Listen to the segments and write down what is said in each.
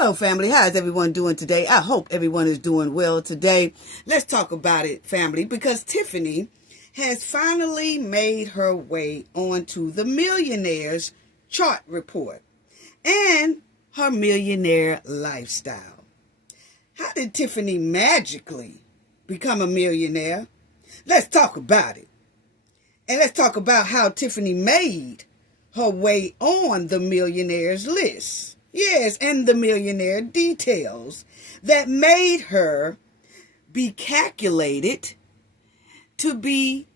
Hello, family. How's everyone doing today? I hope everyone is doing well today. Let's talk about it, family, because Tiffany has finally made her way onto the Millionaires Chart Report and her millionaire lifestyle. How did Tiffany magically become a millionaire? Let's talk about it. And let's talk about how Tiffany made her way on the millionaires list. Yes, and the millionaire details that made her be calculated to be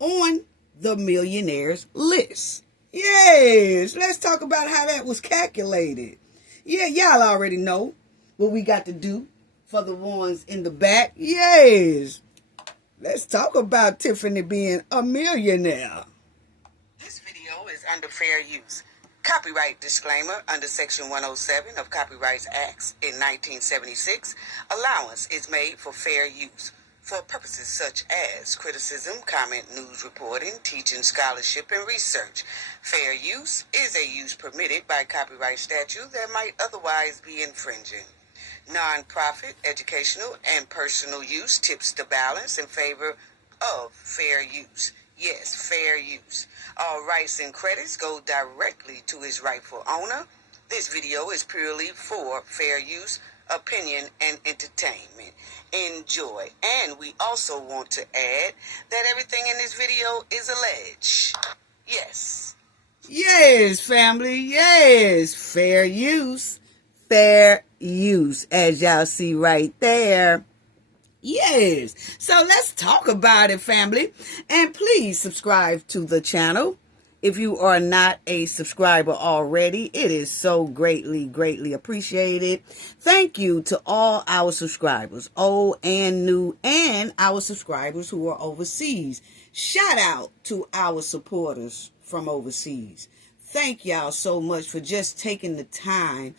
on the millionaires list. Yes, let's talk about how that was calculated. Yeah, y'all already know what we got to do for the ones in the back. Yes, let's talk about Tiffany being a millionaire. This video is under fair use. Copyright disclaimer under Section 107 of Copyrights Acts in 1976. Allowance is made for fair use for purposes such as criticism, comment, news reporting, teaching, scholarship, and research. Fair use is a use permitted by copyright statute that might otherwise be infringing. Non-profit, educational, and personal use tips the balance in favor of fair use. Yes, fair use. All rights and credits go directly to its rightful owner. This video is purely for fair use, opinion, and entertainment. Enjoy. And we also want to add that everything in this video is alleged. Yes. Yes, family. Yes. Fair use. Fair use. As y'all see right there. Yes. So let's talk about it, family. And please subscribe to the channel. If you are not a subscriber already, it is so greatly appreciated. Thank you to all our subscribers, old and new, and our subscribers who are overseas. Shout out to our supporters from overseas. Thank y'all so much for just taking the time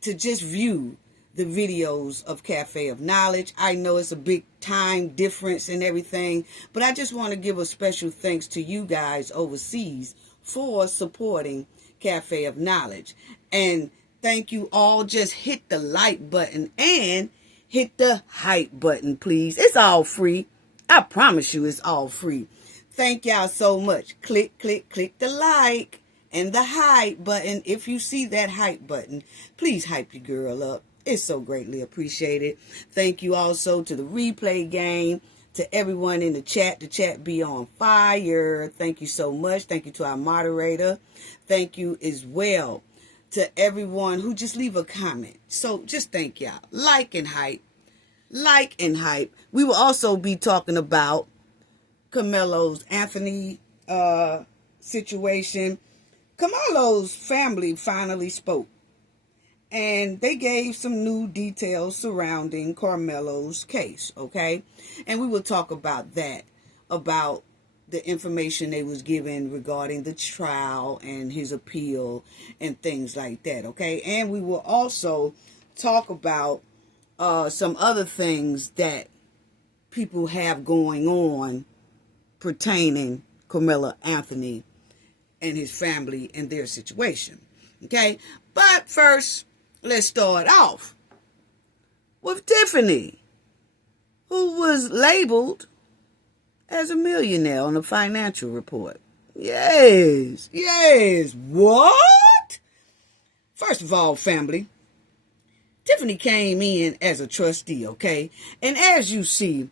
to just view the videos of Cafe of Knowledge. I know it's a big time difference and everything, but I just want to give a special thanks to you guys overseas for supporting Cafe of Knowledge. And thank you all. Just hit the like button and hit the hype button, please. It's all free. I promise you it's all free. Thank y'all so much. Click the like and the hype button. If you see that hype button, please hype your girl up. It's so greatly appreciated. Thank you also to the replay game, to everyone in the chat. The chat be on fire. Thank you so much. Thank you to our moderator. Thank you as well to everyone who just leave a comment. So just thank y'all. Like and hype. Like and hype. We will also be talking about Karmelo Anthony situation. Karmelo's family finally spoke. And they gave some new details surrounding Karmelo's case, okay? And we will talk about that, about the information they was given regarding the trial and his appeal and things like that, okay? And we will also talk about some other things that people have going on pertaining Karmelo Anthony and his family and their situation, okay? But first, let's start off with Tiffany, who was labeled as a millionaire on the financial report. Yes. What? First of all, family, Tiffany came in as a trustee, okay? And as you see,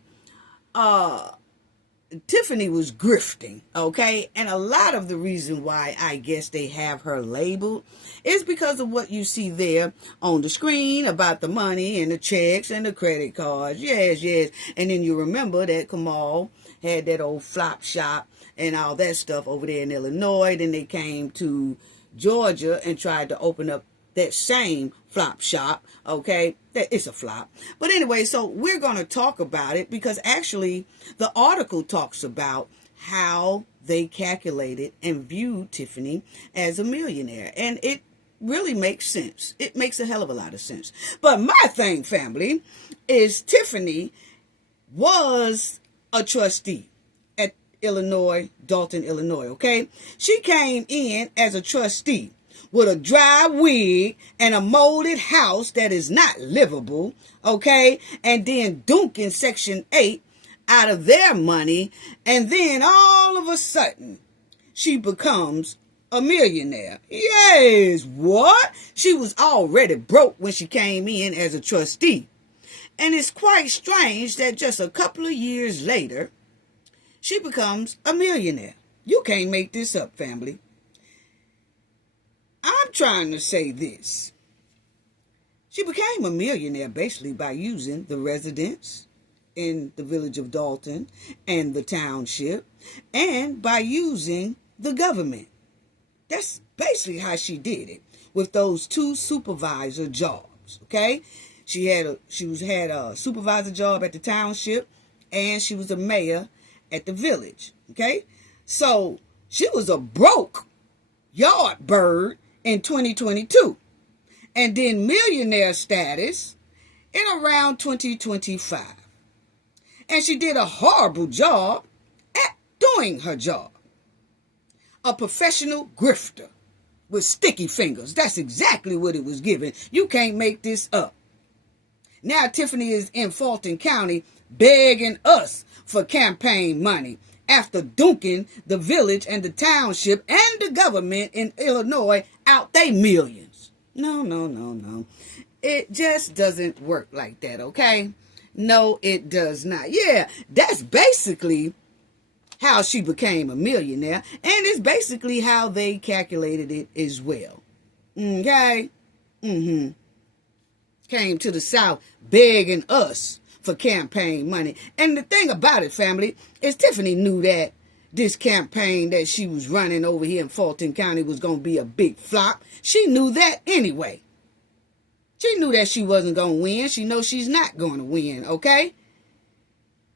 Tiffany was grifting, okay? And a lot of the reason why I guess they have her labeled is because of what you see there on the screen about the money and the checks and the credit cards. Yes. And then you remember that Kamal had that old flop shop and all that stuff over there in Illinois. Then they came to Georgia and tried to open up that same flop shop, okay? It's a flop. But anyway, so we're going to talk about it because actually the article talks about how they calculated and viewed Tiffany as a millionaire. And it really makes sense. It makes a hell of a lot of sense. But my thing, family, is Tiffany was a trustee at Dalton, Illinois, okay? She came in as a trustee. with a dry wig and a molded house that is not livable, okay? And then dunking Section 8 out of their money, and then all of a sudden, she becomes a millionaire. Yes, what? She was already broke when she came in as a trustee. And it's quite strange that just a couple of years later, she becomes a millionaire. You can't make this up, family. I'm trying to say this. She became a millionaire basically by using the residents in the village of Dalton and the township, and by using the government. That's basically how she did it, with those 2 supervisor jobs, okay? She had a supervisor job at the township, and she was a mayor at the village, okay? So she was a broke yard bird in 2022, and then millionaire status in around 2025. And she did a horrible job at doing her job. A professional grifter with sticky fingers. That's exactly what it was given. You can't make this up. Now Tiffany is in Fulton County begging us for campaign money after dunking the village and the township and the government in Illinois out they millions. No. It just doesn't work like that, okay? No, it does not. Yeah, that's basically how she became a millionaire, and it's basically how they calculated it as well. Okay? Came to the South begging us for campaign money. And the thing about it, family, is Tiffany knew that this campaign that she was running over here in Fulton County was going to be a big flop. She knew that anyway. She knew that she wasn't going to win. She knows she's not going to win, okay?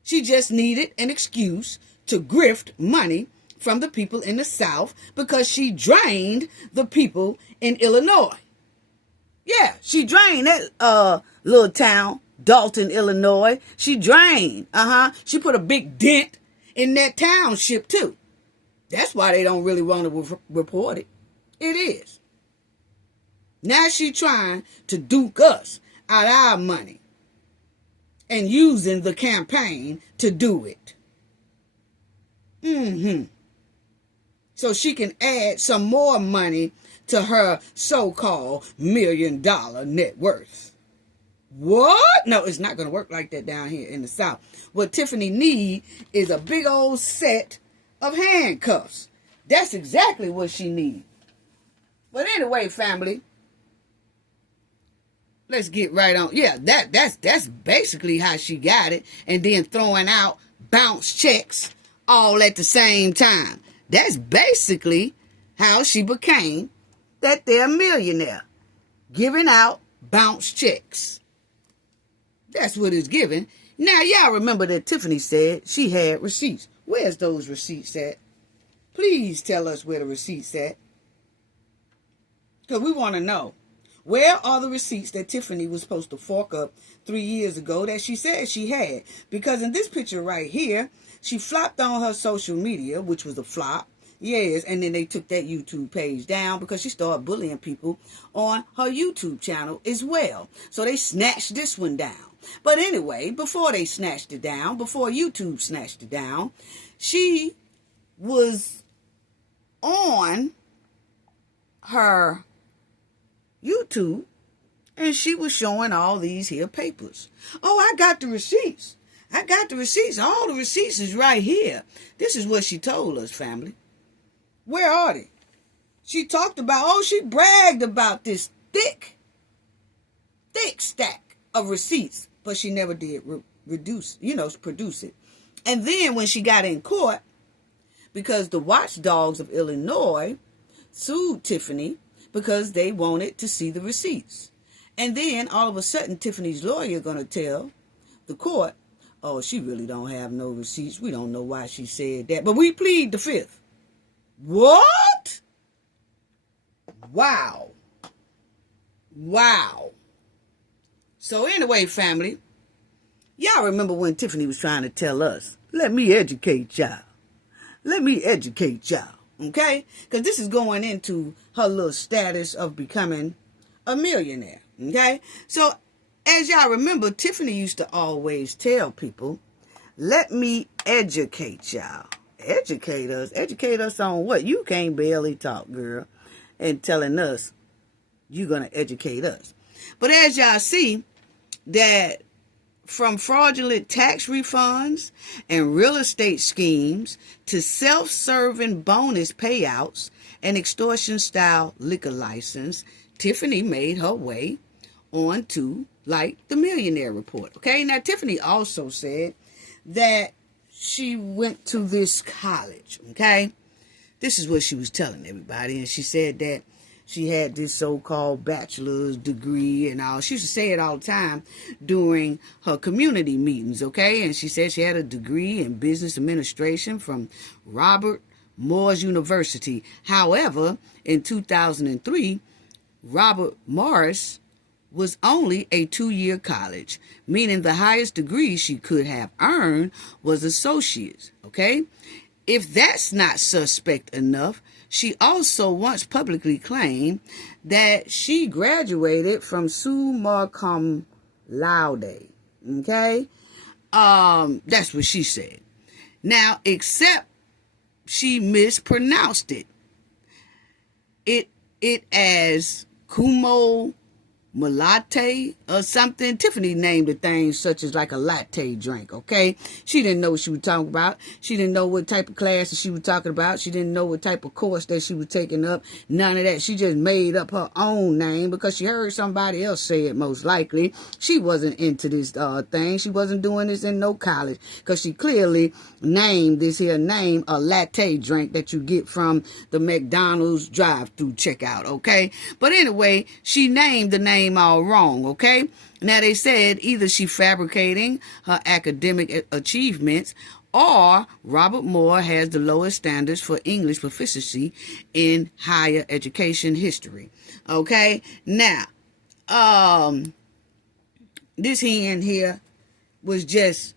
She just needed an excuse to grift money from the people in the South because she drained the people in Illinois. Yeah, she drained that little town, Dalton, Illinois. She drained. She put a big dent in that township too. That's why they don't really want to report it. It is. Now she trying to duke us out our money and using the campaign to do it. So she can add some more money to her so-called $1 million net worth. What? No, it's not going to work like that down here in the South. What Tiffany need is a big old set of handcuffs. That's exactly what she needs. But anyway, family, let's get right on. Yeah, that's basically how she got it. And then throwing out bounce checks all at the same time. That's basically how she became that they're a millionaire. Giving out bounce checks. That's what it's given. Now, y'all remember that Tiffany said she had receipts. Where's those receipts at? Please tell us where the receipts at. Because we want to know. Where are the receipts that Tiffany was supposed to fork up 3 years ago that she said she had? Because in this picture right here, she flopped on her social media, which was a flop. Yes, and then they took that YouTube page down because she started bullying people on her YouTube channel as well. So they snatched this one down. But anyway, before they snatched it down, before YouTube snatched it down, she was on her YouTube and she was showing all these here papers. Oh, I got the receipts. I got the receipts. All the receipts is right here. This is what she told us, family. Where are they? She talked about, she bragged about this thick stack of receipts, but she never did produce it. And then when she got in court, because the watchdogs of Illinois sued Tiffany because they wanted to see the receipts. And then all of a sudden, Tiffany's lawyer going to tell the court, oh, she really don't have no receipts. We don't know why she said that, but we plead the fifth. What? Wow. So anyway, family, y'all remember when Tiffany was trying to tell us, let me educate y'all. Okay? Because this is going into her little status of becoming a millionaire. Okay? So, as y'all remember, Tiffany used to always tell people, let me educate y'all. Educate us. Educate us on what? You can't barely talk, girl. And telling us you're going to educate us. But as y'all see, that from fraudulent tax refunds and real estate schemes to self-serving bonus payouts and extortion-style liquor license, Tiffany made her way onto, like, the Millionaire Report. Okay, now Tiffany also said that she went to this college. Okay, this is what she was telling everybody, and she said that she had this so-called bachelor's degree and all. She used to say it all the time during her community meetings, okay? And she said she had a degree in business administration from Robert Morris University. However, in 2003, Robert Morris was only a 2-year college, meaning the highest degree she could have earned was associate's, okay? If that's not suspect enough, she also once publicly claimed that she graduated from summa cum laude. Okay? That's what she said. Now, except she mispronounced it. It as Kumo Malate or something. Tiffany named the thing such as like a latte drink, okay? She didn't know what she was talking about. She didn't know what type of classes she was talking about. She didn't know what type of course that she was taking up. None of that. She just made up her own name because she heard somebody else say it, most likely. She wasn't into this thing. She wasn't doing this in no college because she clearly named this here name a latte drink that you get from the McDonald's drive-through checkout, okay? But anyway, she named the name all wrong, okay? Now they said either she fabricating her academic achievements or Robert Moore has the lowest standards for English proficiency in higher education history. Okay? Now, this hen here was just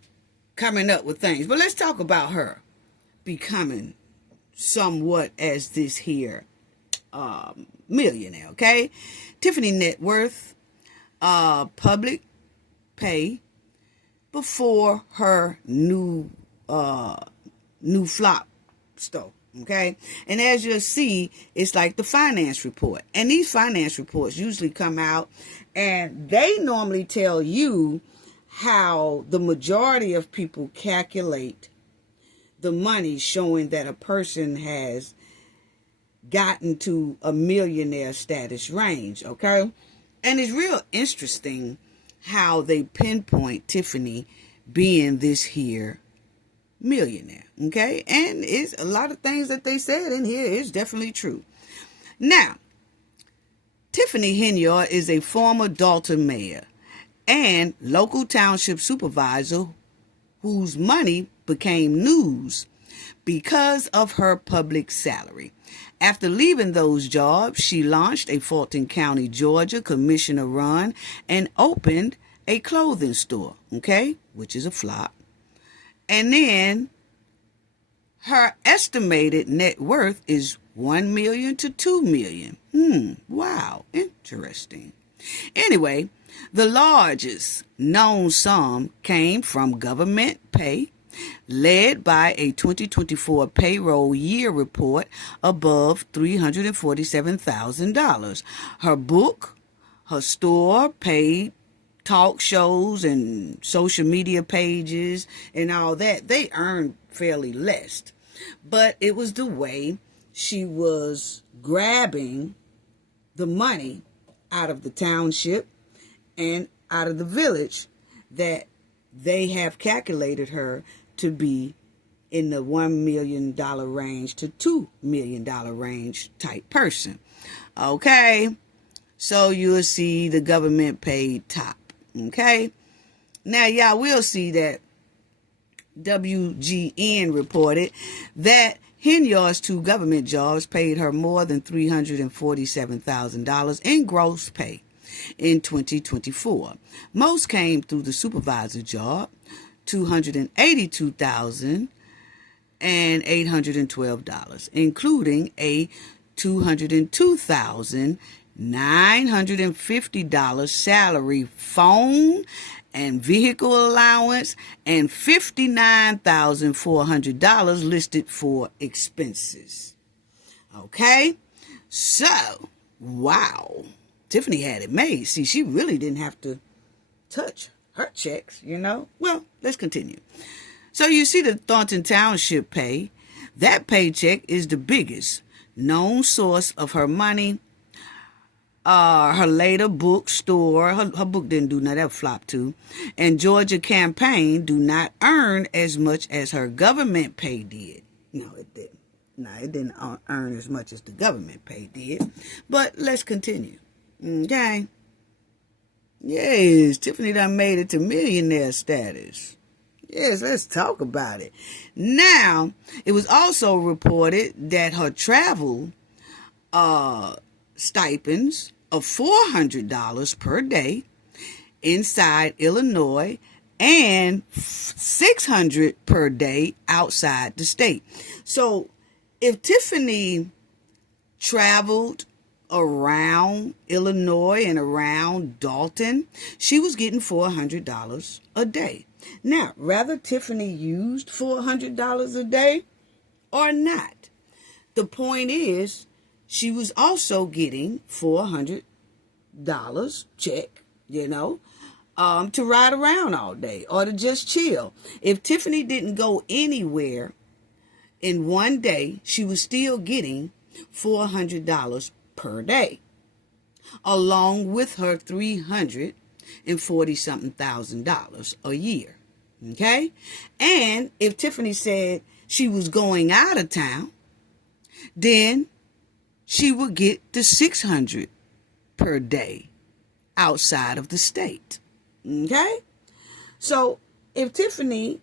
coming up with things. But let's talk about her becoming somewhat as this here millionaire, okay? Tiffany net worth, public pay before her new flop store, okay? And as you'll see, it's like the finance report. And these finance reports usually come out and they normally tell you how the majority of people calculate the money showing that a person has gotten to a millionaire status range, okay? And it's real interesting how they pinpoint Tiffany being this here millionaire, okay? And it's a lot of things that they said in here is definitely true. Now, Tiffany Henyard is a former Dalton mayor and local township supervisor whose money became news because of her public salary. After leaving those jobs, she launched a Fulton County, Georgia commissioner run and opened a clothing store, okay, which is a flop. And then her estimated net worth is $1 million to $2 million. Wow, interesting. Anyway, the largest known sum came from government pay, led by a 2024 payroll year report above $347,000. Her book, her store, paid talk shows and social media pages and all that, they earned fairly less. But it was the way she was grabbing the money out of the township and out of the village that they have calculated her to be in the $1 million range to $2 million range type person. Okay, so you'll see the government paid top. Okay, now y'all will see that WGN reported that Henyard's 2 government jobs paid her more than $347,000 in gross pay in 2024. Most came through the supervisor job, $282,000, and $812, including a $202,950 salary, phone and vehicle allowance, and $59,400 listed for expenses. Okay, so wow, Tiffany had it made. See, she really didn't have to touch her checks, Well, let's continue. So you see the Thornton Township pay. That paycheck is the biggest known source of her money. Her later bookstore, her book didn't do nothing, that flopped too. And Georgia campaign do not earn as much as her government pay did. No, it didn't. No, it didn't earn as much as the government pay did. But let's continue. Okay. Yes, Tiffany done made it to millionaire status. Yes, let's talk about it. Now, it was also reported that her travel stipends of $400 per day inside Illinois and $600 per day outside the state. So if Tiffany traveled around Illinois and around Dalton, she was getting $400 a day. Now, whether Tiffany used $400 a day or not, the point is she was also getting $400 check, to ride around all day or to just chill. If Tiffany didn't go anywhere in one day, she was still getting $400 per day, along with her $340-something a year. Okay? And if Tiffany said she was going out of town, then she would get the $600 per day outside of the state. Okay? So if Tiffany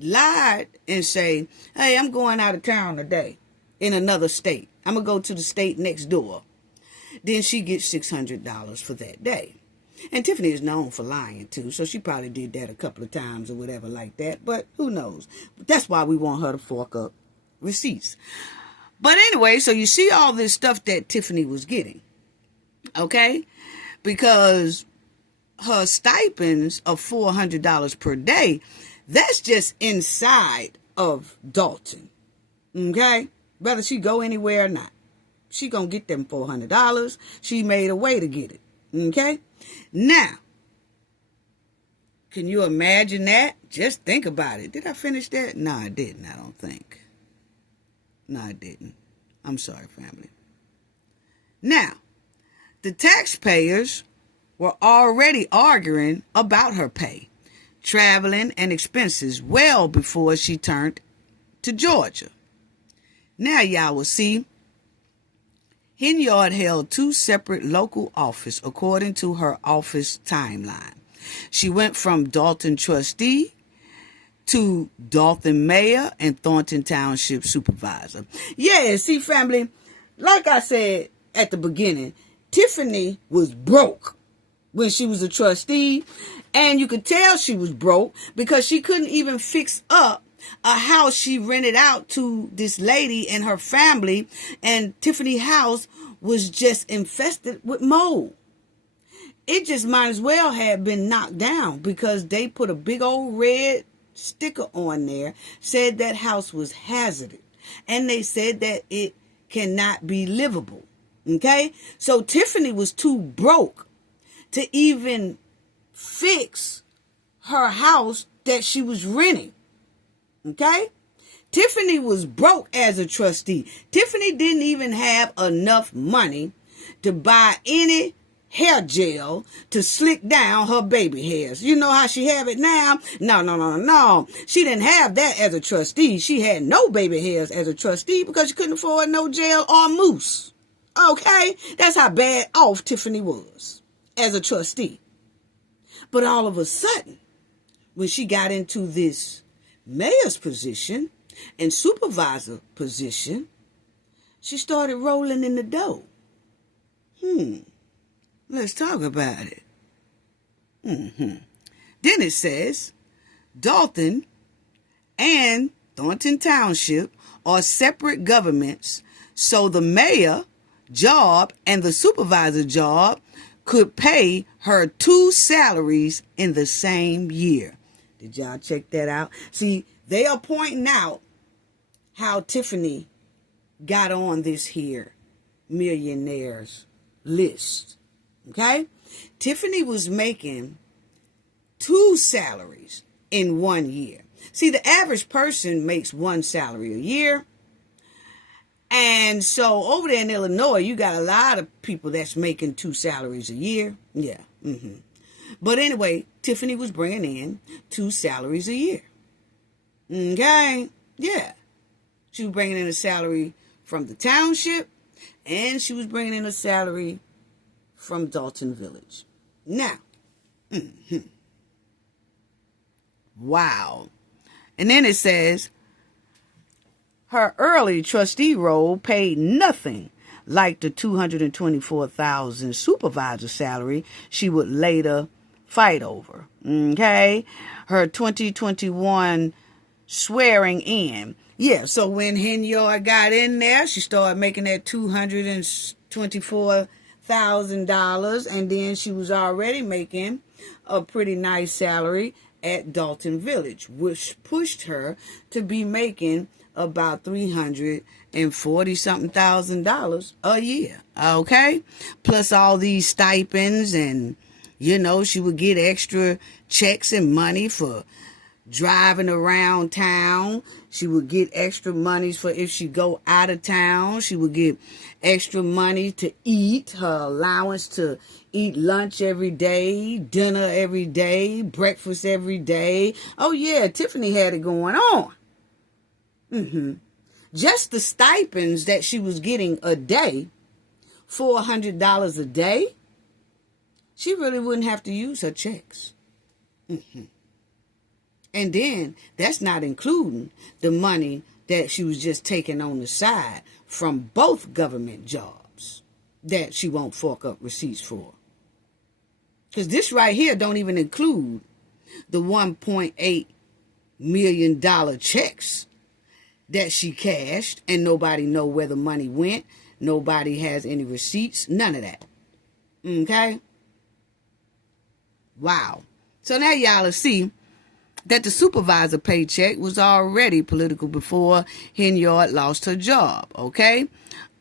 lied and say, hey, I'm going out of town today in another state, I'm going to go to the state next door, then she gets $600 for that day. And Tiffany is known for lying too, so she probably did that a couple of times or whatever like that, but who knows? That's why we want her to fork up receipts. But anyway, so you see all this stuff that Tiffany was getting, okay? Because her stipends of $400 per day, that's just inside of Dalton, okay? Whether she go anywhere or not, she gonna get them $400. She made a way to get it, okay? Now, can you imagine that? Just think about it. Did I finish that? No, I didn't, I don't think. No, I didn't. I'm sorry, family. Now, the taxpayers were already arguing about her pay, traveling, and expenses well before she turned to Georgia. Now y'all will see, Henyard held 2 separate local offices according to her office timeline. She went from Dalton trustee to Dalton mayor and Thornton Township supervisor. Yeah, see, family, like I said at the beginning, Tiffany was broke when she was a trustee, and you could tell she was broke because she couldn't even fix up a house she rented out to this lady and her family, and Tiffany's house was just infested with mold. It just might as well have been knocked down because they put a big old red sticker on there, said that house was hazardous, and they said that it cannot be livable. Okay, so Tiffany was too broke to even fix her house that she was renting. Okay, Tiffany was broke as a trustee. Tiffany didn't even have enough money to buy any hair gel to slick down her baby hairs. You know how she have it now? No. She didn't have that as a trustee. She had no baby hairs as a trustee because she couldn't afford no gel or mousse. Okay? That's how bad off Tiffany was as a trustee. But all of a sudden, when she got into this mayor's position and supervisor position, she started rolling in the dough. Let's talk about it. Then it says, Dalton and Thornton Township are separate governments, so the mayor job and the supervisor job could pay her 2 salaries in the same year. Did y'all check that out? See, they are pointing out how Tiffany got on this here millionaires list. Okay? Tiffany was making 2 salaries in 1 year. See, the average person makes 1 salary a year. And so over there in Illinois, you got a lot of people that's making 2 salaries a year. Yeah. But anyway, Tiffany was bringing in 2 salaries a year. Okay? Yeah. She was bringing in a salary from the township, and she was bringing in a salary from Dalton Village. Now, wow. And then it says, her early trustee role paid nothing like the $224,000 supervisor salary she would later fight over. Okay? Her 2021 swearing in. Yeah, so when Henyard got in there, she started making that $224,000, and then she was already making a pretty nice salary at Dalton Village, which pushed her to be making about $340,000 a year. Okay? Plus all these stipends, and she would get extra checks and money for driving around town. She would get extra monies for if she go out of town. She would get extra money to eat, her allowance to eat lunch every day, dinner every day, breakfast every day. Oh yeah, Tiffany had it going on. Just the stipends that she was getting a day, $400 a day, she really wouldn't have to use her checks. And then that's not including the money that she was just taking on the side from both government jobs that she won't fork up receipts for. Because this right here don't even include the $1.8 million checks that she cashed, and nobody know where the money went. Nobody has any receipts. None of that. Okay? Wow. So now y'all will see that the supervisor paycheck was already political before Henyard lost her job. Okay?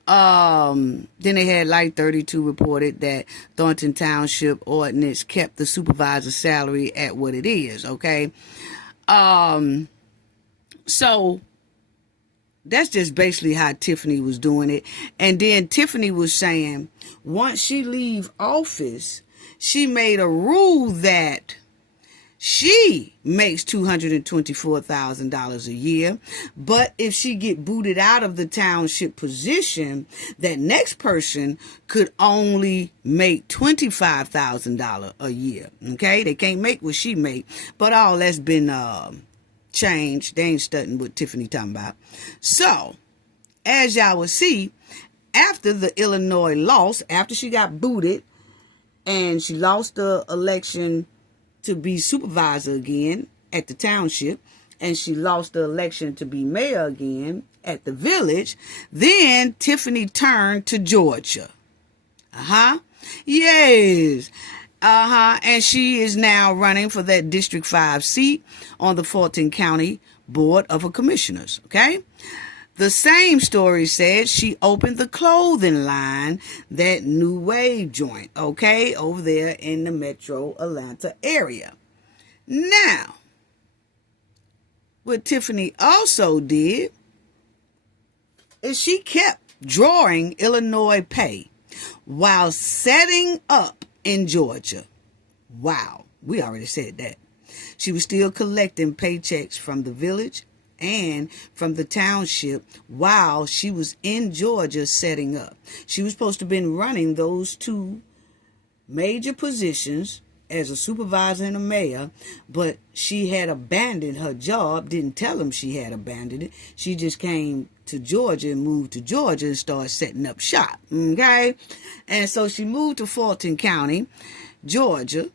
Then they had like 32 reported that Thornton Township ordinance kept the supervisor salary at what it is. Okay? So that's just basically how Tiffany was doing it. And then Tiffany was saying once she leave office, she made a rule that she makes $224,000 a year, but if she get booted out of the township position, that next person could only make $25,000 a year. Okay, they can't make what she make, but all that's been changed. They ain't studying what Tiffany talking about. So, as y'all will see, after the Illinois loss, after she got booted and she lost the election to be supervisor again at the township, and she lost the election to be mayor again at the village, then Tiffany turned to Georgia. Yes. And she is now running for that District 5 seat on the Fulton County Board of Commissioners. Okay? The same story said she opened the clothing line, that New Wave joint, okay, over there in the metro Atlanta area. Now, what Tiffany also did is she kept drawing Illinois pay while setting up in Georgia. Wow, we already said that. She was still collecting paychecks from the village and from the township while she was in Georgia setting up. She was supposed to have been running those 2 major positions as a supervisor and a mayor, but she had abandoned her job, didn't tell them she had abandoned it. She just came to Georgia and moved to Georgia and started setting up shop, okay? And so she moved to Fulton County, Georgia,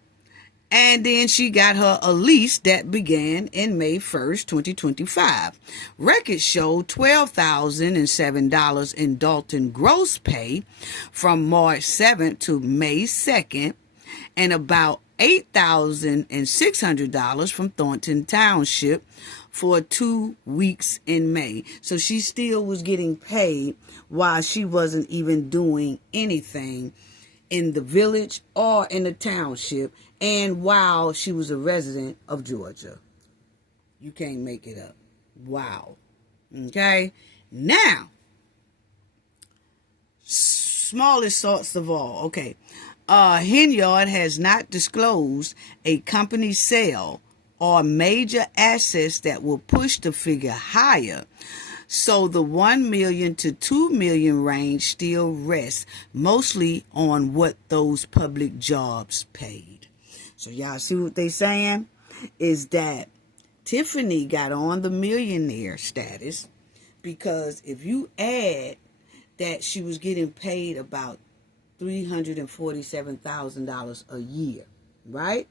And then she got her a lease that began in May 1st, 2025. Records show $12,007 in Dalton gross pay from March 7th to May 2nd, and about $8,600 from Thornton Township for 2 weeks in May. So she still was getting paid while she wasn't even doing anything in the village or in the township, and while she was a resident of Georgia. You can't make it up. Wow. Okay? Now, smallest sorts of all. Okay. Henyard has not disclosed a company sale or major assets that will push the figure higher. So the 1 million to 2 million range still rests mostly on what those public jobs paid. So y'all see what they saying? Is that Tiffany got on the millionaire status because if you add that she was getting paid about $347,000 a year, right?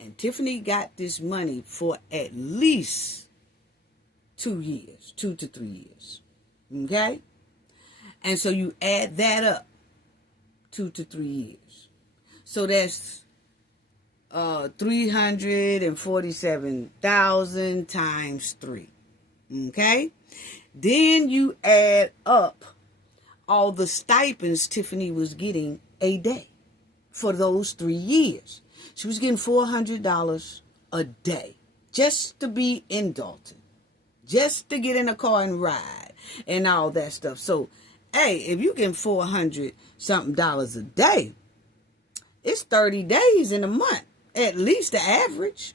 And Tiffany got this money for at least 2 years, 2 to 3 years. Okay? And so you add that up, 2 to 3 years. So that's 347,000 times 3. Okay? Then you add up all the stipends Tiffany was getting a day for those 3 years. She was getting $400 a day just to be in Dalton, just to get in a car and ride and all that stuff. So, hey, if you getting $400 something a day, it's 30 days in a month, at least the average.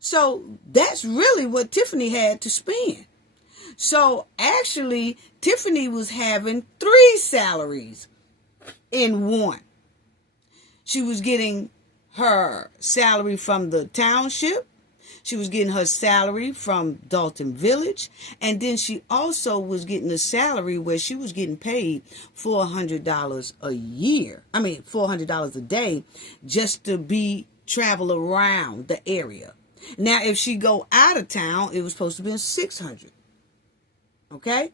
So that's really what Tiffany had to spend. So actually, Tiffany was having 3 salaries in one. She was getting her salary from the township. She was getting her salary from Dalton Village. And then she also was getting a salary where she was getting paid $400 a year. I mean, $400 a day just to travel around the area. Now, if she go out of town, it was supposed to be $600. Okay?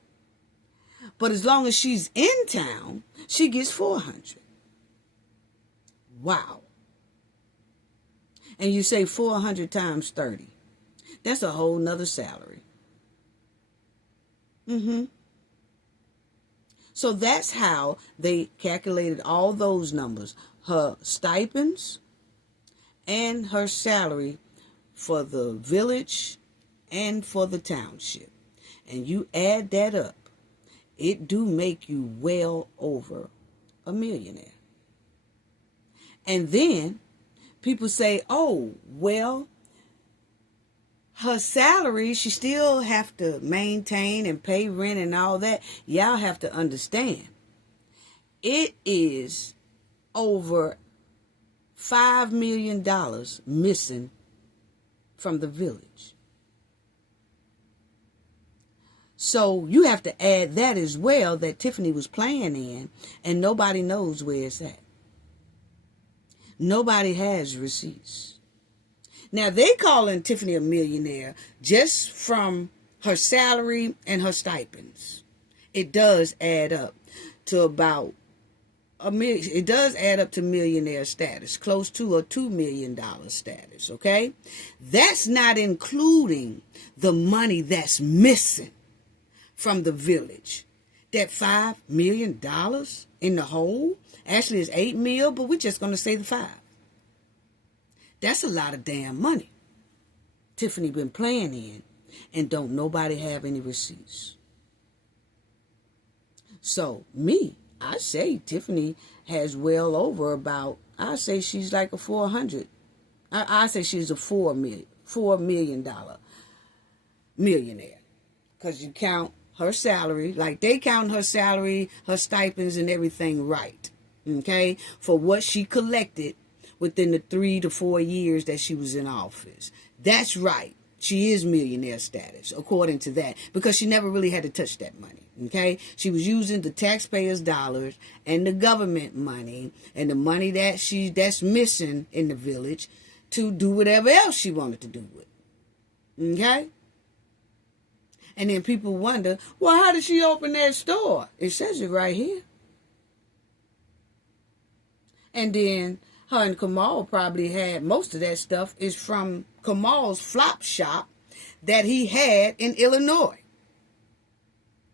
But as long as she's in town, she gets $400. Wow. And you say 400 times 30. That's a whole nother salary. So that's how they calculated all those numbers. Her stipends and her salary for the village and for the township. And you add that up, it do make you well over a millionaire. And then people say, oh, well, her salary, she still have to maintain and pay rent and all that. Y'all have to understand, it is over $5 million missing from the village. So you have to add that as well, that Tiffany was playing in, and nobody knows where it's at. Nobody has receipts. Now, they calling Tiffany a millionaire just from her salary and her stipends. It does add up to about $1 million. It does add up to millionaire status, close to a $2 million status, okay? That's not including the money that's missing from the village. That $5 million in the hole. Actually, it's $8 million, but we're just going to say the 5. That's a lot of damn money Tiffany been playing in, and don't nobody have any receipts. So, I say Tiffany has well over about, I say she's like a 400. I say she's a $4 million millionaire. Because you count her salary, like they count her salary, her stipends and everything right. Okay? For what she collected within the 3 to 4 years that she was in office. That's right. she is millionaire status, according to that, because she never really had to touch that money. Okay, she was using the taxpayers' dollars and the government money and the money that's missing in the village to do whatever else she wanted to do with. Okay? And then people wonder, well, how did she open that store? It says it right here. And then her and Kamal probably had most of that stuff is from Kamal's flop shop that he had in Illinois.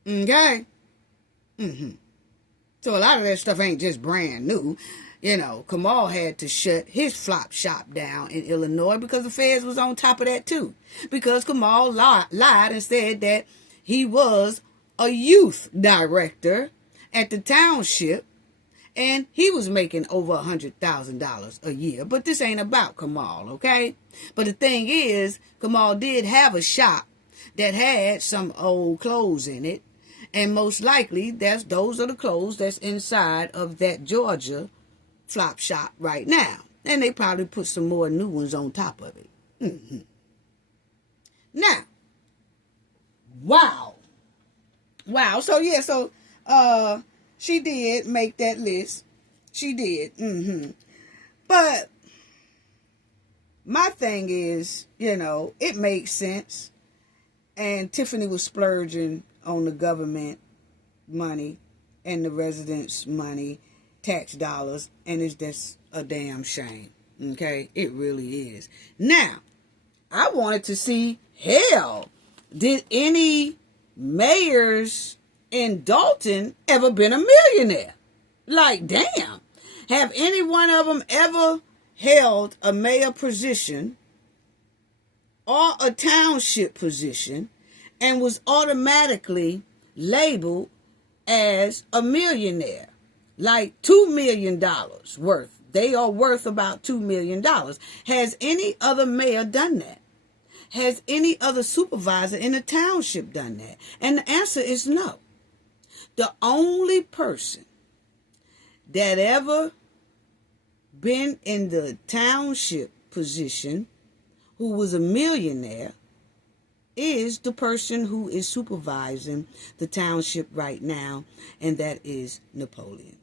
Okay? So a lot of that stuff ain't just brand new. You know, Kamal had to shut his flop shop down in Illinois because the feds was on top of that too. Because Kamal lied and said that he was a youth director at the township and he was making over $100,000 a year. But this ain't about Kamal, okay? But the thing is, Kamal did have a shop that had some old clothes in it. And most likely, those are the clothes that's inside of that Georgia flop shop right now. And they probably put some more new ones on top of it. Now, wow. So she did make that list. She did. But my thing is, it makes sense. And Tiffany was splurging on the government money and the residents' money, tax dollars, and it's just a damn shame. Okay? It really is. Now, I wanted to see, hell, did any mayors in Dalton ever been a millionaire? Like, damn. Have any one of them ever held a mayor position or a township position and was automatically labeled as a millionaire? Like $2 million worth. They are worth about $2 million. Has any other mayor done that? Has any other supervisor in the township done that? And the answer is no. The only person that ever been in the township position who was a millionaire is the person who is supervising the township right now, and that is Napoleon.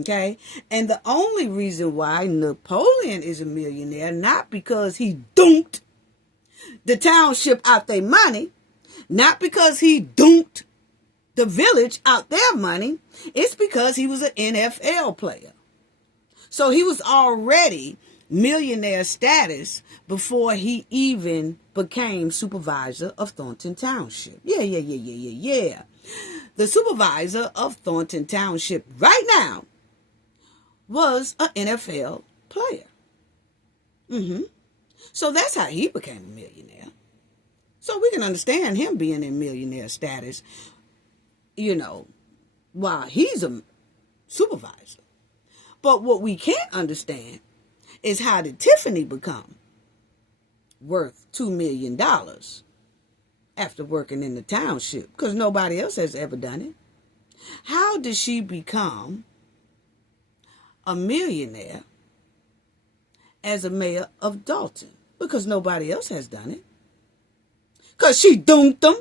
Okay? And the only reason why Napoleon is a millionaire, not because he dunked the township out their money, not because he dunked the village out their money, it's because he was an NFL player. So he was already millionaire status before he even became supervisor of Thornton Township. Yeah. The supervisor of Thornton Township right now was an NFL player. So that's how he became a millionaire. So we can understand him being in millionaire status, while he's a supervisor. But what we can't understand is how did Tiffany become worth $2 million after working in the township? Because nobody else has ever done it. How did she become a millionaire as a mayor of Dalton? Because nobody else has done it. Because she dunked them.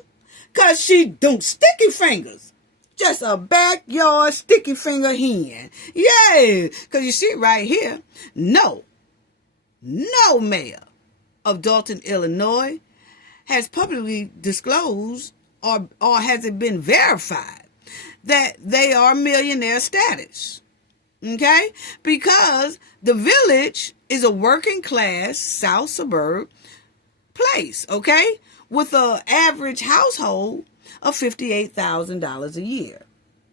Because she dunked sticky fingers. Just a backyard sticky finger hen. Yeah. Because you see right here, no mayor of Dalton, Illinois has publicly disclosed or has it been verified that they are millionaire status. Okay? Because the village is a working class South suburb place. Okay? With an average household of $58,000 a year.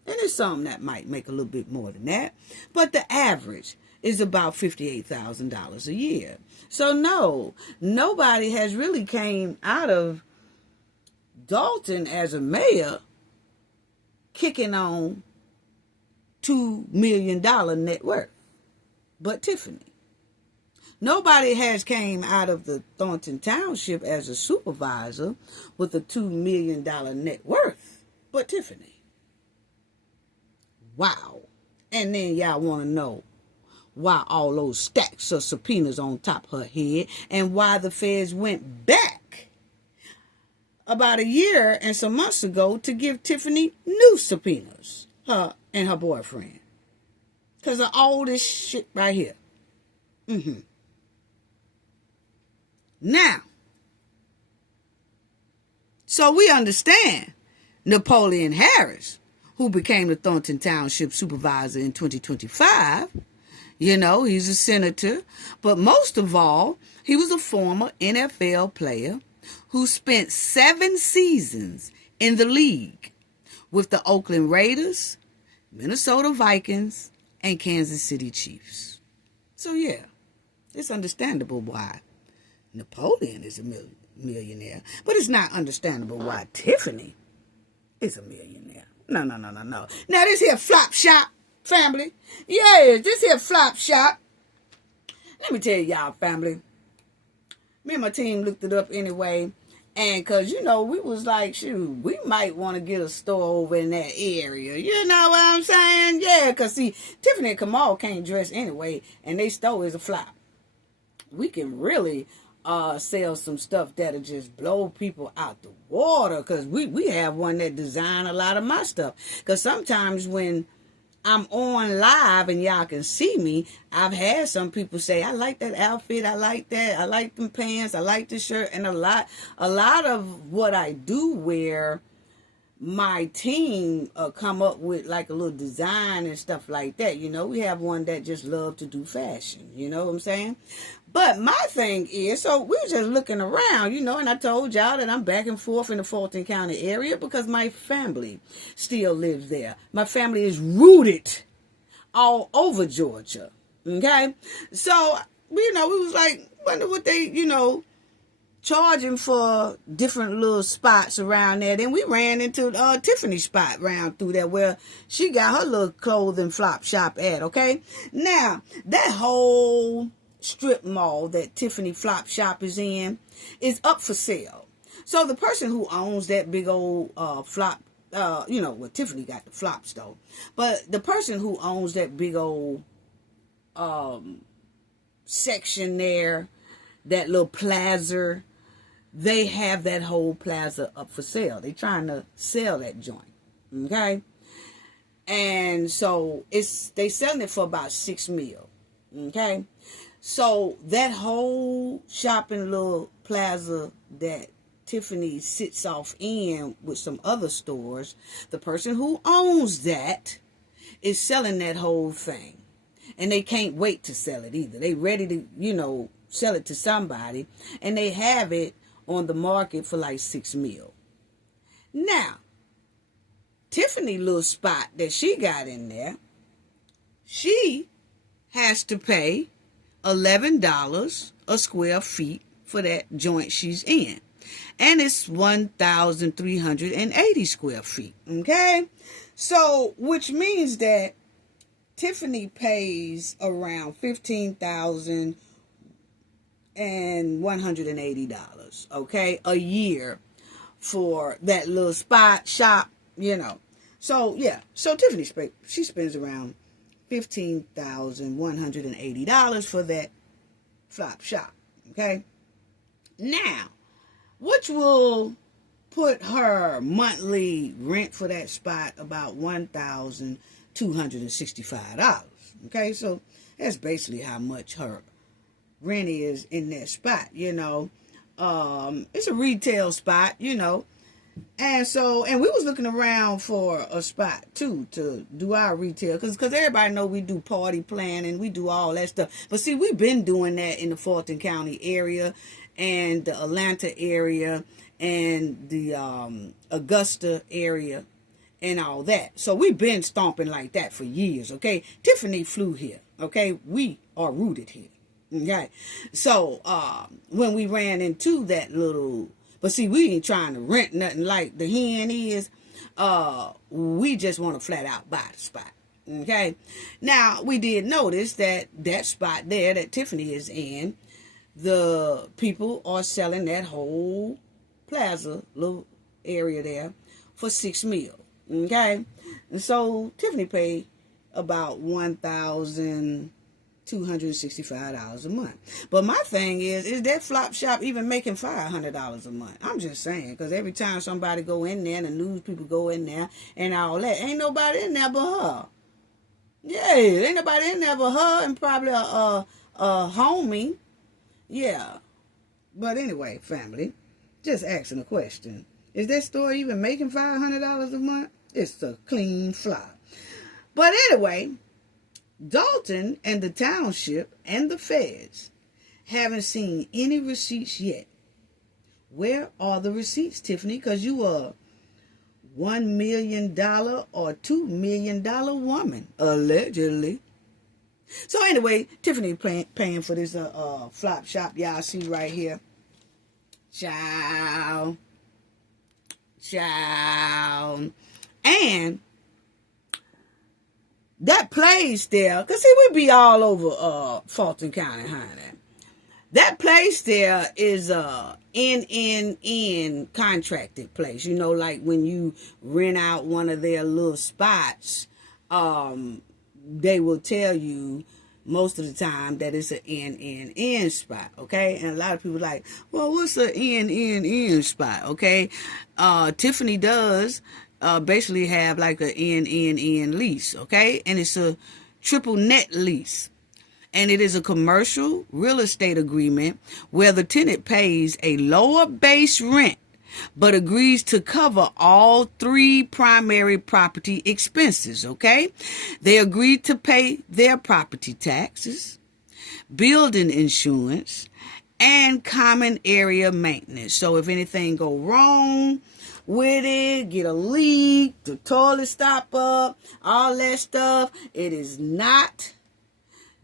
And there's some that might make a little bit more than that. But the average is about $58,000 a year. So no, nobody has really came out of Dalton as a mayor kicking on $2 million net worth. But Tiffany. Nobody has came out of the Thornton Township as a supervisor with a $2 million net worth. But Tiffany. Wow. And then y'all want to know, why all those stacks of subpoenas on top of her head, and why the feds went back about a year and some months ago to give Tiffany new subpoenas, her and her boyfriend, because of all this shit right here. Now, so we understand Napoleon Harris, who became the Thornton Township supervisor in 2025. You know, he's a senator. But most of all, he was a former NFL player who spent 7 seasons in the league with the Oakland Raiders, Minnesota Vikings, and Kansas City Chiefs. So, yeah, it's understandable why Napoleon is a millionaire. But it's not understandable why Tiffany is a millionaire. No. Now, this here flop shop, family. Yeah, this here flop shop. Let me tell y'all, family. Me and my team looked it up anyway. And because, you know, we was like, shoot, we might want to get a store over in that area. You know what I'm saying? Yeah, because, see, Tiffany and Kamal can't dress anyway, and they store is a flop. We can really sell some stuff that'll just blow people out the water, because we have one that design a lot of my stuff. Because sometimes when I'm on live and y'all can see me, I've had some people say, I like that outfit, I like that, I like them pants, I like the shirt, and a lot of what I do wear, my team come up with like a little design and stuff like that. You know, we have one that just love to do fashion, you know what I'm saying? But my thing is, so we were just looking around, you know, and I told y'all that I'm back and forth in the Fulton County area because my family still lives there. My family is rooted all over Georgia, okay? So, you know, we was like, wonder what they, you know, charging for different little spots around there. Then we ran into Tiffany's spot round through there where she got her little clothing flop shop at, okay? Now, that whole strip mall that Tiffany flop shop is in is up for sale. So the person who owns that big old flop, you know, well, Tiffany got the flops though, but the person who owns that big old section there, that little plaza, they have that whole plaza up for sale. They trying to sell that joint, okay? And so they selling it for about $6 million, okay? So that whole shopping little plaza that Tiffany sits off in with some other stores, the person who owns that is selling that whole thing. And they can't wait to sell it either. They ready to, you know, sell it to somebody. And they have it on the market for like $6 million. Now, Tiffany little spot that she got in there, she has to pay $11 a square feet for that joint she's in. And it's 1,380 square feet. Okay? So, which means that Tiffany pays around $15,180, okay, a year for that little spot shop, you know. So, yeah. So, Tiffany, she spends around $15,180 for that flop shop, okay? Now, which will put her monthly rent for that spot about $1,265, okay? So, that's basically how much her rent is in that spot, you know. It's a retail spot, you know. And so, and we was looking around for a spot too to do our retail, because everybody know we do party planning, we do all that stuff. But see, we've been doing that in the Fulton County area and the Atlanta area and the Augusta area and all that. So we've been stomping like that for years, okay? Tiffany flew here, okay? We are rooted here, okay? So when we ran into that little... But see, we ain't trying to rent nothing like the hen is. We just want to flat out buy the spot. Okay? Now, we did notice that that spot there that Tiffany is in, the people are selling that whole plaza, little area there, for $6 million. Okay? And so, Tiffany paid about $1,000 $265 a month. But my thing is that flop shop even making $500 a month? I'm just saying, because every time somebody go in there, and the news people go in there and all that, ain't nobody in there but her. Yeah, ain't nobody in there but her and probably a homie. Yeah. But anyway, family, just asking a question. Is that store even making $500 a month? It's a clean flop. But anyway, Dalton and the township and the feds haven't seen any receipts yet. Where are the receipts, Tiffany? Because you are $1 million or $2 million woman, allegedly. So anyway, Tiffany paying for this flop shop y'all see right here. Child. And that place there, because see, we be all over Fulton County, honey. That place there is a NNN contracted place. You know, like when you rent out one of their little spots, they will tell you most of the time that it's an NNN spot, okay? And a lot of people like, well, what's an NNN spot, okay? Tiffany does basically have like an NNN lease, okay? And it's a triple net lease. And it is a commercial real estate agreement where the tenant pays a lower base rent but agrees to cover all 3 primary property expenses, okay? They agreed to pay their property taxes, building insurance, and common area maintenance. So if anything go wrong with it, get a leak, the toilet stop up, all that stuff, it is not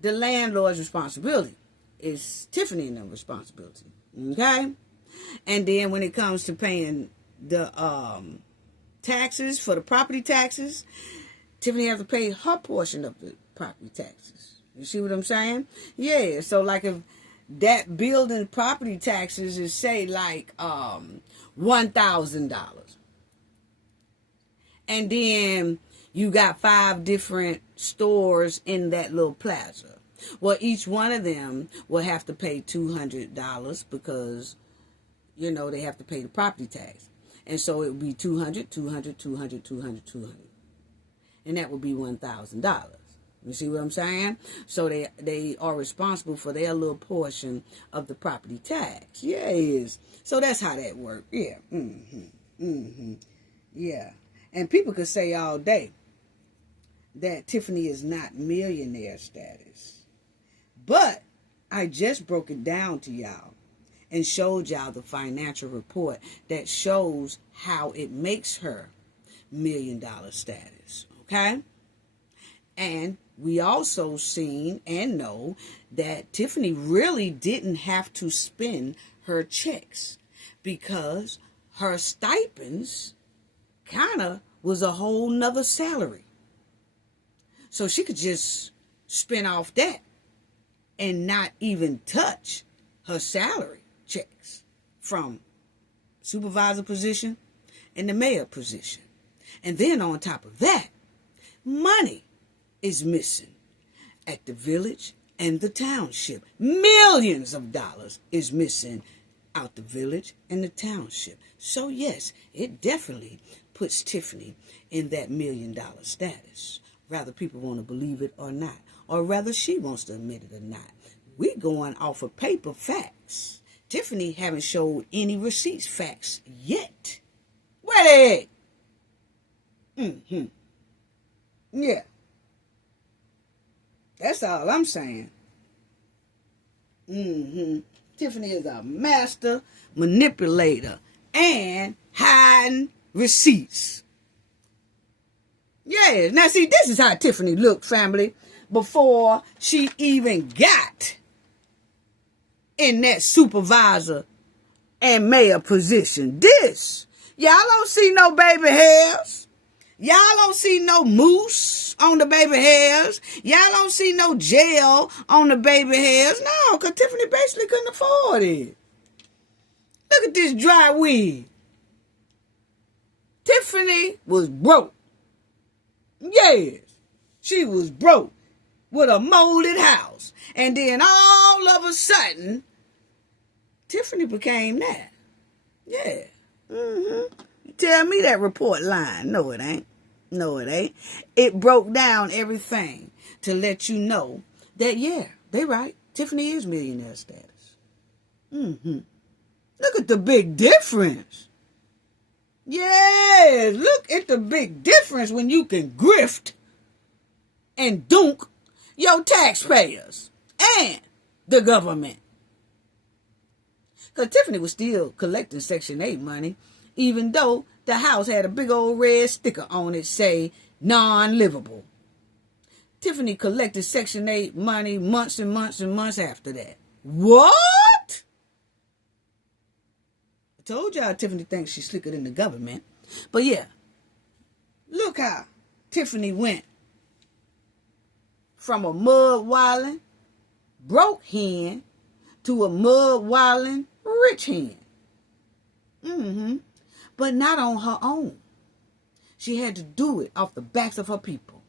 the landlord's responsibility. It's Tiffany and their responsibility, okay? And then when it comes to paying the taxes for the property taxes, Tiffany has to pay her portion of the property taxes. You see what I'm saying? Yeah. So like if that building property taxes is say like $1,000, and then you got 5 different stores in that little plaza. Well, each one of them will have to pay $200 because, you know, they have to pay the property tax. And so it would be $200. And that would be $1,000. You see what I'm saying? So they are responsible for their little portion of the property tax. Yes. So that's how that works. Yeah. Yeah. And people could say all day that Tiffany is not millionaire status. But I just broke it down to y'all and showed y'all the financial report that shows how it makes her $1 million status. Okay? And we also seen and know that Tiffany really didn't have to spend her checks because her stipends kind of was a whole nother salary. So she could just spend off that and not even touch her salary checks from supervisor position and the mayor position. And then on top of that, money is missing at the village and the township. Millions of dollars is missing out the village and the township. So yes, it definitely puts Tiffany in that $1 million status. Rather people want to believe it or not, or rather she wants to admit it or not. We going off of paper facts. Tiffany haven't showed any receipts facts yet. Where they? Yeah. That's all I'm saying. Tiffany is a master manipulator and hiding receipts. Yeah. Now see, this is how Tiffany looked, family, before she even got in that supervisor and mayor position. This, y'all don't see no baby hairs. Y'all don't see no mousse on the baby hairs. Y'all don't see no gel on the baby hairs. No, because Tiffany basically couldn't afford it. Look at this dry wig. Tiffany was broke. Yes, she was broke. with a molded house. And then all of a sudden, Tiffany became that. Yeah. You tell me that report lying. No, it ain't. No, it ain't. It broke down everything to let you know that, yeah, they right. Tiffany is millionaire status. Look at the big difference. Yes, look at the big difference when you can grift and dunk your taxpayers and the government. Because Tiffany was still collecting Section 8 money, even though the house had a big old red sticker on it say non-livable. Tiffany collected Section 8 money months and months and months after that. What? I told y'all Tiffany thinks she's slicker than the government. But yeah, look how Tiffany went from a mud-walling, broke hen to a mud-walling, rich hen. But not on her own. She had to do it off the backs of her people.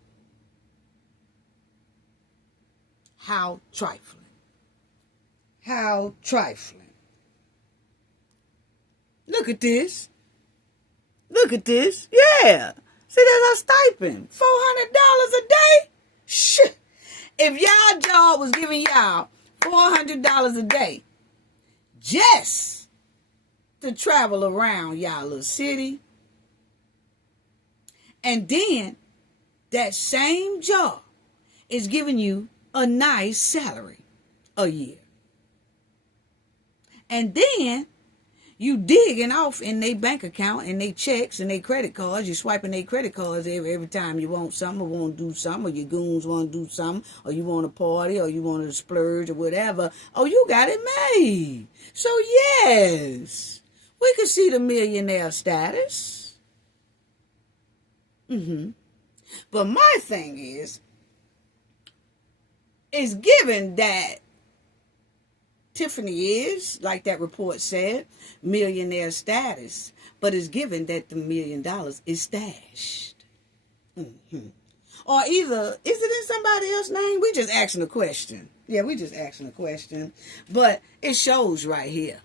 How trifling. How trifling. Look at this. Look at this. Yeah. See, that's her stipend. $400 a day? Shit. If y'all job was giving y'all $400 a day just to travel around y'all little city, and then that same job is giving you a nice salary a year, and then you digging off in their bank account and their checks and their credit cards. You swiping their credit cards every time you want something or want to do something, or your goons want to do something, or you want to party, or you want to splurge or whatever. Oh, you got it made. So yes, we could see the millionaire status. But my thing is given that Tiffany is, like that report said, millionaire status, but it's given that the $1 million is stashed. Or either, is it in somebody else's name? We just asking a question. Yeah, we just asking a question. But it shows right here.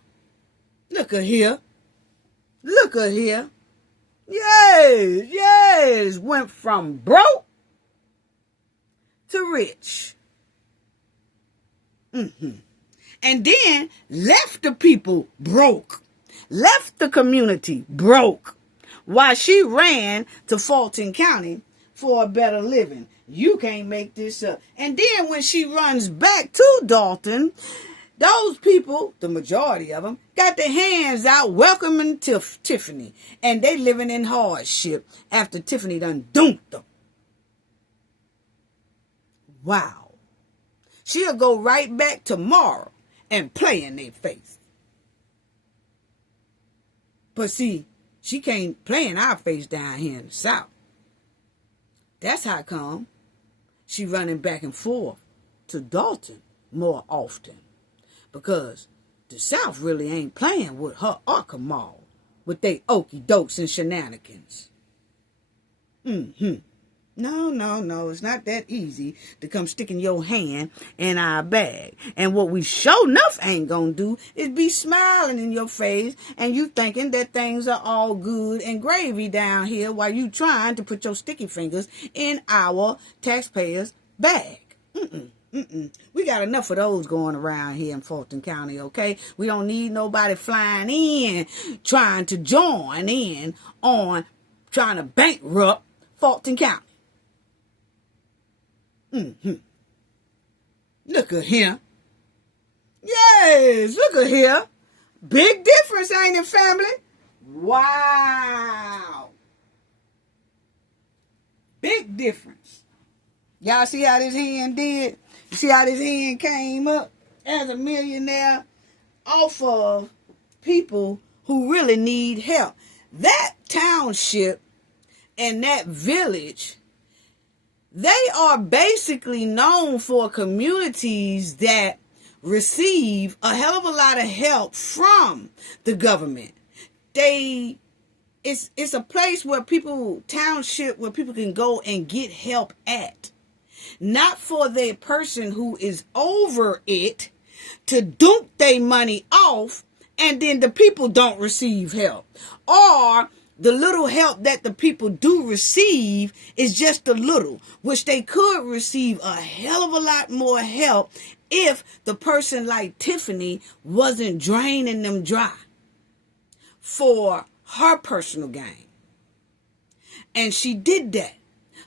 Look at here. Look at here. Yes. Went from broke to rich. And then left the people broke. Left the community broke. While she ran to Fulton County for a better living. You can't make this up. And then when she runs back to Dalton, those people, the majority of them, got their hands out welcoming Tiffany. And they living in hardship after Tiffany done dumped them. Wow. She'll go right back tomorrow and play in their face. But see, she can't play in our face down here in the South. That's how come she running back and forth to Dalton more often. Because the South really ain't playing with her or Kamal with they okey dokes and shenanigans. No, it's not that easy to come sticking your hand in our bag. And what we sure enough ain't gonna do is be smiling in your face and you thinking that things are all good and gravy down here while you trying to put your sticky fingers in our taxpayers' bag. We got enough of those going around here in Fulton County, okay? We don't need nobody flying in trying to join in on trying to bankrupt Fulton County. Look at here. Yes, look at here. Big difference, ain't it, family? Wow. Big difference. Y'all see how this hen did? You see how this hen came up as a millionaire off of people who really need help. That township and that village, they are basically known for communities that receive a hell of a lot of help from the government. It's a place where township where people can go and get help at. not for the person who is over it to dump their money off, and then the people don't receive help. Or the little help that the people do receive is just a little, which they could receive a hell of a lot more help if the person like Tiffany wasn't draining them dry for her personal gain. And she did that.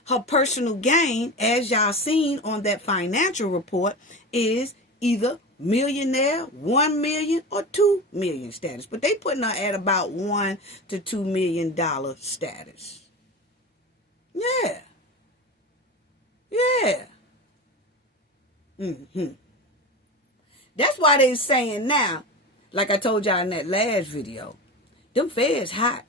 Her personal gain, as y'all seen on that financial report, is either millionaire, 1 million, or 2 million status. But they putting her at about $1 to $2 million status. Yeah. Yeah. That's why they saying now, like I told y'all in that last video, them feds hot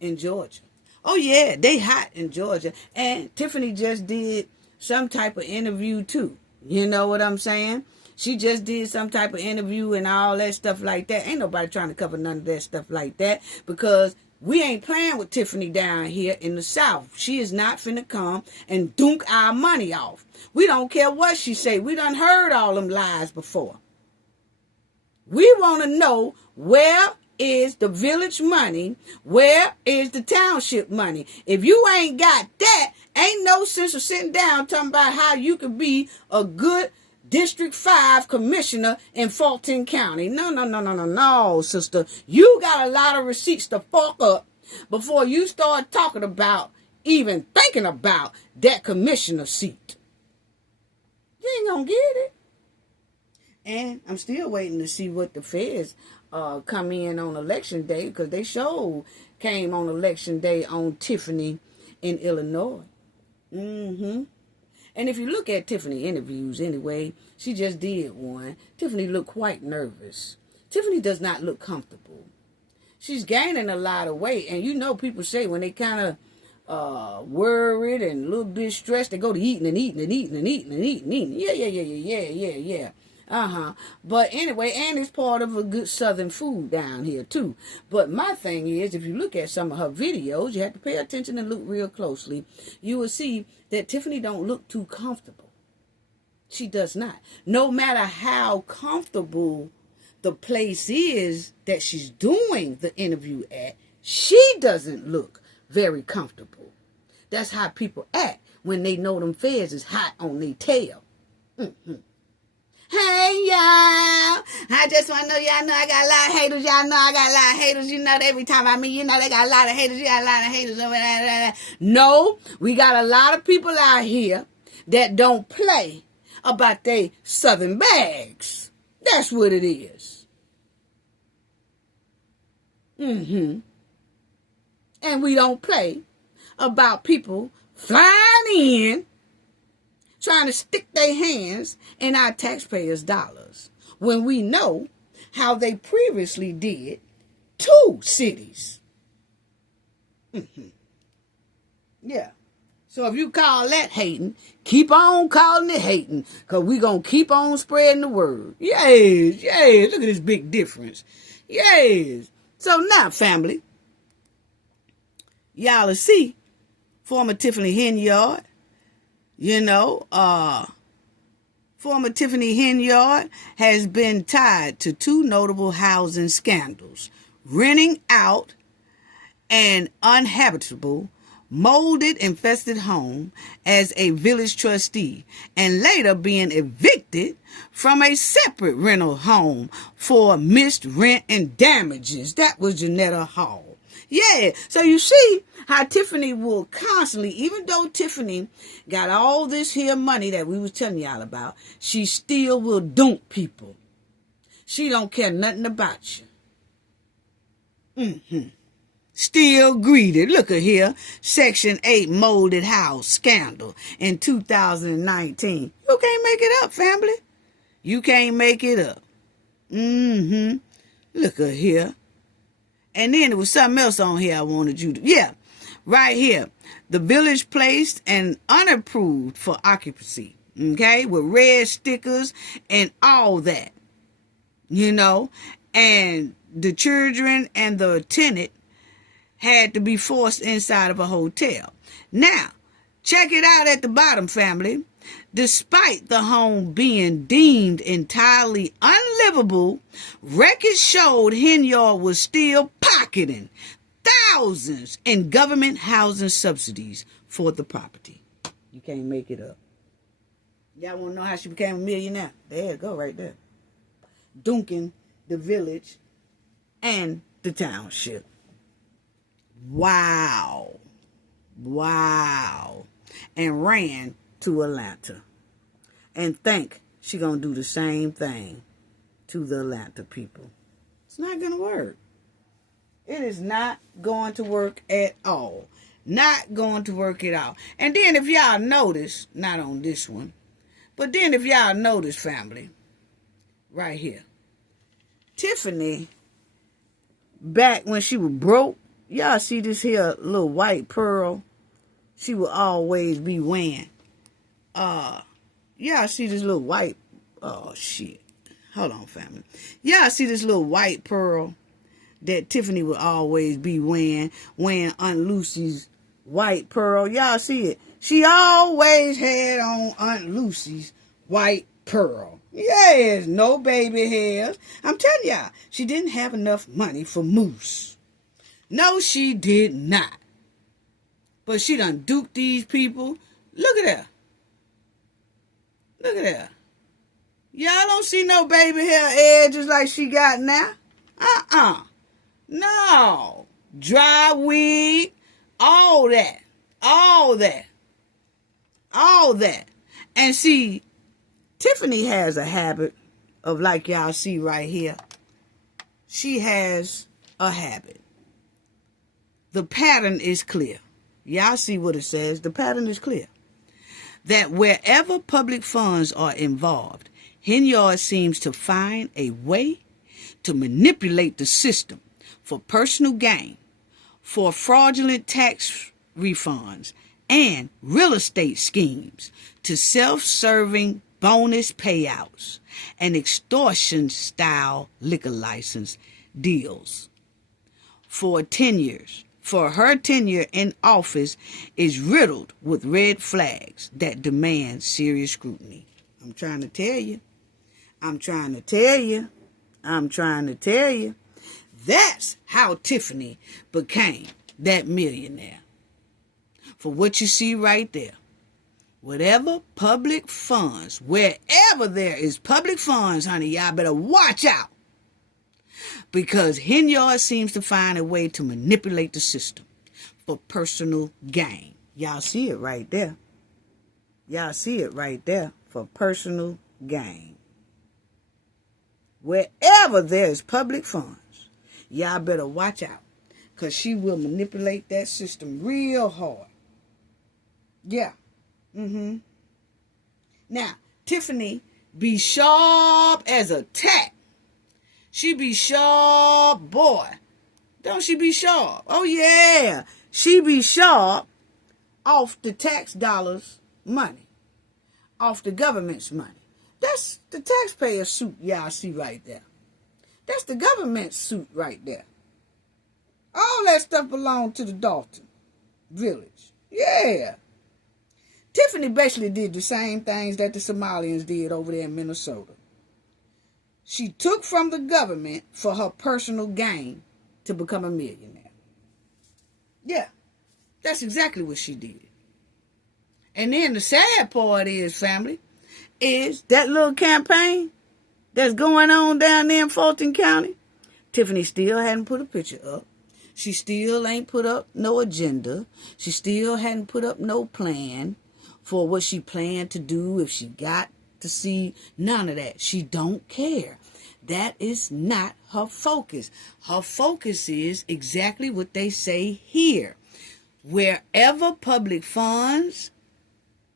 in Georgia. Oh yeah, they hot in Georgia. And Tiffany just did some type of interview too. You know what I'm saying? She just did some type of interview and all that stuff like that. Ain't nobody trying to cover none of that stuff like that, because we ain't playing with Tiffany down here in the South. She is not finna come and dunk our money off. We don't care what she say. We done heard all them lies before. We want to know, where is the village money? Where is the township money? If you ain't got that, ain't no sense of sitting down talking about how you could be a good District 5 commissioner in Fulton County. No, sister. You got a lot of receipts to fork up before you start talking about, even thinking about, that commissioner seat. You ain't gonna get it. And I'm still waiting to see what the feds come in on election day, because they sure came on election day on Tiffany in Illinois. And if you look at Tiffany interviews anyway, she just did one. Tiffany looked quite nervous. Tiffany does not look comfortable. She's gaining a lot of weight. And you know, people say when they kind of worried and a little bit stressed, they go to eating and eating and eating and eating and eating and eating. Yeah. But anyway, and it's part of a good Southern food down here too. But my thing is, if you look at some of her videos, you have to pay attention and look real closely. You will see that Tiffany don't look too comfortable. She does not. No matter how comfortable the place is that she's doing the interview at, she doesn't look very comfortable. That's how people act when they know them feds is hot on their tail. Hey, y'all. I just want to know, y'all know I got a lot of haters. Y'all know I got a lot of haters. You know, every time I meet, you know, they got a lot of haters. You got a lot of haters over there. No, we got a lot of people out here that don't play about they Southern bags. That's what it is. And we don't play about people flying in, trying to stick their hands in our taxpayers' dollars, when we know how they previously did 2 cities. Yeah. So if you call that hating, keep on calling it hating, because we're going to keep on spreading the word. Yes. Look at this big difference. Yes. So now, family, y'all will see former Tiffany Henyard. Former Tiffany Henyard has been tied to 2 notable housing scandals: renting out an uninhabitable, molded-infested home as a village trustee, and later being evicted from a separate rental home for missed rent and damages. That was Janetta Hall. Yeah, so you see how Tiffany will constantly, even though Tiffany got all this here money that we was telling y'all about, she still will dump people. She don't care nothing about you. Still greedy. Look at here. Section 8 molded house scandal in 2019. You can't make it up, family. You can't make it up. Look at here. And then there was something else on here I wanted you to... Yeah, right here. The village placed and unapproved for occupancy. Okay? With red stickers and all that. And the children and the tenant had to be forced inside of a hotel. Now, check it out at the bottom, family. Despite the home being deemed entirely unlivable, records showed Henyard was still pocketing thousands in government housing subsidies for the property. You can't make it up. Y'all want to know how she became a millionaire? There you go, right there. Dunking the village and the township. Wow. Wow. And ran to Atlanta. And think she gonna do the same thing to the Atlanta people. It's not gonna work. It is not going to work at all. Not going to work at all. And then if y'all notice, not on this one, but then if y'all notice, family, right here, Tiffany, back when she was broke, y'all see this here little white pearl she will always be wearing. Y'all see this little white, oh shit, hold on, family. Y'all see this little white pearl that Tiffany would always be wearing Aunt Lucy's white pearl. Y'all see it? She always had on Aunt Lucy's white pearl. Yes, no baby hairs. I'm telling y'all, she didn't have enough money for mousse. No, she did not. But she done duped these people. Look at her. Look at her. Y'all don't see no baby hair edges like she got now. No. Dry wig. All that. All that. All that. And see, Tiffany has a habit of, like y'all see right here, she has a habit. The pattern is clear. Y'all see what it says. The pattern is clear. That wherever public funds are involved, Henyard seems to find a way to manipulate the system for personal gain, for fraudulent tax refunds, and real estate schemes, to self-serving bonus payouts and extortion-style liquor license deals. For her tenure in office is riddled with red flags that demand serious scrutiny. I'm trying to tell you. I'm trying to tell you. I'm trying to tell you. That's how Tiffany became that millionaire. For what you see right there. Whatever public funds, wherever there is public funds, honey, y'all better watch out. Because Henyard seems to find a way to manipulate the system for personal gain. Y'all see it right there. Y'all see it right there, for personal gain. Wherever there is public funds, y'all better watch out. Because she will manipulate that system real hard. Yeah. Now, Tiffany be sharp as a tack. She be sharp, boy. Don't she be sharp? Oh, yeah. She be sharp off the tax dollars money. Off the government's money. That's the taxpayer suit y'all see right there. That's the government suit right there. All that stuff belonged to the Dalton village. Yeah. Tiffany basically did the same things that the Somalians did over there in Minnesota. She took from the government for her personal gain to become a millionaire. Yeah, that's exactly what she did. And then the sad part is, family, is that little campaign that's going on down there in Fulton County. Tiffany still hadn't put a picture up. She still ain't put up no agenda. She still hadn't put up no plan for what she planned to do if she got to see. None of that. She don't care. That is not her focus. Her focus is exactly what they say here. Wherever public funds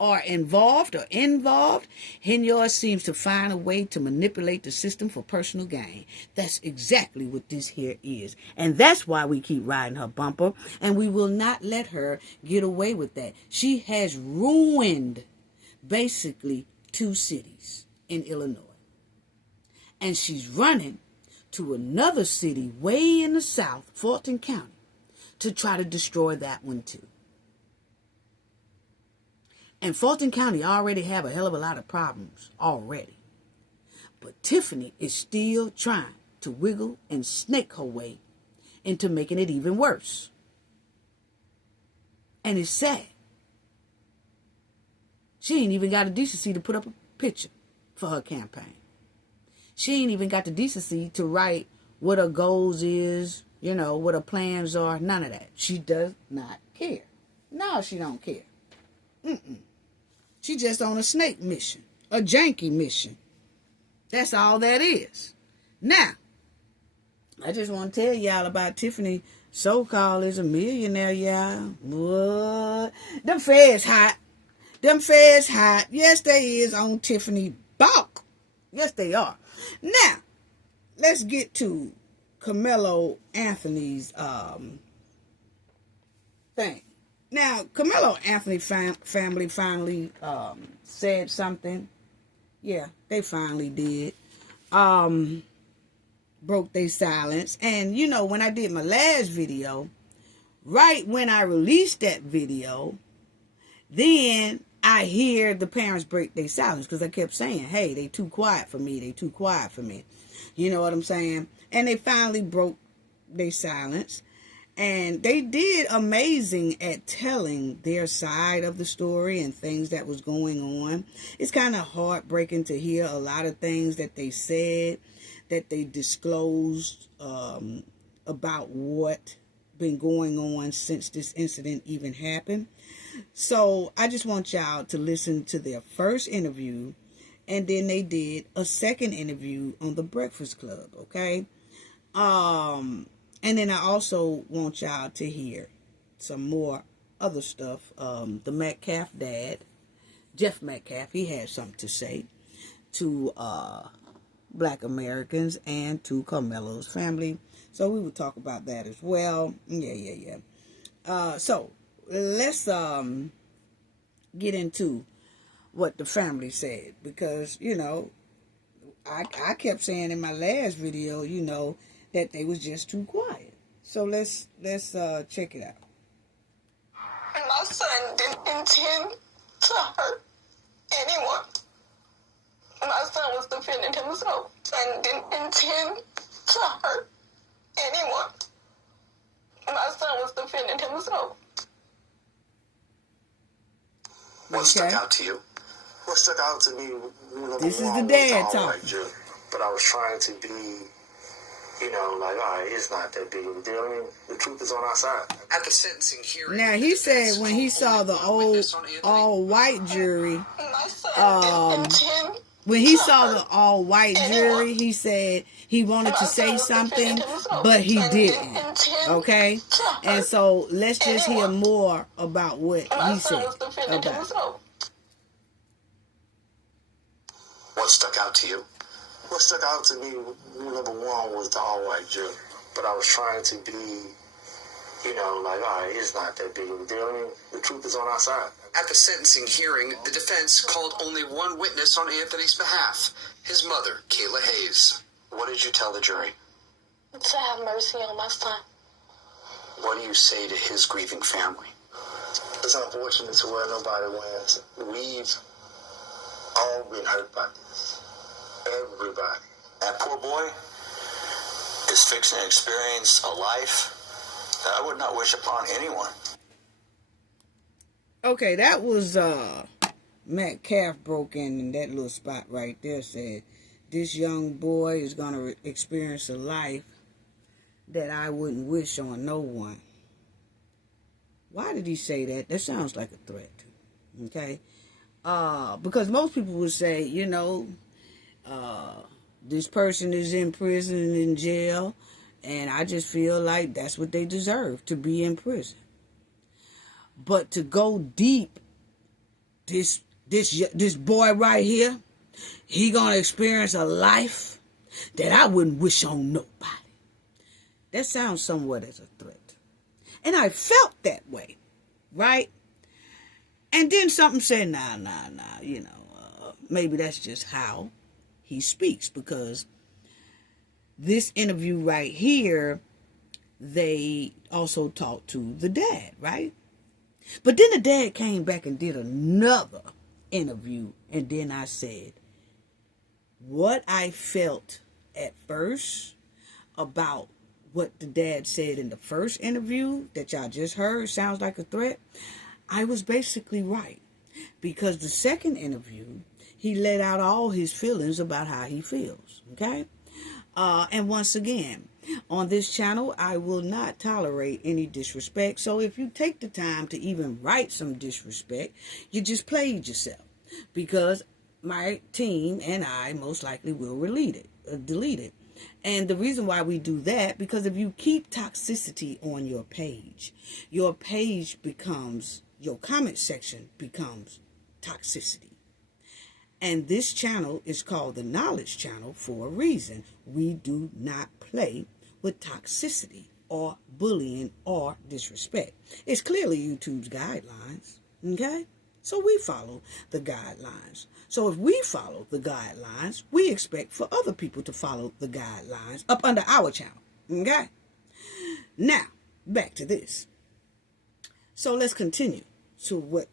are involved, Henyard seems to find a way to manipulate the system for personal gain. That's exactly what this here is. And that's why we keep riding her bumper, and we will not let her get away with that. She has ruined basically 2 cities in Illinois. And she's running to another city way in the south, Fulton County, to try to destroy that one too. And Fulton County already have a hell of a lot of problems already. But Tiffany is still trying to wiggle and snake her way into making it even worse. And it's sad. She ain't even got the decency to put up a picture for her campaign. She ain't even got the decency to write what her goals is, you know, what her plans are. None of that. She does not care. No, she don't care. She just on a snake mission. A janky mission. That's all that is. Now, I just want to tell y'all about Tiffany so-called is a millionaire, y'all. What? Them feds hot. Them feds hot. Yes, they is on Tiffany bulk. Yes, they are. Now, let's get to Karmelo Anthony's thing. Now, Karmelo Anthony family finally said something. Yeah, they finally did. Broke their silence. And, you know, when I did my last video, right when I released that video, then I hear the parents break their silence because I kept saying, hey, they too quiet for me. They too quiet for me. You know what I'm saying? And they finally broke their silence. And they did amazing at telling their side of the story and things that was going on. It's kind of heartbreaking to hear a lot of things that they said, that they disclosed about what been going on since this incident even happened. So I just want y'all to listen to their first interview, and then they did a second interview on the Breakfast Club, okay? And then I also want y'all to hear some more other stuff. The Metcalf dad, Jeff Metcalf, he had something to say to Black Americans and to Karmelo's family. So we will talk about that as well. Yeah. So let's get into what the family said, because, you know, I kept saying in my last video, you know, that they was just too quiet. So let's check it out. My son didn't intend to hurt anyone. My son was defending himself and didn't intend to hurt anyone. My son was defending himself. What stuck out to you? What stuck out to me, this is the dad talking. But I was trying to be, you know, like, all right, it's not that big of a deal. I mean, the truth is on our side. At the sentencing hearing, now he said when he saw the old all-white jury, when he saw the all-white jury, he said he wanted to say something, but he didn't. Okay? And so let's just hear more about what he said about it. What stuck out to you? What stuck out to me, number one, was the all-white jury. But I was trying to be, you know, like, all right, it's not that big of a deal. I mean, the truth is on our side. At the sentencing hearing, the defense called only one witness on Anthony's behalf, his mother, Kayla Hayes. What did you tell the jury? To have mercy on my son. What do you say to his grieving family? It's unfortunate to where nobody wins. We've all been hurt by this. Everybody. That poor boy is fixing to experience a life that I would not wish upon anyone. Okay, that was Metcalf broke in that little spot right there, said this young boy is going to experience a life that I wouldn't wish on no one. Why did he say that? That sounds like a threat. Okay? Because most people would say, you know, this person is in prison and in jail, and I just feel like that's what they deserve, to be in prison. But to go deep, this boy right here, he gonna experience a life that I wouldn't wish on nobody. That sounds somewhat as a threat. And I felt that way, right? And then something said, nah, you know, maybe that's just how he speaks, because this interview right here, they also talked to the dad, right? But then the dad came back and did another interview, and then I said, what I felt at first about what the dad said in the first interview that y'all just heard sounds like a threat, I was basically right. Because the second interview, he let out all his feelings about how he feels, okay? And once again, on this channel, I will not tolerate any disrespect. So if you take the time to even write some disrespect, you just played yourself. Because my team and I most likely will delete it. And the reason why we do that, because if you keep toxicity on your page becomes, your comment section becomes toxicity. And this channel is called the Knowledge Channel for a reason. We do not play with toxicity or bullying or disrespect. It's clearly YouTube's guidelines, okay? So we follow the guidelines. So if we follow the guidelines, we expect for other people to follow the guidelines up under our channel, okay? Now, back to this. So let's continue to what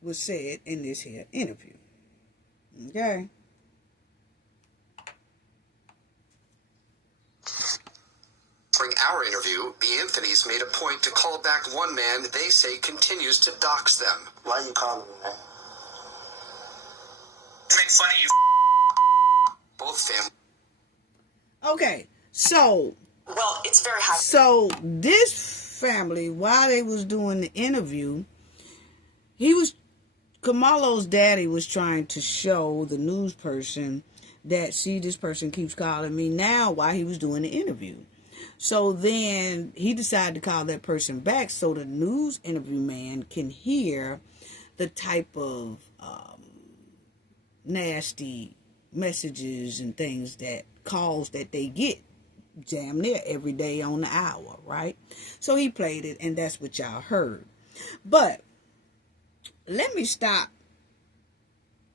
was said in this here interview, okay? During our interview, the Anthonys made a point to call back one man they say continues to dox them. Why you calling me, man? To make fun of you. Both families. Okay, so... Well, it's very high. So this family, while they was doing the interview, Karmelo's daddy was trying to show the news person that, see, this person keeps calling me now while he was doing the interview. So then he decided to call that person back so the news interview man can hear the type of nasty messages and things, that calls that they get damn near every day on the hour, right? So he played it, and that's what y'all heard. But let me stop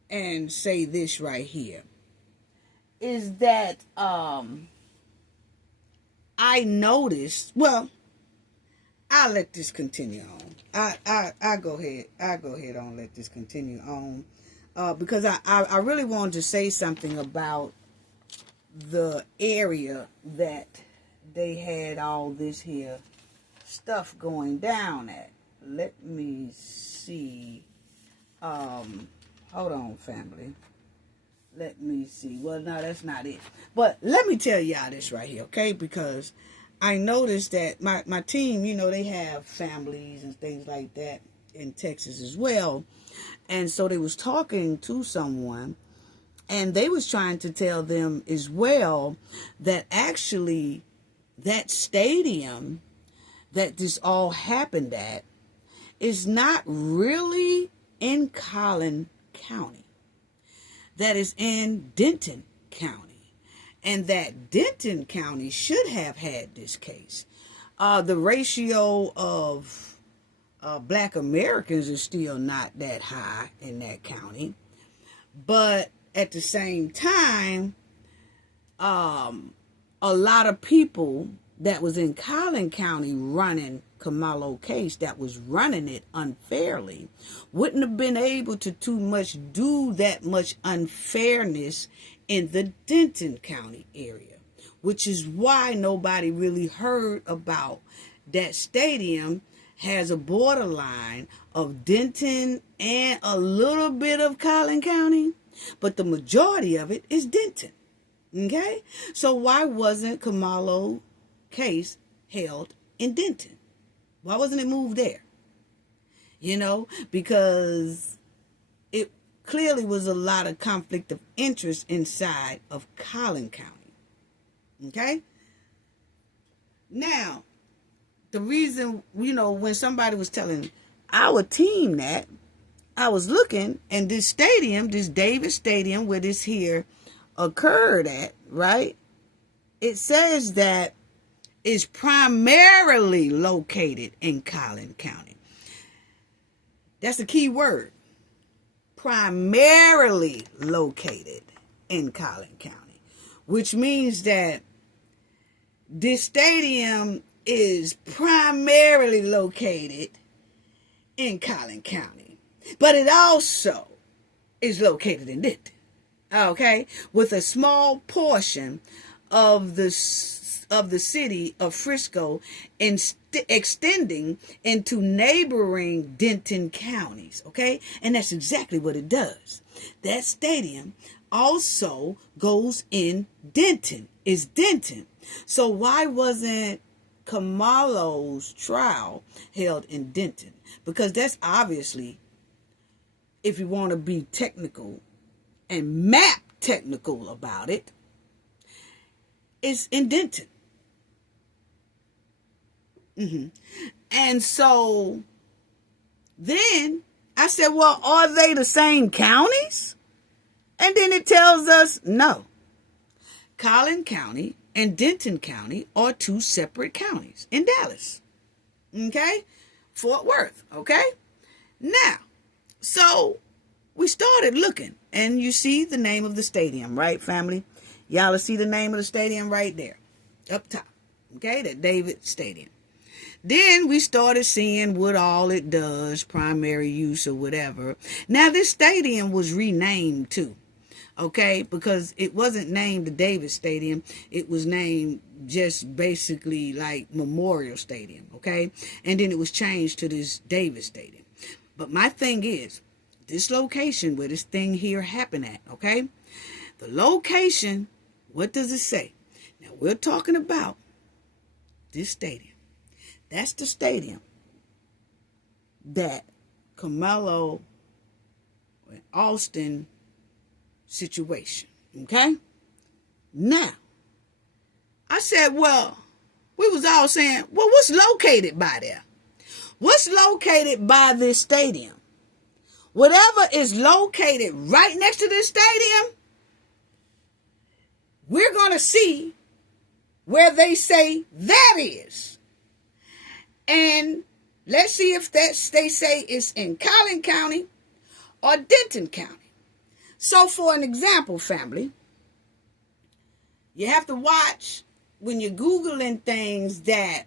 and say this right here, is that I noticed, well, I'll let this continue on. I go ahead on let this continue on, because I really wanted to say something about the area that they had all this here stuff going down at. Let me see. Hold on, family. Let me see. Well, no, that's not it. But let me tell y'all this right here, okay? Because I noticed that my team, you know, they have families and things like that in Texas as well. And so they was talking to someone, and they was trying to tell them as well that actually that stadium that this all happened at is not really in Collin County. That is in Denton County. And that Denton County should have had this case. The ratio of black Americans is still not that high in that county. But at the same time, a lot of people that was in Collin County running Karmelo case, that was running it unfairly, wouldn't have been able to do that much unfairness in the Denton County area, which is why nobody really heard about that stadium. Has a borderline of Denton and a little bit of Collin County, but the majority of it is Denton. Okay? So why wasn't Karmelo case held in Denton? Why wasn't it moved there? You know, because it clearly was a lot of conflict of interest inside of Collin County. Okay? Now, the reason, you know, when somebody was telling our team that, I was looking, and this stadium, this Davis Stadium where this here occurred at, right? It says that it's primarily located in Collin County. That's a key word. Primarily located in Collin County, which means that this stadium is primarily located in Collin County, but it also is located in Denton. Okay, with a small portion of the city of Frisco extending into neighboring Denton counties. Okay, and that's exactly what it does. That stadium also goes in Denton. It's Denton. So why wasn't Karmelo's trial held in Denton? Because that's obviously, if you want to be technical and map technical about it, it's in Denton. And so then I said, well, are they the same counties? And then it tells us no. Collin County and Denton County are two separate counties in Dallas. Okay? Fort Worth. Okay? Now, so we started looking, and you see the name of the stadium, right, family? Y'all see the name of the stadium right there, up top. Okay? That David Stadium. Then we started seeing what all it does, primary use or whatever. Now, this stadium was renamed too. Okay, because it wasn't named the Davis Stadium. It was named just basically like Memorial Stadium, okay? And then it was changed to this Davis Stadium. But my thing is, this location where this thing here happened at, okay? The location, what does it say? Now, we're talking about this stadium. That's the stadium that Karmelo and Austin situation. Okay? Now, I said, well, we was all saying, well, what's located by there? What's located by this stadium? Whatever is located right next to this stadium, we're going to see where they say that is. And let's see if they say it's in Collin County or Denton County. So for an example, family, you have to watch when you're Googling things that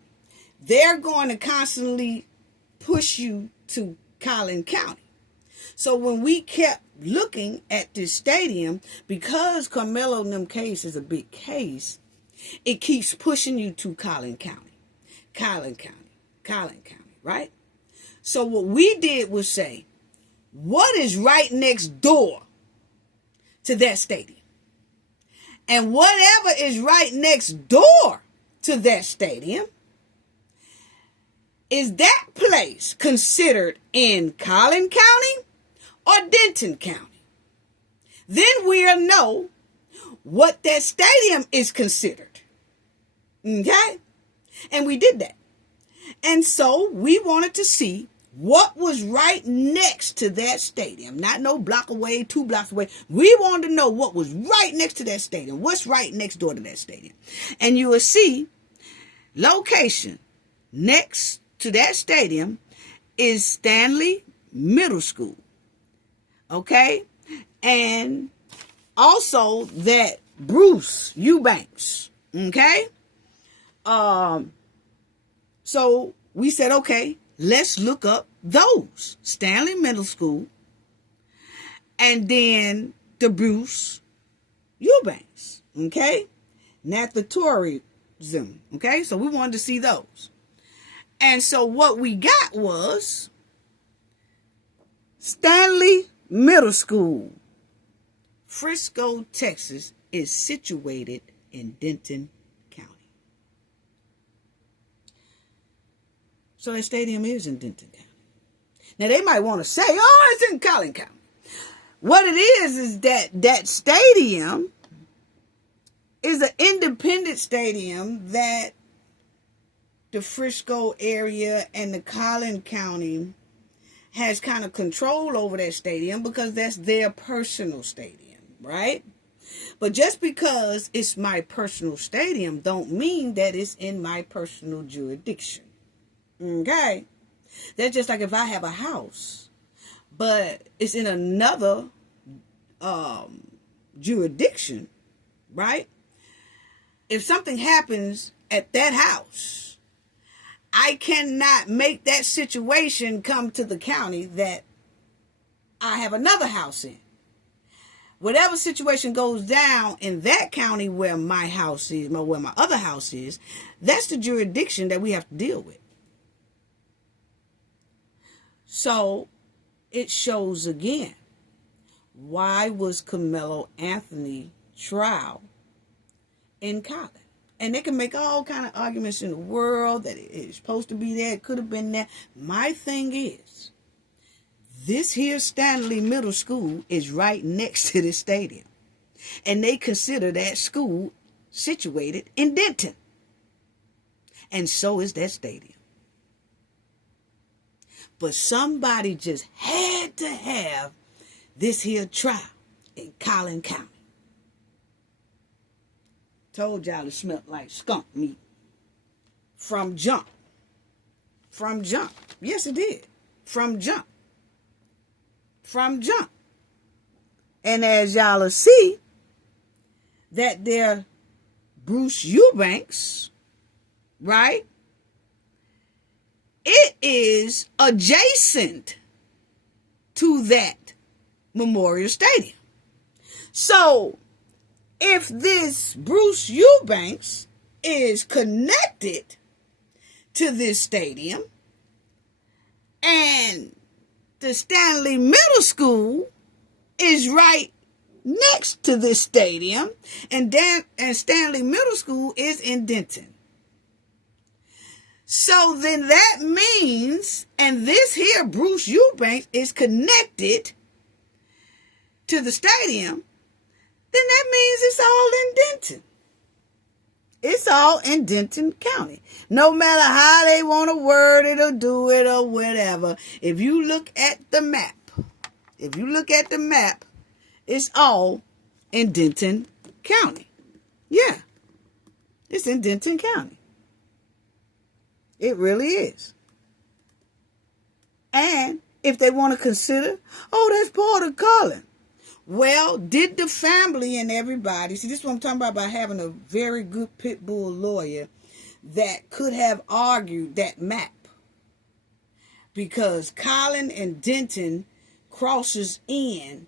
they're going to constantly push you to Collin County. So when we kept looking at this stadium, because Karmelo and them case is a big case, it keeps pushing you to Collin County, Collin County, Collin County, right? So what we did was say, what is right next door to that stadium? And whatever is right next door to that stadium, is that place considered in Collin County or Denton County? Then we'll know what that stadium is considered. Okay? And we did that. And so we wanted to see what was right next to that stadium. Not no block away, 2 blocks away. We wanted to know what was right next to that stadium. What's right next door to that stadium? And you will see location next to that stadium is Stanley Middle School. Okay? And also that Bruce Eubanks. Okay? So we said, okay, let's look up those. Stanley Middle School and then the Bruce Eubanks. Okay? Nathatourism. Okay? So we wanted to see those. And so what we got was Stanley Middle School, Frisco, Texas, is situated in Denton County. So that stadium is in Denton County. Now they might want to say, oh, it's in Collin County. What it is that stadium is an independent stadium that the Frisco area and the Collin County has kind of control over that stadium because that's their personal stadium, right? But just because it's my personal stadium don't mean that it's in my personal jurisdiction. Okay? That's just like if I have a house, but it's in another jurisdiction, right? If something happens at that house I cannot make that situation come to the county that I have another house in. Whatever situation goes down in that county where my house is, where my other house is, that's the jurisdiction that we have to deal with. So it shows again, why was Karmelo Anthony trial in Collin? And they can make all kind of arguments in the world that it's supposed to be there, it could have been there. My thing is, this here Stanley Middle School is right next to this stadium. And they consider that school situated in Denton. And so is that stadium. But somebody just had to have this here trial in Collin County. Told y'all it smelled like skunk meat. From jump. From jump. Yes, it did. From jump. From jump. And as y'all will see, that there Bruce Eubanks, right? It is adjacent to that Memorial Stadium. So, if this Bruce Eubanks is connected to this stadium, and the Stanley Middle School is right next to this stadium, and Stanley Middle School is in Denton. So then that means, and this here Bruce Eubanks is connected to the stadium, then that means it's all in Denton. It's all in Denton County. No matter how they want to word it or do it or whatever. If you look at the map, it's all in Denton County. Yeah. It's in Denton County. It really is. And if they want to consider, that's part of Collin. Well, did the family and everybody, see, this is what I'm talking about having a very good pit bull lawyer that could have argued that map. Because Collin and Denton crosses into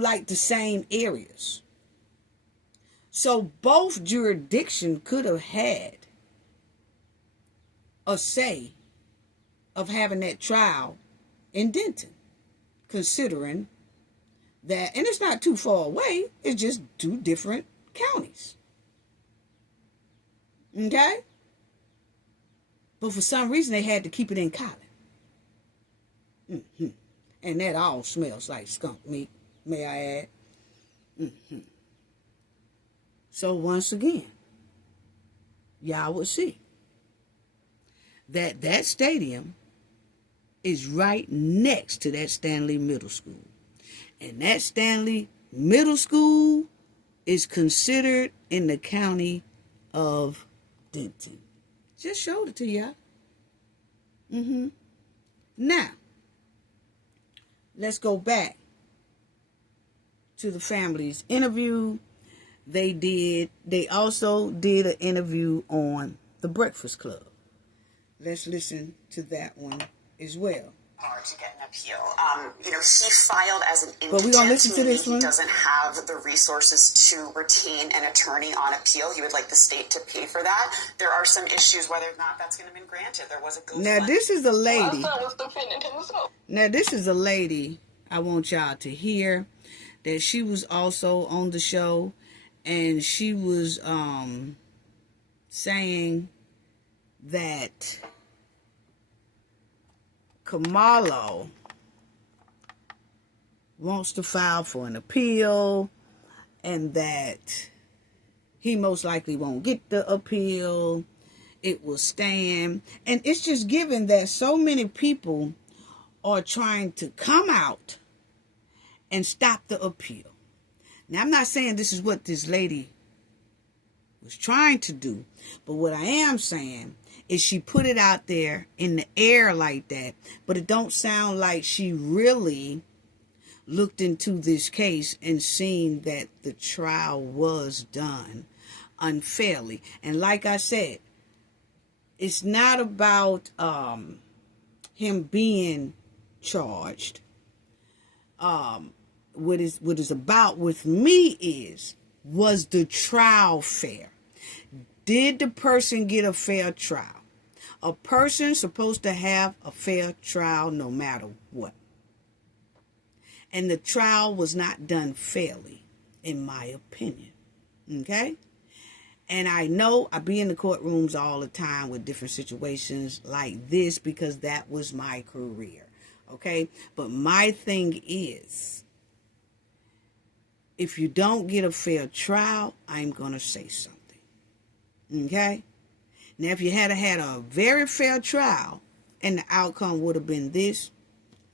like the same areas. So both jurisdictions could have had a say of having that trial in Denton, considering that, and it's not too far away, it's just two different counties. Okay? But for some reason, they had to keep it in Collin. Mm-hmm. And that all smells like skunk meat, may I add. Mm-hmm. So once again, y'all will see that stadium is right next to that Stanley Middle School. And that Stanley Middle School is considered in the county of Denton. Just showed it to y'all. Now, let's go back to the family's interview. They also did an interview on The Breakfast Club. Let's listen to that one as well. Hard to get an appeal. He filed as an indigent, but we're gonna listen to this one. He doesn't have the resources to retain an attorney on appeal. He would like the state to pay for that. There are some issues whether or not that's going to be granted. There was a GoFundMe. Now this is a lady. My son was defending himself. Now this is a lady I want y'all to hear that she was also on the show, and she was saying that Karmelo wants to file for an appeal, and that he most likely won't get the appeal. It will stand. And it's just given that so many people are trying to come out and stop the appeal. Now, I'm not saying this is what this lady was trying to do, but what I am saying is she put it out there in the air like that, but it don't sound like she really looked into this case and seen that the trial was done unfairly. And like I said, It's not about him being charged. What is about with me is, was the trial fair? Did the person get a fair trial? A person's supposed to have a fair trial no matter what. And the trial was not done fairly, in my opinion. Okay? And I know I be in the courtrooms all the time with different situations like this because that was my career. Okay? But my thing is, if you don't get a fair trial, I'm going to say something. Okay? Now, if you had a very fair trial and the outcome would have been this,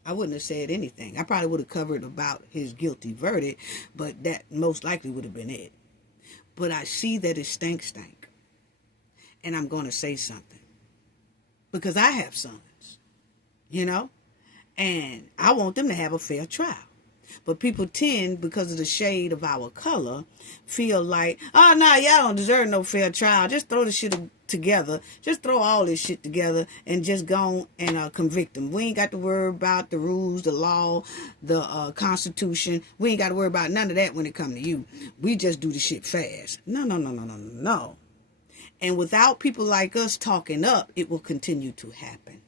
I wouldn't have said anything. I probably would have covered about his guilty verdict, but that most likely would have been it. But I see that it stank. And I'm going to say something. Because I have sons, you know, and I want them to have a fair trial. But people tend, because of the shade of our color, feel like, oh, no, y'all don't deserve no fair trial. Just throw the shit together. Just throw all this shit together and just go and convict them. We ain't got to worry about the rules, the law, the Constitution. We ain't got to worry about none of that when it come to you. We just do the shit fast. No. And without people like us talking up, it will continue to happen.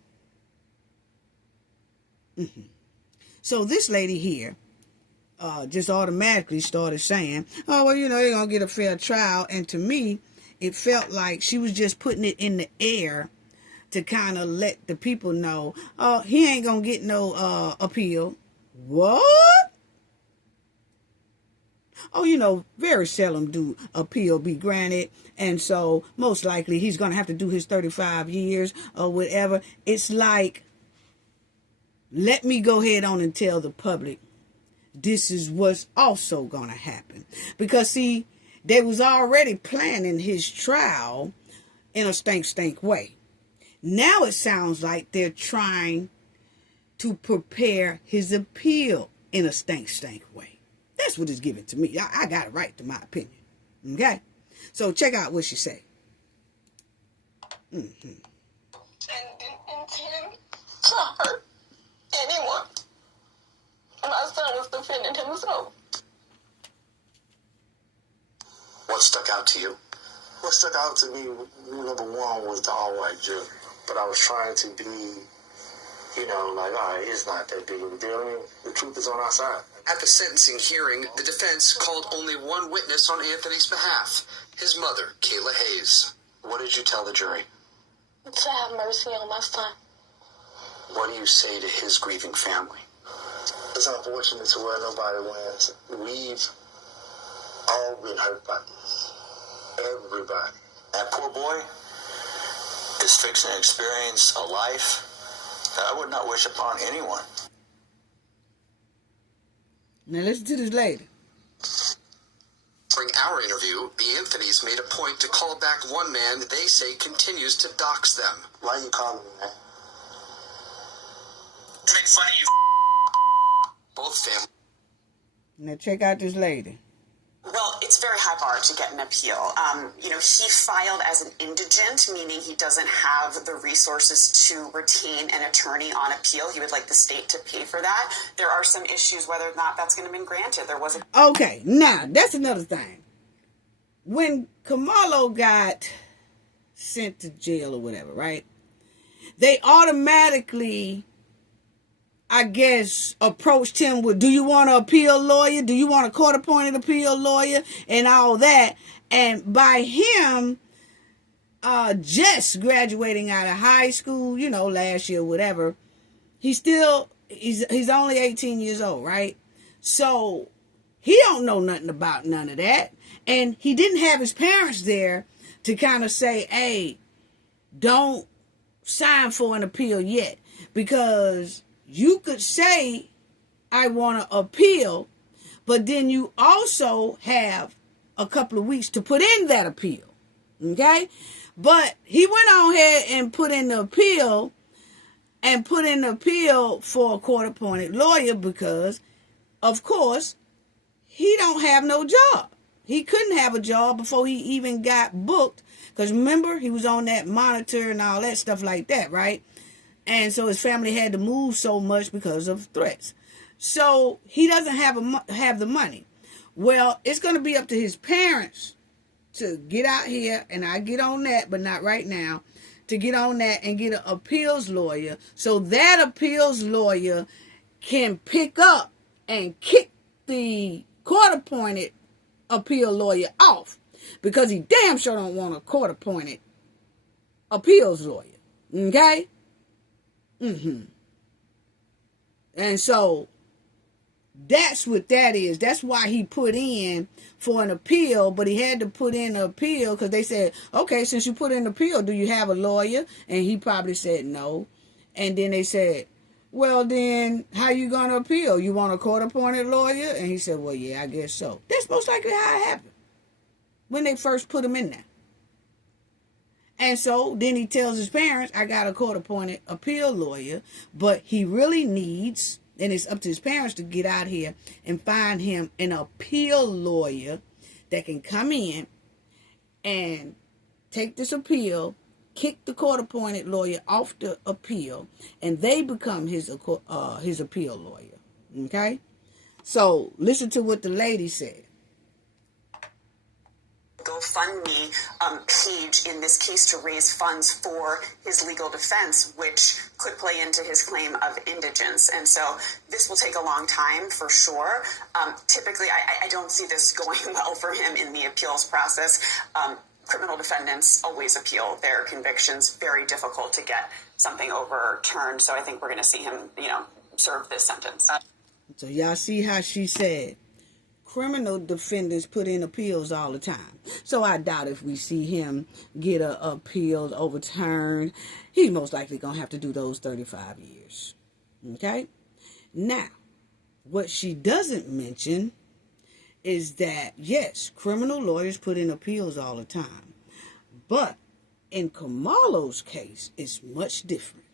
So this lady here just automatically started saying, oh, well, you know, they're going to get a fair trial. And to me, it felt like she was just putting it in the air to kind of let the people know, oh, he ain't going to get no appeal. What? Oh, you know, very seldom do appeal be granted. And so most likely he's going to have to do his 35 years or whatever. It's like, let me go ahead on and tell the public this is what's also going to happen. Because, see, they was already planning his trial in a stank way. Now it sounds like they're trying to prepare his appeal in a stank way. That's what it's giving to me. I got it right to my opinion. Okay? So check out what she said. And didn't intend to hurt anyone. My son was defending himself. What stuck out to you? What stuck out to me, number one, was the all-white jury. But I was trying to be, you know, like, all right, it's not that big of a deal. I mean, the truth is on our side. At the sentencing hearing, the defense called only one witness on Anthony's behalf, his mother, Kayla Hayes. What did you tell the jury? To have mercy on my son. What do you say to his grieving family? It's unfortunate to where nobody wins. We've all been hurt by this. Everybody. That poor boy is fixing to experience a life that I would not wish upon anyone. Now listen to this lady. During our interview, the Anthonys made a point to call back one man they say continues to dox them. Why are you calling me, man? To make fun of you. Both families. Now check out this lady. Well, it's very high bar to get an appeal. You know, he filed as an indigent, meaning he doesn't have the resources to retain an attorney on appeal. He would like the state to pay for that. There are some issues whether or not that's going to be granted. There was a... Okay, now, that's another thing. When Karmelo got sent to jail or whatever, right? They automatically, I guess, approached him with, do you want an appeal lawyer? Do you want a court-appointed appeal lawyer? And all that. And by him just graduating out of high school, you know, last year, whatever, he's only 18 years old, right? So he don't know nothing about none of that. And he didn't have his parents there to kind of say, hey, don't sign for an appeal yet. Because you could say, I want to appeal, but then you also have a couple of weeks to put in that appeal. Okay? But he went on ahead and put in the appeal for a court-appointed lawyer because, of course, he don't have no job. He couldn't have a job before he even got booked. Because remember, he was on that monitor and all that stuff like that, right? And so his family had to move so much because of threats. So he doesn't have the money. Well, it's going to be up to his parents to get out here, and I get on that, but not right now, to get on that and get an appeals lawyer, so that appeals lawyer can pick up and kick the court-appointed appeal lawyer off, because he damn sure don't want a court-appointed appeals lawyer. Okay? And so that's what that is. That's why he put in for an appeal, but he had to put in an appeal because they said, okay, since you put in an appeal, do you have a lawyer? And he probably said no. And then they said, well, then how you going to appeal? You want a court-appointed lawyer? And he said, well, yeah, I guess so. That's most likely how it happened when they first put him in there. And so then he tells his parents, I got a court-appointed appeal lawyer, but he really needs, and it's up to his parents to get out here and find him an appeal lawyer that can come in and take this appeal, kick the court-appointed lawyer off the appeal, and they become his appeal lawyer. Okay? So listen to what the lady said. GoFundMe page in this case to raise funds for his legal defense, which could play into his claim of indigence. And so this will take a long time for sure. Typically, I don't see this going well for him in the appeals process. Criminal defendants always appeal their convictions. Very difficult to get something overturned. So I think we're going to see him, serve this sentence. So y'all see how she said criminal defendants put in appeals all the time. So I doubt if we see him get an appeal overturned. He's most likely going to have to do those 35 years. Okay? Now, what she doesn't mention is that, yes, criminal lawyers put in appeals all the time. But in Karmelo's case, it's much different.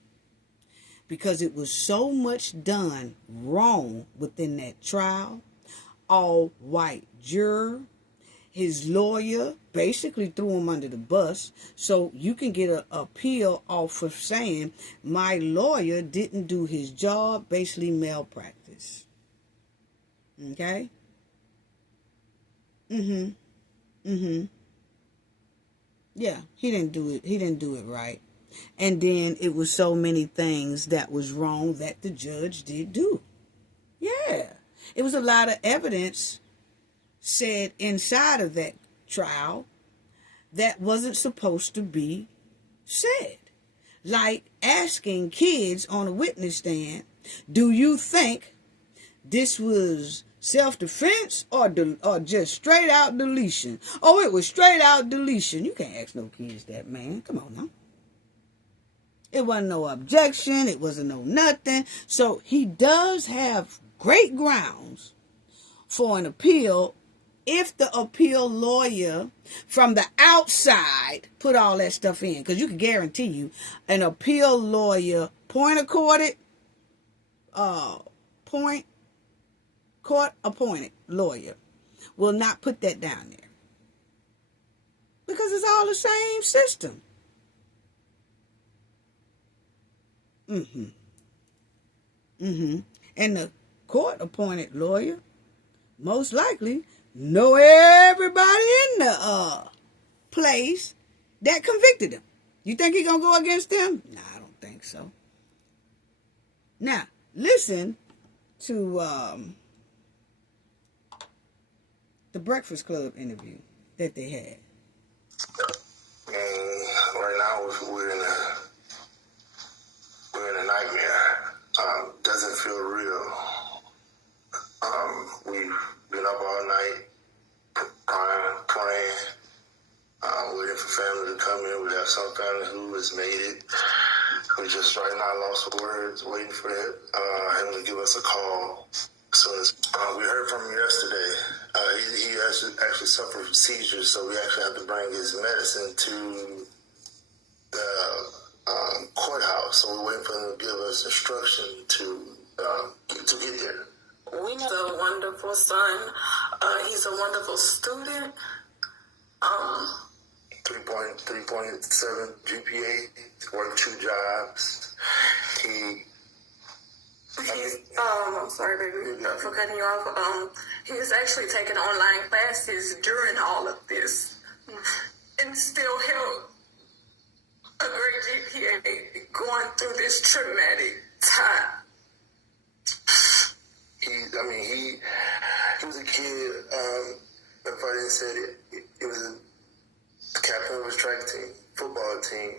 Because it was so much done wrong within that trial. All white juror, his lawyer basically threw him under the bus, so you can get an appeal off of saying my lawyer didn't do his job, basically malpractice. Okay? Yeah, he didn't do it right. And then it was so many things that was wrong that the judge did do. Yeah. It was a lot of evidence said inside of that trial that wasn't supposed to be said. Like asking kids on a witness stand, do you think this was self-defense or just straight out deletion? Oh, it was straight out deletion. You can't ask no kids that, man. Come on now. It wasn't no objection. It wasn't no nothing. So he does have great grounds for an appeal if the appeal lawyer from the outside put all that stuff in. Because you can guarantee you an appeal lawyer, court-appointed lawyer will not put that down there. Because it's all the same system. And the court-appointed lawyer most likely know everybody in the place that convicted him. You think he gonna go against them? Nah, I don't think so. Now, listen to the Breakfast Club interview that they had. Right now, we're in a nightmare. Doesn't feel real. We've been up all night, praying, waiting for family to come in. We have some family who has made it. We just right now lost words, waiting for him to give us a call. As soon as we heard from him yesterday, he actually suffered from seizures, so we actually have to bring his medicine to the courthouse. So we're waiting for him to give us instruction to get there. We have a wonderful son. He's a wonderful student. 3.7 GPA, worked 2 jobs. I'm sorry, baby, for cutting you off. He's actually taking online classes during all of this and still held a great GPA going through this traumatic time. He was a kid. If I didn't say it, he was the captain of a track team, football team.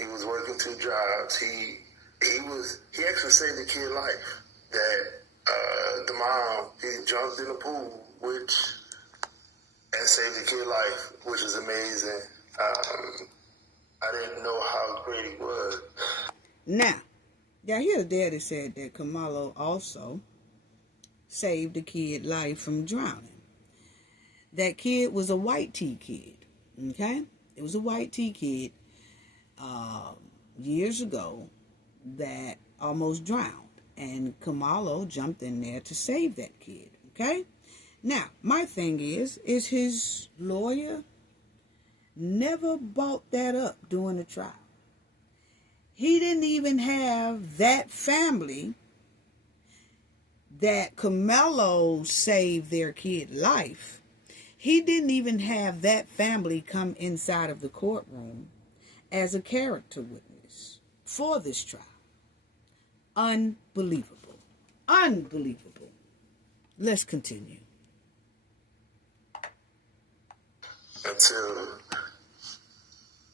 He was working 2 jobs. He actually saved the kid's life. That the mom, he jumped in the pool, and saved the kid's life, which is amazing. I didn't know how great he was. Now, y'all hear the daddy said that Karmelo also saved the kid's life from drowning. That kid was a white tea kid, okay? It was a white tea kid years ago that almost drowned. And Karmelo jumped in there to save that kid, okay? Now, my thing is his lawyer never brought that up during the trial. He didn't even have that family that Karmelo saved their kid's life. He didn't even have that family come inside of the courtroom as a character witness for this trial. Unbelievable. Unbelievable. Let's continue. Until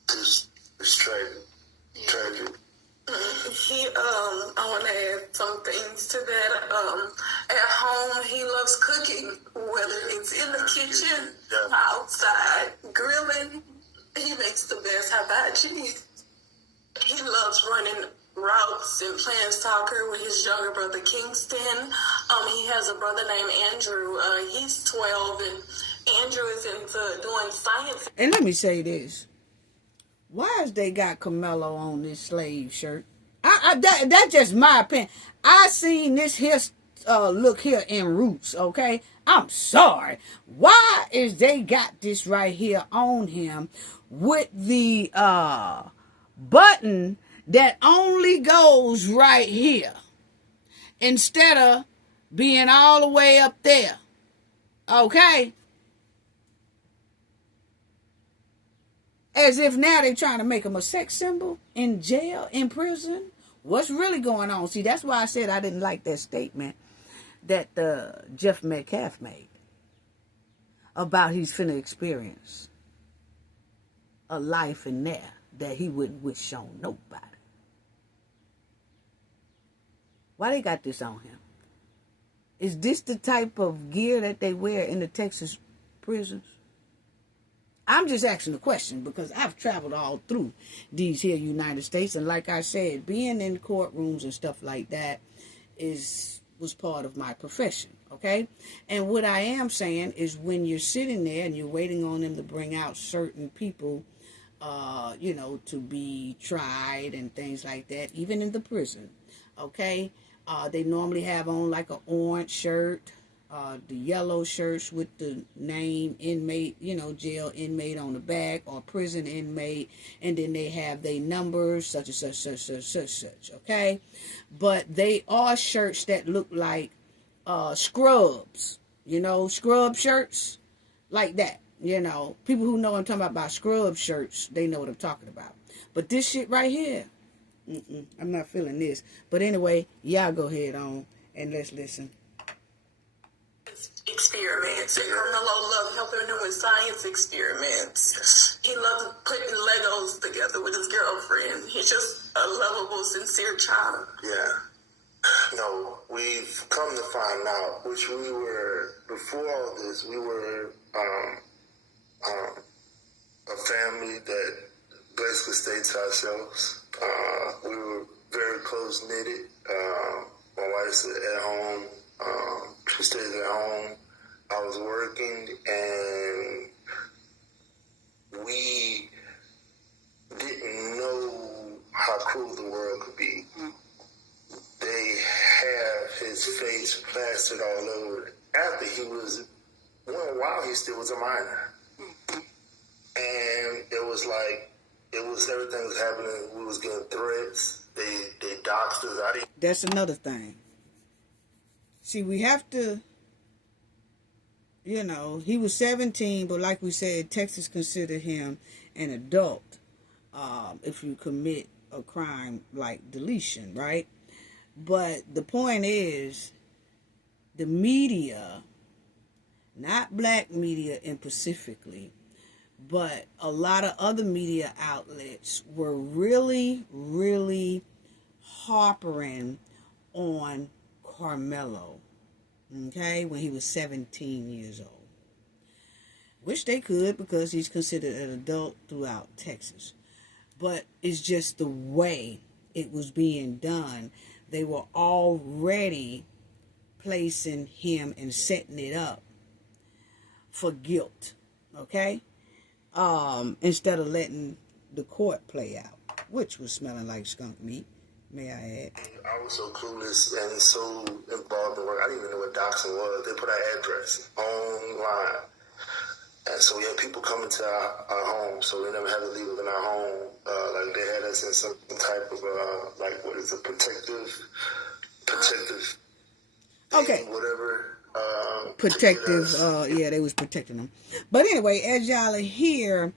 this tragic. I want to add some things to that. At home, he loves cooking, whether it's in the kitchen, outside, grilling. He makes the best hibachi. He loves running routes and playing soccer with his younger brother, Kingston. He has a brother named Andrew. He's 12, and Andrew is into doing science. And let me say this. Why has they got Karmelo on this slave shirt? That's just my opinion. I seen this here look here in Roots, okay? I'm sorry. Why is they got this right here on him with the button that only goes right here instead of being all the way up there, okay? As if now they're trying to make him a sex symbol in jail, in prison. What's really going on? See, that's why I said I didn't like that statement that Jeff Metcalf made about he's finna experience a life in there that he wouldn't wish on nobody. Why they got this on him? Is this the type of gear that they wear in the Texas prisons? I'm just asking the question because I've traveled all through these here United States. And like I said, being in courtrooms and stuff like that was part of my profession, okay? And what I am saying is when you're sitting there and you're waiting on them to bring out certain people, to be tried and things like that, even in the prison, okay? They normally have on like an orange shirt, the yellow shirts with the name inmate, jail inmate on the back, or prison inmate, and then they have their numbers, such and such, such, such, such, such, okay? But they are shirts that look like scrubs, scrub shirts, like that, People who know what I'm talking about scrub shirts, they know what I'm talking about. But this shit right here, I'm not feeling this. But anyway, y'all go ahead on and let's listen. Experiments, and Karmelo loved helping him with science experiments. Yes. He loved putting Legos together with his girlfriend. He's just a lovable, sincere child. Yeah. No, we've come to find out, which we were, before all this, we were a family that basically stayed to ourselves. We were very close-knitted. My wife's at home. She stays at home. I was working, and we didn't know how cruel the world could be. They have his face plastered all over. After he was, while he still was a minor. and it was like, everything was happening. We was getting threats. They doxed us. That's another thing. See, we have to, he was 17, but like we said, Texas considered him an adult if you commit a crime like deletion, right? But the point is, the media, not black media in specifically, but a lot of other media outlets were really, really harping on Karmelo, okay, when he was 17 years old. Which they could, because he's considered an adult throughout Texas. But it's just the way it was being done. They were already placing him and setting it up for guilt, okay? Instead of letting the court play out, which was smelling like skunk meat, may I add. I was so clueless and so involved in work. I didn't even know what doxing was. They put our address online. And so we had people coming to our home, so we never had to leave within our home. Like they had us in some type of, what is it, protective okay. thing, whatever. Protective, they was protecting them. But anyway, as y'all hear,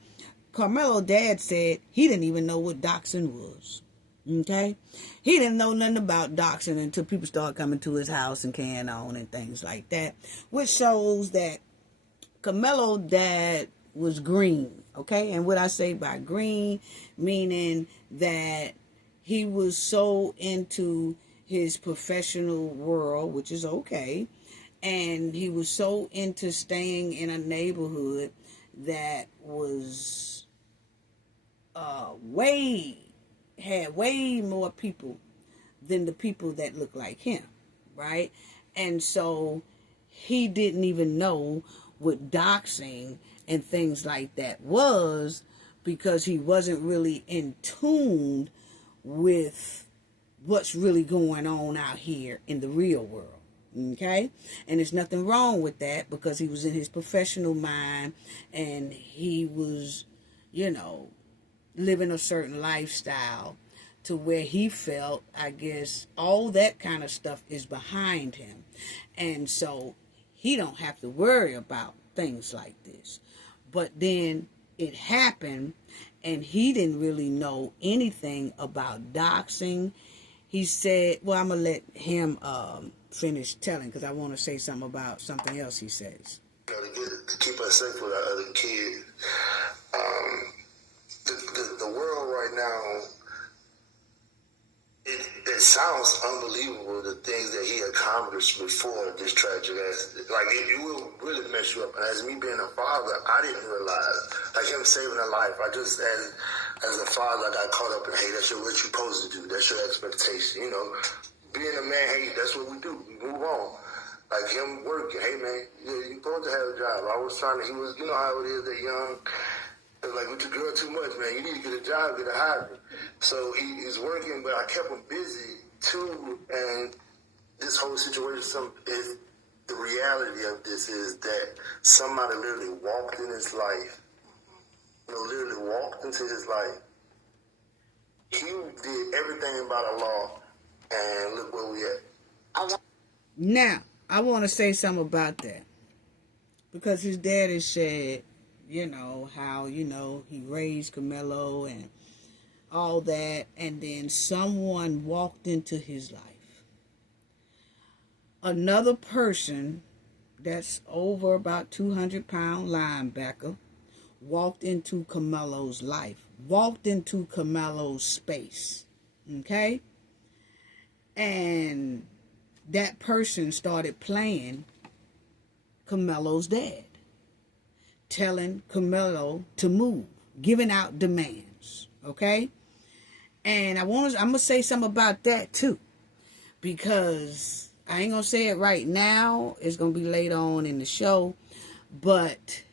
Karmelo dad said he didn't even know what doxing was. Okay? He didn't know nothing about doxing until people started coming to his house and carrying on and things like that, which shows that Karmelo dad was green, okay? And what I say by green, meaning that he was so into his professional world, which is okay, and he was so into staying in a neighborhood that was had way more people than the people that look like him, right? And so he didn't even know what doxing and things like that was, because he wasn't really in tune with what's really going on out here in the real world. Okay? And there's nothing wrong with that, because he was in his professional mind and he was, living a certain lifestyle to where he felt, I guess, all that kind of stuff is behind him. And so he don't have to worry about things like this. But then it happened, and he didn't really know anything about doxing. He said, well, I'm going to let him finish telling, because I want to say something about something else he says. To keep us safe with our other kids. The world right now, it sounds unbelievable, the things that he accomplished before this tragic accident. Like, it will really mess you up. And as me being a father, I didn't realize, like him saving a life, I just, as a father, I got caught up in, hey, that's what you're supposed to do. That's your expectation. Being a man, hey, that's what we do. We move on. Like him working, hey, man, you're supposed to have a job. I was trying to, he was, how it is that young, like, with the girl too much, man. You need to get a job, get a hobby. So he's working, but I kept him busy too. And this whole situation is the reality of this is that somebody literally walked in his life. Literally walked into his life. He did everything by the law, and look where we at. Now, I want to say something about that, because his daddy said, how, he raised Karmelo and all that, and then someone walked into his life. Another person that's over about 200-pound linebacker walked into Karmelo's life, walked into Karmelo's space, okay? And that person started playing Karmelo's dad, telling Karmelo to move, giving out demands, okay? And I'm going to say something about that too, because I ain't going to say it right now. It's going to be later on in the show. But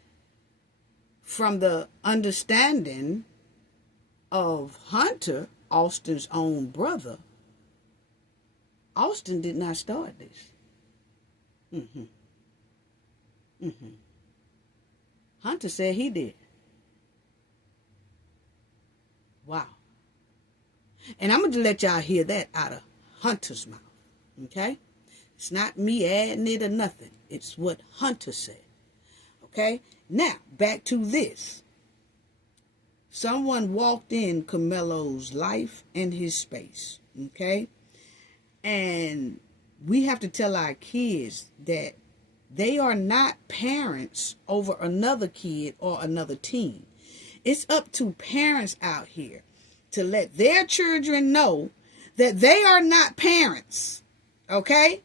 from the understanding of Hunter, Austin's own brother, Austin did not start this. Hunter said he did. And I'm going to let y'all hear that out of Hunter's mouth. Okay? It's not me adding it or nothing. It's what Hunter said. Okay? Now, back to this. Someone walked in Karmelo's life and his space. Okay? And we have to tell our kids that they are not parents over another kid or another teen. It's up to parents out here to let their children know that they are not parents. Okay?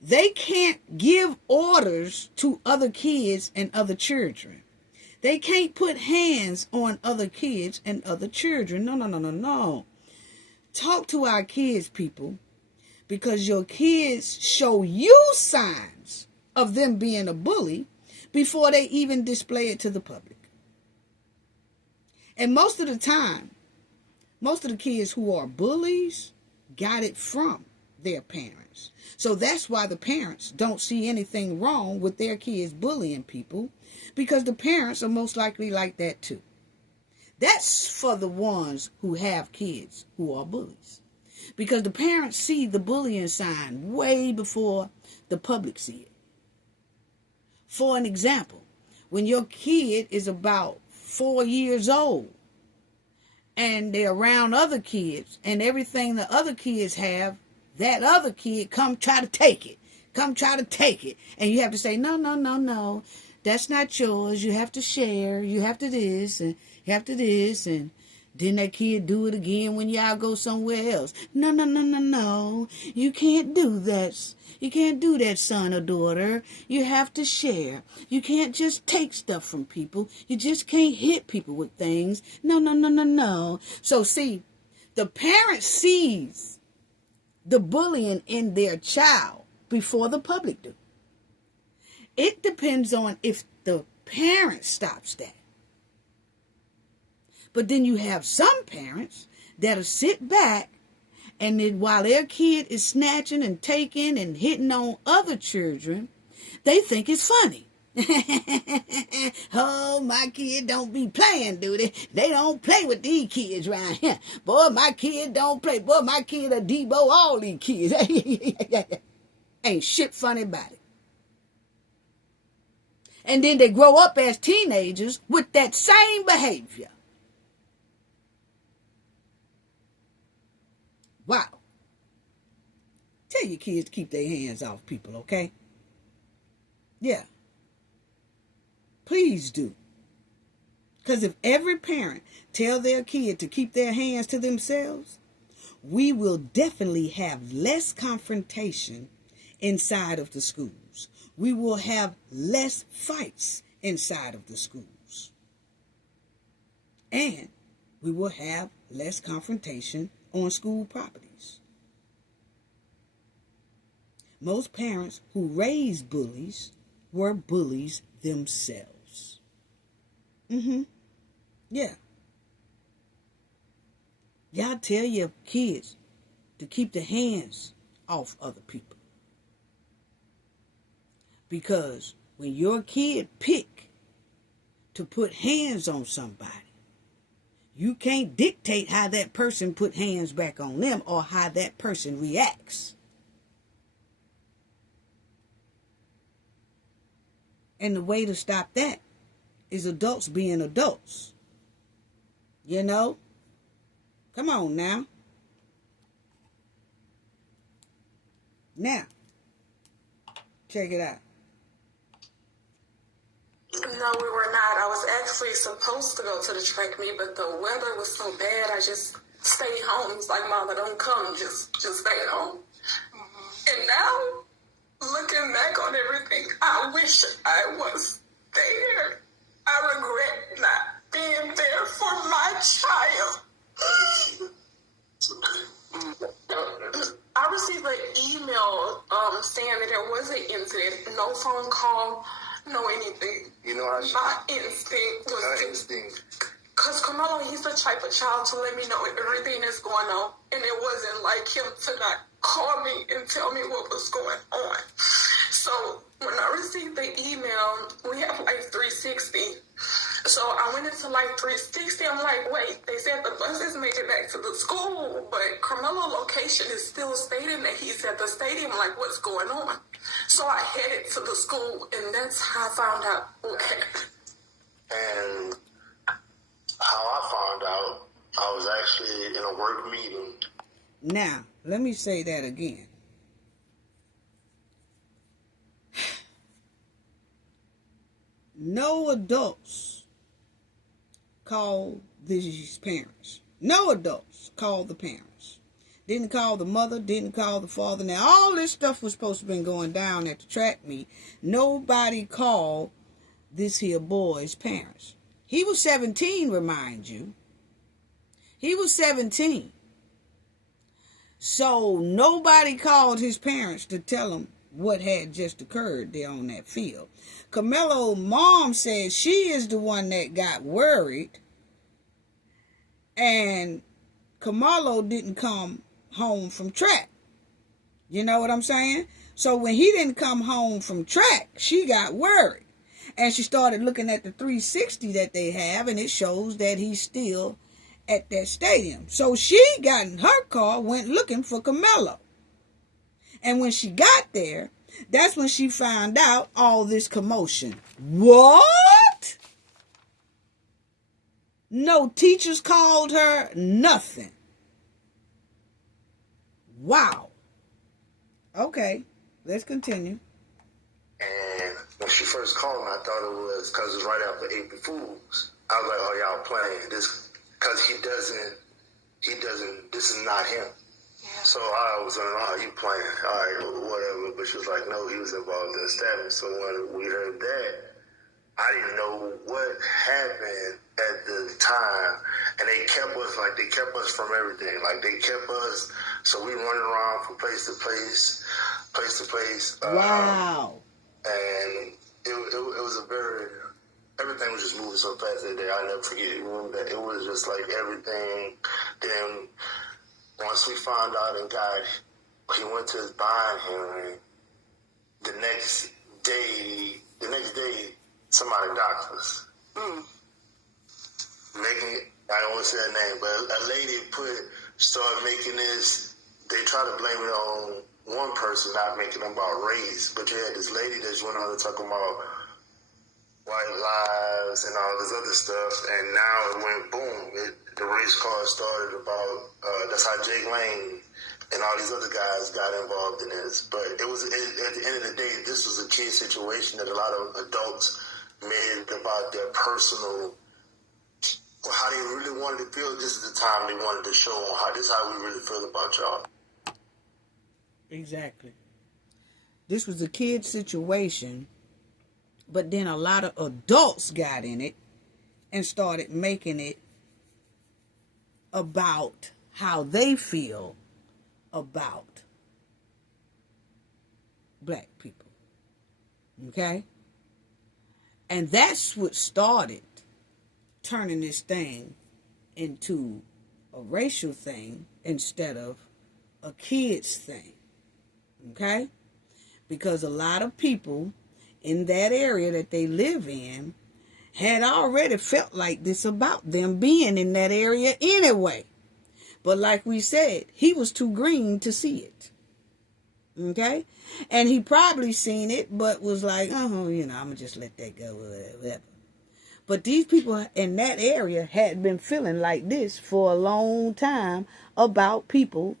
They can't give orders to other kids and other children. They can't put hands on other kids and other children. No. Talk to our kids, people, because your kids show you signs of them being a bully before they even display it to the public. And most of the time, most of the kids who are bullies got it from their parents. So that's why the parents don't see anything wrong with their kids bullying people, because the parents are most likely like that too. That's for the ones who have kids who are bullies, because the parents see the bullying sign way before the public see it. For an example, when your kid is about 4 years old and they're around other kids and everything the other kids have, that other kid come try to take it. And you have to say, no. That's not yours. You have to share. You have to this and you have to this. And then that kid do it again when y'all go somewhere else. No. You can't do that. You can't do that, son or daughter. You have to share. You can't just take stuff from people. You just can't hit people with things. No. So see, the parent sees the bullying in their child before the public do. It depends on if the parent stops that. But then you have some parents that'll sit back and then while their kid is snatching and taking and hitting on other children, they think it's funny. Oh, my kid don't be playing, do they? They don't play with these kids around here. Boy, my kid don't play. Boy, my kid a Debo all these kids. Ain't shit funny about it. And then they grow up as teenagers with that same behavior. Wow. Tell your kids to keep their hands off people, okay? Yeah. Please do. Because if every parent tell their kid to keep their hands to themselves, we will definitely have less confrontation inside of the schools. We will have less fights inside of the schools. And we will have less confrontation on school properties. Most parents who raised bullies were bullies themselves. Yeah. Y'all tell your kids to keep their hands off other people. Because when your kid pick to put hands on somebody, you can't dictate how that person put hands back on them or how that person reacts. And the way to stop that is adults being adults. You know? Come on now. Now, check it out. No, we were not. I was actually supposed to go to the track meet, but the weather was so bad, I just stayed home. It's like, Mama, don't come. Just stay at home. And now, looking back on everything, I wish I was there. I regret not being there for my child. I received an email saying that there was an incident, no phone call, no anything. You know how my instinct was because Karmelo, he's the type of child to let me know everything that's going on, and it wasn't like him to not call me and tell me what was going on. So when I received the email, we have like 360. So I went into like 360. I'm like, wait, they said the buses make it back to the school, but Karmelo location is still stating that he's at the stadium. Like, what's going on? So I headed to the school, and that's how I found out what happened. And how I found out, I was actually in a work meeting. Now, let me say that again. No adults called these parents. No adults called the parents. Didn't call the mother, didn't call the father. Now, all this stuff was supposed to be going down at the track meet. Nobody called this here boy's parents. He was 17, remind you. He was 17. So nobody called his parents to tell him what had just occurred there on that field. Karmelo's mom said she is the one that got worried, and Karmelo didn't come home from track. You know what I'm saying? So when he didn't come home from track, she got worried. And she started looking at the 360 that they have, and it shows that he's still at that stadium. So she got in her car, went looking for Karmelo. And when she got there, that's when she found out all this commotion. What? No teachers called her, nothing. Wow. Okay, let's continue. And when she first called me, I thought it was because it was right after April Fools. I was like, oh, y'all playing this, because he doesn't, this is not him. Yeah. So I was like, oh, you playing, all right, whatever. But she was like, no, he was involved in the stabbing. So when we heard that, I didn't know what happened at the time. And they kept us from everything. Like, they kept us, so we running around from place to place. Wow. And it was everything was just moving so fast that day. I'll never forget it. Remember that it was just like everything. Then once we found out and he went to his bond hearing, the next day, somebody doxed us. I don't want to say her name, but a lady started making this, they try to blame it on one person, not making them about race, but you had this lady that went on to talk about white lives and all this other stuff, and now it went boom. The race card started about, that's how Jake Lane and all these other guys got involved in this. But it was, at the end of the day, this was a kid situation that a lot of adults made about their personal, how they really wanted to feel. This is the time they wanted to show them this is how we really feel about y'all. Exactly. This was a kid situation, but then a lot of adults got in it and started making it about how they feel about black people. Okay? And that's what started turning this thing into a racial thing instead of a kid's thing. Okay? Because a lot of people in that area that they live in had already felt like this about them being in that area anyway. But like we said, he was too green to see it. Okay? And he probably seen it, but was like, I'm going to just let that go, whatever. But these people in that area had been feeling like this for a long time about people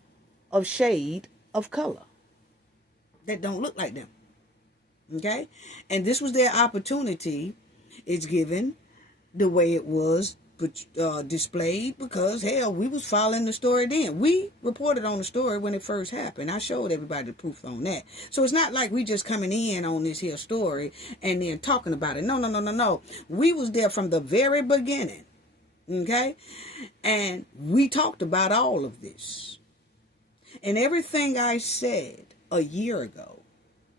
of shade of color that don't look like them. Okay? And this was their opportunity. It's given the way it was displayed because, hell, we was following the story then. We reported on the story when it first happened. I showed everybody the proof on that. So it's not like we just coming in on this here story and then talking about it. No. We was there from the very beginning. Okay? And we talked about all of this. And everything I said a year ago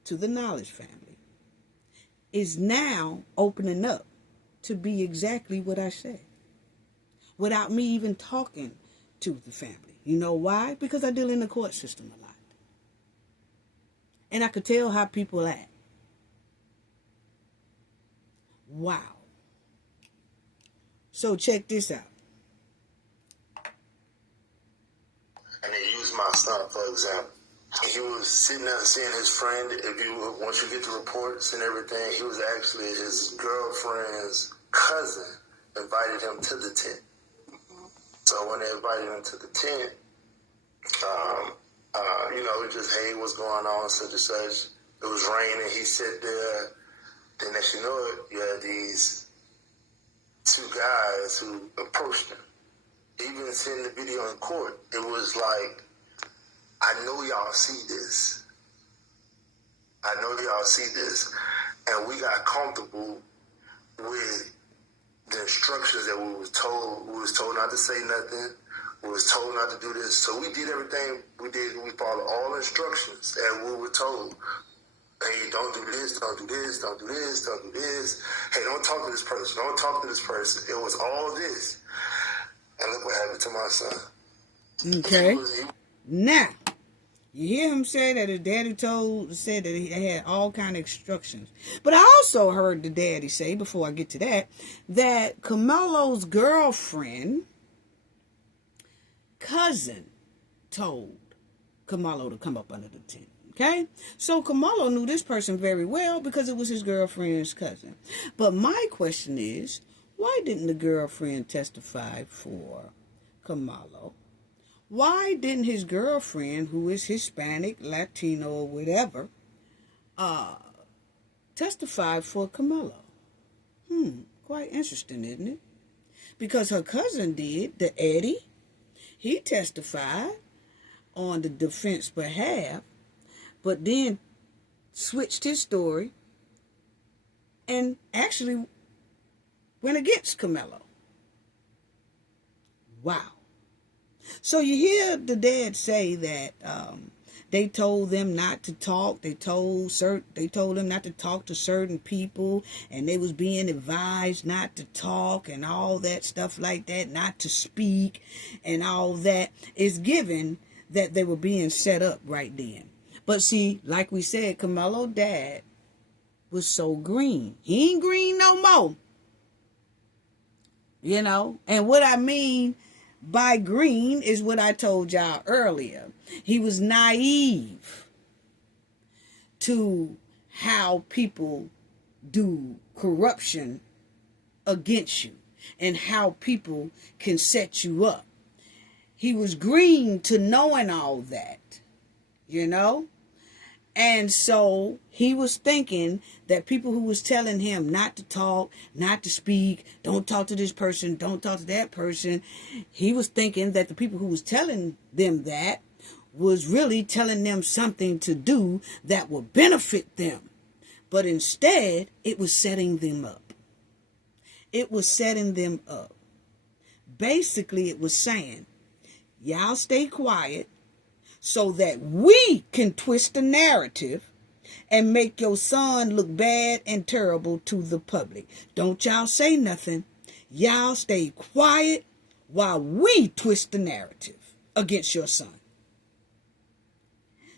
to the Knowledge family is now opening up to be exactly what I said without me even talking to the family. You know why? Because I deal in the court system a lot. And I could tell how people act. Wow. So check this out. And they used my son, for example. He was sitting there seeing his friend. Once you get the reports and everything, he was actually his girlfriend's cousin invited him to the tent. So when they invited him to the tent, just, hey, what's going on, such and such. It was raining. He sat there. Then next you know it, you had these two guys who approached him. Even seeing the video in court, it was like, I know y'all see this. I know y'all see this. And we got comfortable with the instructions that we was told. We was told not to say nothing. We was told not to do this. So we did everything we did. We followed all instructions as we were told. Hey, don't do this, don't do this, don't do this, don't do this. Hey, don't talk to this person, don't talk to this person. It was all this. And look what happened to my son. Okay. Now, you hear him say that his daddy said that he had all kind of instructions. But I also heard the daddy say, before I get to that Karmelo's girlfriend, cousin, told Karmelo to come up under the tent. Okay? So Karmelo knew this person very well because it was his girlfriend's cousin. But my question is, why didn't the girlfriend testify for Karmelo? Why didn't his girlfriend, who is Hispanic, Latino, or whatever, testify for Karmelo? Quite interesting, isn't it? Because her cousin did, the Eddie. He testified on the defense behalf, but then switched his story and actually went against Karmelo. Wow. So you hear the dad say that they told them not to talk. They told them not to talk to certain people, and they was being advised not to talk and all that stuff like that, not to speak and all that. Is given that they were being set up right then. But see, like we said, Karmelo dad was so green. He ain't green no more. You know, and what I mean by green is what I told y'all earlier. He was naive to how people do corruption against you and how people can set you up. He was green to knowing all that, you know? And so he was thinking that people who was telling him not to talk, not to speak, don't talk to this person, don't talk to that person, he was thinking that the people who was telling them that was really telling them something to do that would benefit them. But instead, it was setting them up. It was setting them up. Basically, it was saying, y'all stay quiet, so that we can twist the narrative and make your son look bad and terrible to the public. Don't y'all say nothing. Y'all stay quiet while we twist the narrative against your son.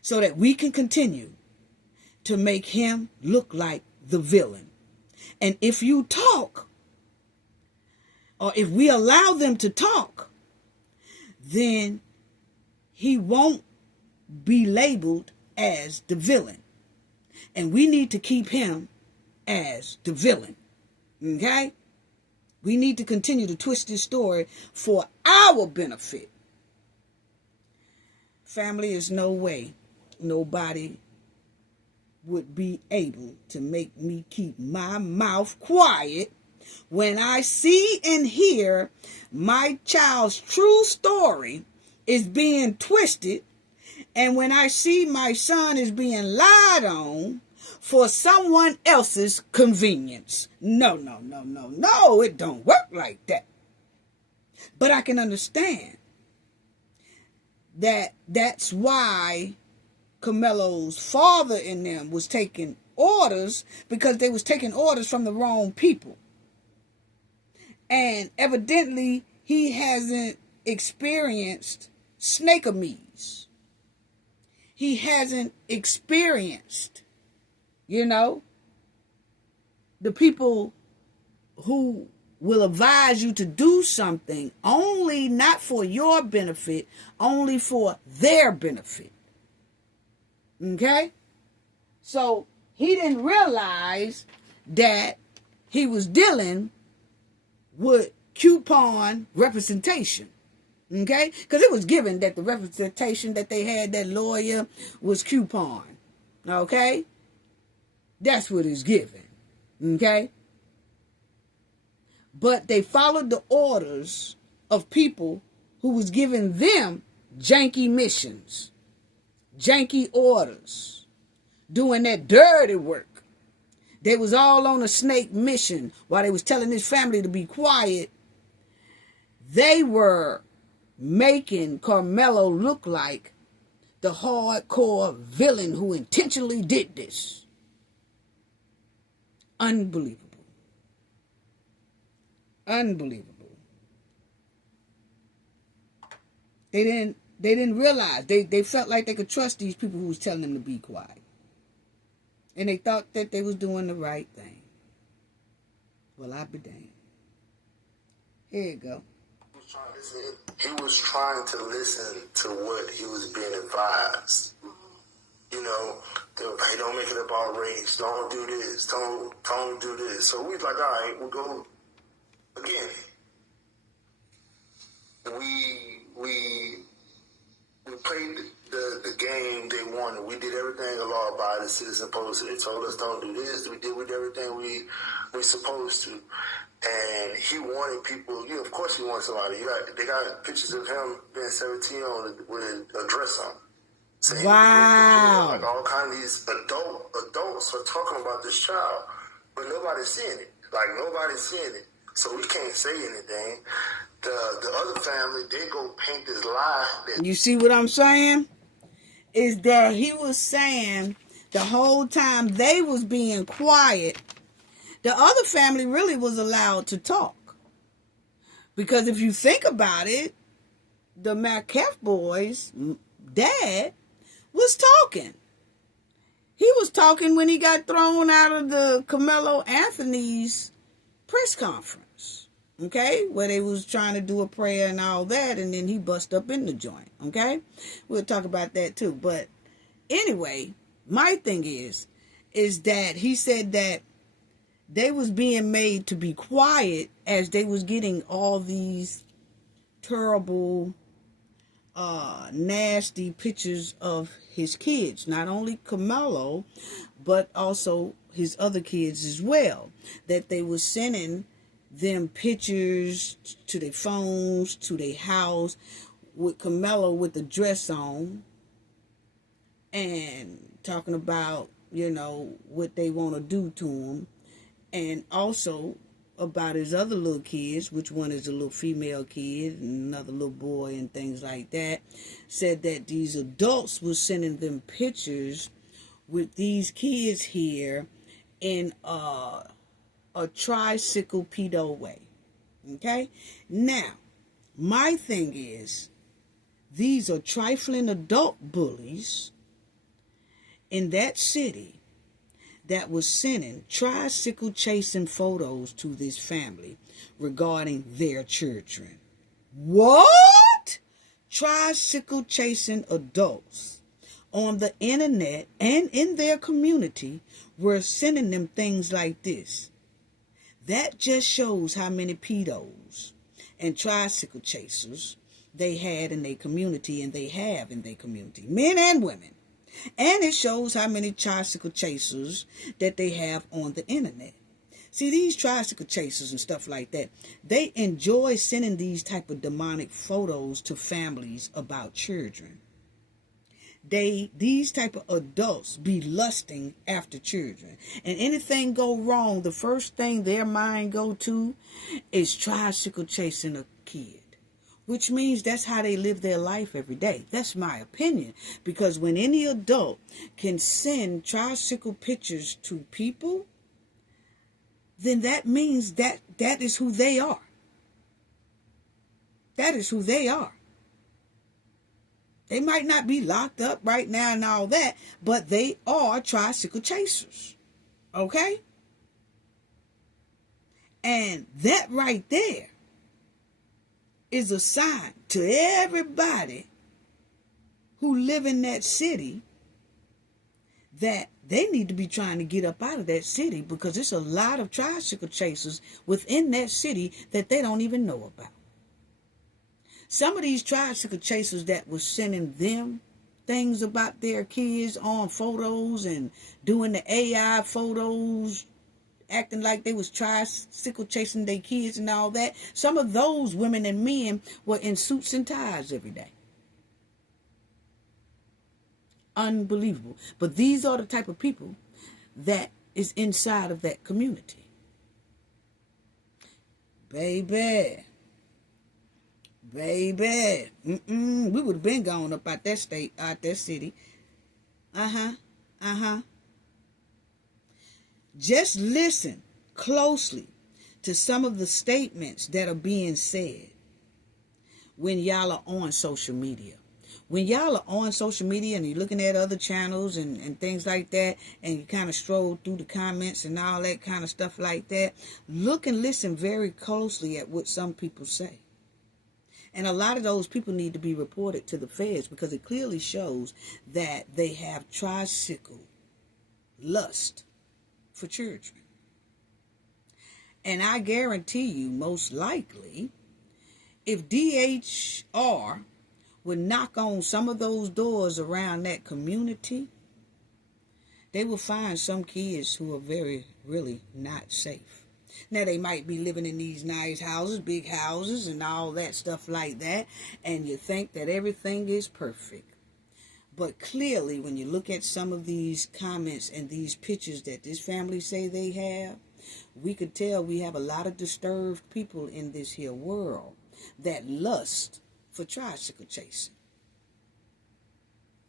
So that we can continue to make him look like the villain. And if you talk, or if we allow them to talk, then he won't be labeled as the villain. And we need to keep him as the villain. Okay? We need to continue to twist this story for our benefit. Family, is no way nobody would be able to make me keep my mouth quiet when I see and hear my child's true story is being twisted, and when I see my son is being lied on for someone else's convenience. No, it don't work like that. But I can understand that that's why Karmelo's father and them was taking orders, because they was taking orders from the wrong people. And evidently he hasn't experienced snakeamies. He hasn't experienced, the people who will advise you to do something only not for your benefit, only for their benefit. Okay? So he didn't realize that he was dealing with coupon representation. Okay? Because it was given that the representation that they had, that lawyer, was coupon. Okay? That's what it's given. Okay? But they followed the orders of people who was giving them janky missions, janky orders, doing that dirty work. They was all on a snake mission while they was telling his family to be quiet. They were making Karmelo look like the hardcore villain who intentionally did this. Unbelievable. Unbelievable. They didn't realize. They felt like they could trust these people who was telling them to be quiet. And they thought that they was doing the right thing. Well, I be damned. Here you go. He was trying to listen to what he was being advised. You know, hey, don't make it about race. Don't do this. Don't do this. So we was like, all right, we'll go. Again, we played the game they wanted. We did everything a law-abiding citizen supposed to. They told us don't do this. We did everything we supposed to. And he wanted people. Of course, he wanted somebody. They got pictures of him being 17 with a dress on. Saying, wow. Like all kinds of these adults are talking about this child, but nobody's seeing it. Like nobody's seeing it. So we can't say anything. The other family, they go paint this lie. You see what I'm saying? Is that he was saying the whole time they was being quiet, the other family really was allowed to talk. Because if you think about it, the Metcalf boys' dad was talking. He was talking when he got thrown out of the Karmelo Anthony's press conference. Okay, where they was trying to do a prayer and all that, and then he bust up in the joint. Okay, we'll talk about that too. But anyway, my thing is that he said that they was being made to be quiet as they was getting all these terrible, nasty pictures of his kids. Not only Karmelo, but also his other kids as well. That they was sending them pictures to their phones, to their house, with Karmelo with the dress on, and talking about, what they want to do to him, and also about his other little kids, which one is a little female kid and another little boy and things like that. Said that these adults were sending them pictures with these kids here in a tricycle pedo way. Okay? Now, my thing is, these are trifling adult bullies in that city that was sending tricycle chasing photos to this family regarding their children. What? Tricycle chasing adults on the internet and in their community were sending them things like this. That just shows how many pedos and tricycle chasers they had in their community, and they have in their community, men and women. And it shows how many tricycle chasers that they have on the internet. See, these tricycle chasers and stuff like that, they enjoy sending these type of demonic photos to families about children. These type of adults be lusting after children. And anything go wrong, the first thing their mind go to is tricycle chasing a kid. Which means that's how they live their life every day. That's my opinion. Because when any adult can send tricycle pictures to people, then that means that is who they are. That is who they are. They might not be locked up right now and all that, but they are tricycle chasers. Okay? And that right there is a sign to everybody who live in that city that they need to be trying to get up out of that city, because there's a lot of tricycle chasers within that city that they don't even know about. Some of these tricycle chasers that was sending them things about their kids on photos and doing the AI photos, acting like they was tricycle chasing their kids and all that. Some of those women and men were in suits and ties every day. Unbelievable. But these are the type of people that is inside of that community. Baby. We would have been gone up out that state, out that city. Just listen closely to some of the statements that are being said when y'all are on social media. When y'all are on social media and you're looking at other channels and things like that, and you kind of stroll through the comments and all that kind of stuff like that, look and listen very closely at what some people say. And a lot of those people need to be reported to the feds, because it clearly shows that they have tricycle lust for children. And I guarantee you, most likely, if DHR would knock on some of those doors around that community, they will find some kids who are really not safe. Now, they might be living in these nice houses, big houses, and all that stuff like that, and you think that everything is perfect. But clearly, when you look at some of these comments and these pictures that this family say they have, we could tell we have a lot of disturbed people in this here world that lust for tricycle chasing.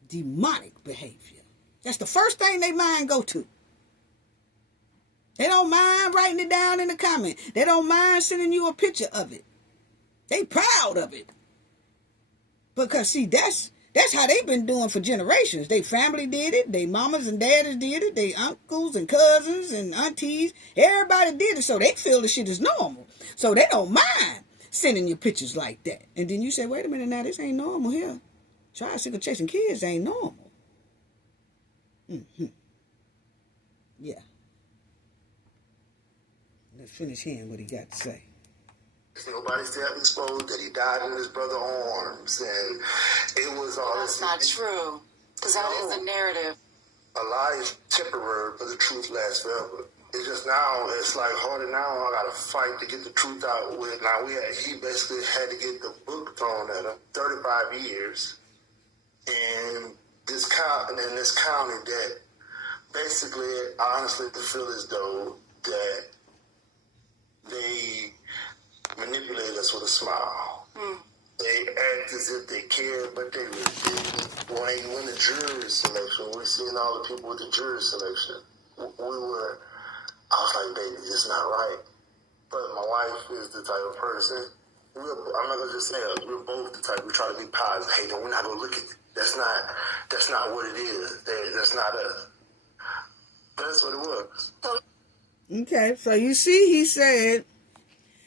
Demonic behavior. That's the first thing they mind go to. They don't mind writing it down in the comment. They don't mind sending you a picture of it. They proud of it. Because, see, that's how they've been doing for generations. They family did it. They mamas and daddies did it. They uncles and cousins and aunties. Everybody did it, so they feel the shit is normal. So they don't mind sending you pictures like that. And then you say, wait a minute now, this ain't normal here. Tricycle chasing kids ain't normal. Yeah. Let's finish hearing what he got to say. Nobody still exposed that he died in his brother's arms, and it was all. That's not true, because that is the narrative. A lie is temporary, but the truth lasts forever. It's just now, it's like harder now. I got to fight to get the truth out with. Now he basically had to get the book thrown at him. 35 years in this county that basically, I honestly feel as though that they manipulate us with a smile. They act as if they care, but they really didn't. When the jury selection, we seen all the people with the jury selection. I was like, baby, this is not right. But my wife is the type of person, I'm not going to just say it, we're both the type, we try to be positive. Hey, we're not going to look at it. That's not what it is. That's not us. That's what it was. Okay, so you see, he said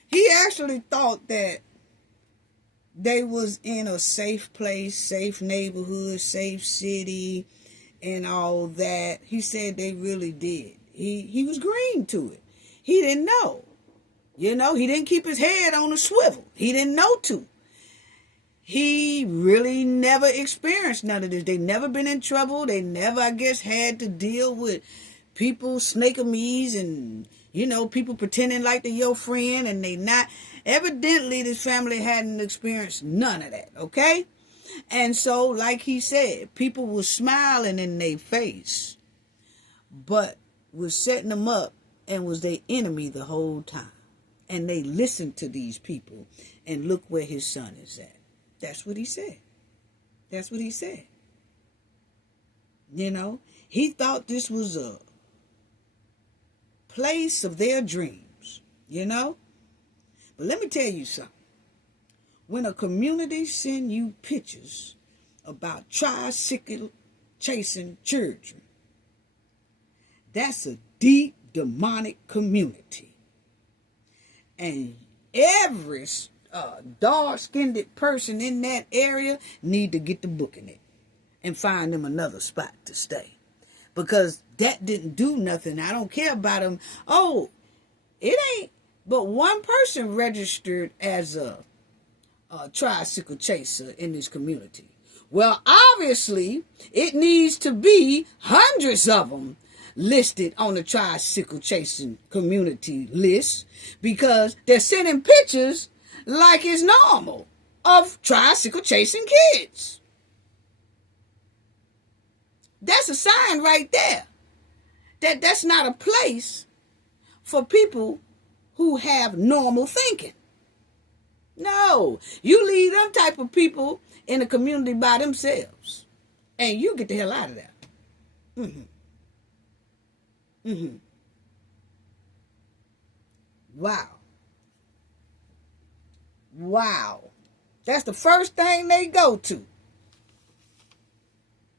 he actually thought that they was in a safe place, safe neighborhood, safe city, and all that. He said they really did. He was green to it. He didn't know. You know, he didn't keep his head on a swivel. He didn't know to. He really never experienced none of this. They never been in trouble. They never, I guess, had to deal with people snake-a-me's and, you know, people pretending like they're your friend and they not. Evidently, this family hadn't experienced none of that, okay? And so, like he said, people were smiling in their face, but was setting them up and was their enemy the whole time. And they listened to these people, and look where his son is at. That's what he said. That's what he said. You know, he thought this was a place of their dreams, you know? But let me tell you something. When a community send you pictures about tricycle chasing children, that's a deep demonic community. And every dark-skinned person in that area need to get the booking it and find them another spot to stay. Because that didn't do nothing. I don't care about them. Oh, it ain't but one person registered as a tricycle chaser in this community. Well, obviously, it needs to be hundreds of them listed on the tricycle chasing community list, because they're sending pictures like it's normal of tricycle chasing kids. That's a sign right there that that's not a place for people who have normal thinking. No, you leave them type of people in a community by themselves, and you get the hell out of there. Wow. That's the first thing they go to.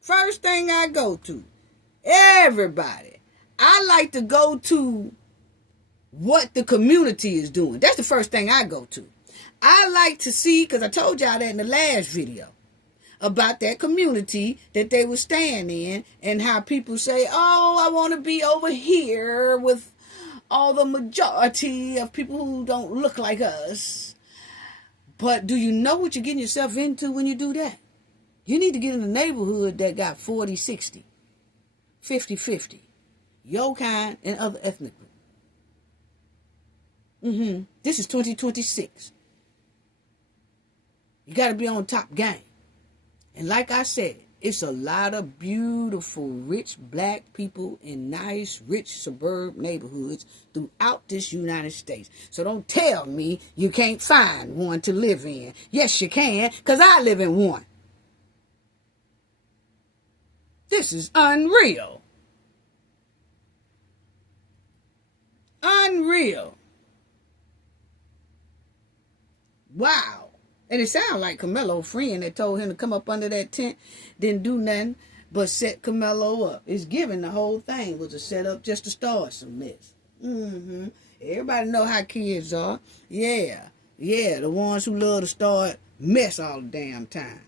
First thing I go to. Everybody. I like to go to what the community is doing. That's the first thing I go to. I like to see, because I told y'all that in the last video, about that community that they were staying in, and how people say, oh, I want to be over here with all the majority of people who don't look like us. But do you know what you're getting yourself into when you do that? You need to get in a neighborhood that got 40-60, 50-50, your kind and other ethnic groups. This is 2026. You got to be on top game. And like I said, it's a lot of beautiful, rich black people in nice, rich suburb neighborhoods throughout this United States. So don't tell me you can't find one to live in. Yes, you can, because I live in one. This is unreal. Unreal. Wow. And it sounded like Karmelo friend that told him to come up under that tent didn't do nothing but set Karmelo up. It's given the whole thing was a setup just to start some mess. Everybody know how kids are. Yeah, the ones who love to start mess all the damn time.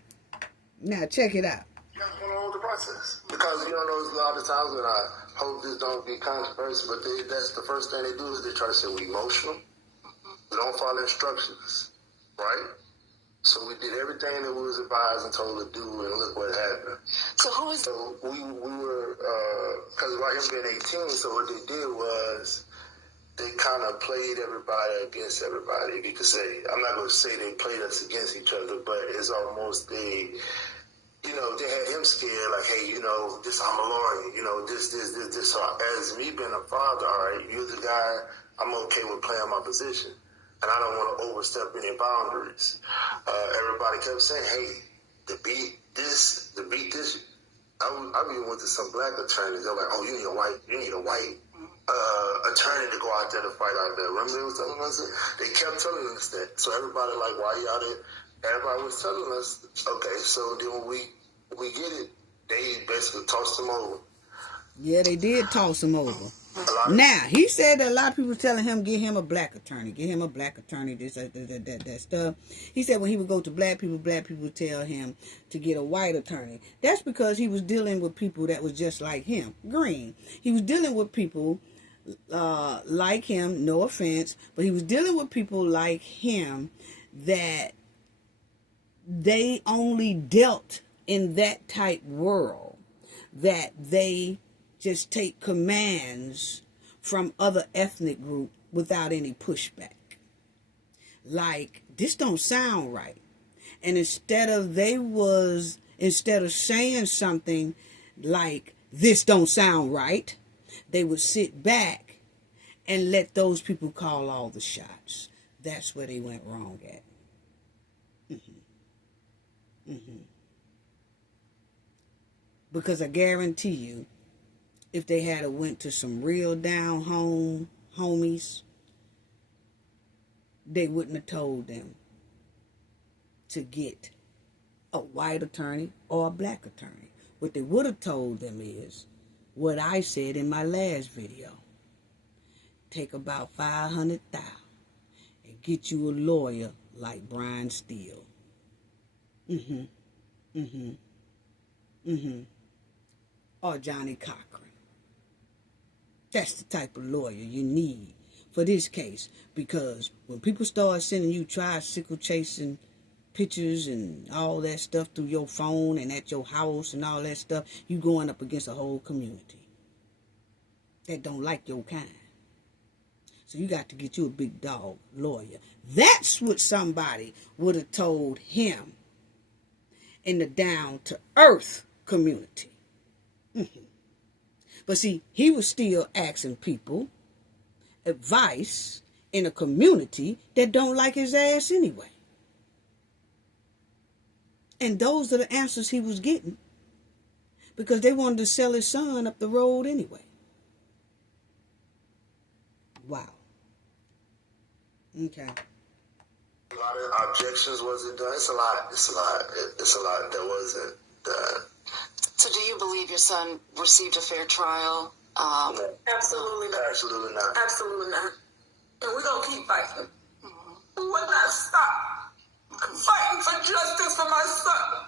Now check it out. You got to follow the process. Because, there's a lot of times when I hope this don't be controversial, but that's the first thing they do is they try to say we emotional. We don't follow instructions, right? So we did everything that we was advised and told to do, and look what happened. So who is... So we were, because by him being 18, so what they did was they kind of played everybody against everybody, if you could say. I'm not going to say they played us against each other, but it's almost they had him scared, like, hey, this, I'm a lawyer, this. So as me being a father, all right, you're the guy, I'm okay with playing my position. And I don't want to overstep any boundaries. Everybody kept saying, hey, to beat this. I even went to some black attorneys. They're like, oh, you need a white attorney to go out there to fight out there. Remember they was telling us that? They kept telling us that. So everybody like, why you out there? Everybody was telling us, okay, so then when we get it, they basically tossed them over. Yeah, they did toss him over. Now, he said that a lot of people telling him, get him a black attorney, this, that stuff. He said when he would go to black people would tell him to get a white attorney. That's because he was dealing with people that was just like him, green. He was dealing with people like him, no offense, but he was dealing with people like him that they only dealt in that type world, that they just take commands from other ethnic group without any pushback. Like, this don't sound right. And instead of saying something like, this don't sound right, they would sit back and let those people call all the shots. That's where they went wrong at. Because I guarantee you, if they had went to some real down home homies, they wouldn't have told them to get a white attorney or a black attorney. What they would have told them is what I said in my last video. Take about $500,000 get you a lawyer like Brian Steele. Or Johnny Cochran. That's the type of lawyer you need for this case. Because when people start sending you tricycle chasing pictures and all that stuff through your phone and at your house and all that stuff, you going up against a whole community that don't like your kind. So you got to get you a big dog lawyer. That's what somebody would have told him in the down-to-earth community. But see, he was still asking people advice in a community that don't like his ass anyway. And those are the answers he was getting because they wanted to sell his son up the road anyway. Wow. Okay. A lot of objections wasn't done. It's a lot that wasn't done. So do you believe your son received a fair trial? No. Absolutely not. Absolutely not. Absolutely not. And we're going to keep fighting. We will not stop fighting for justice for my son.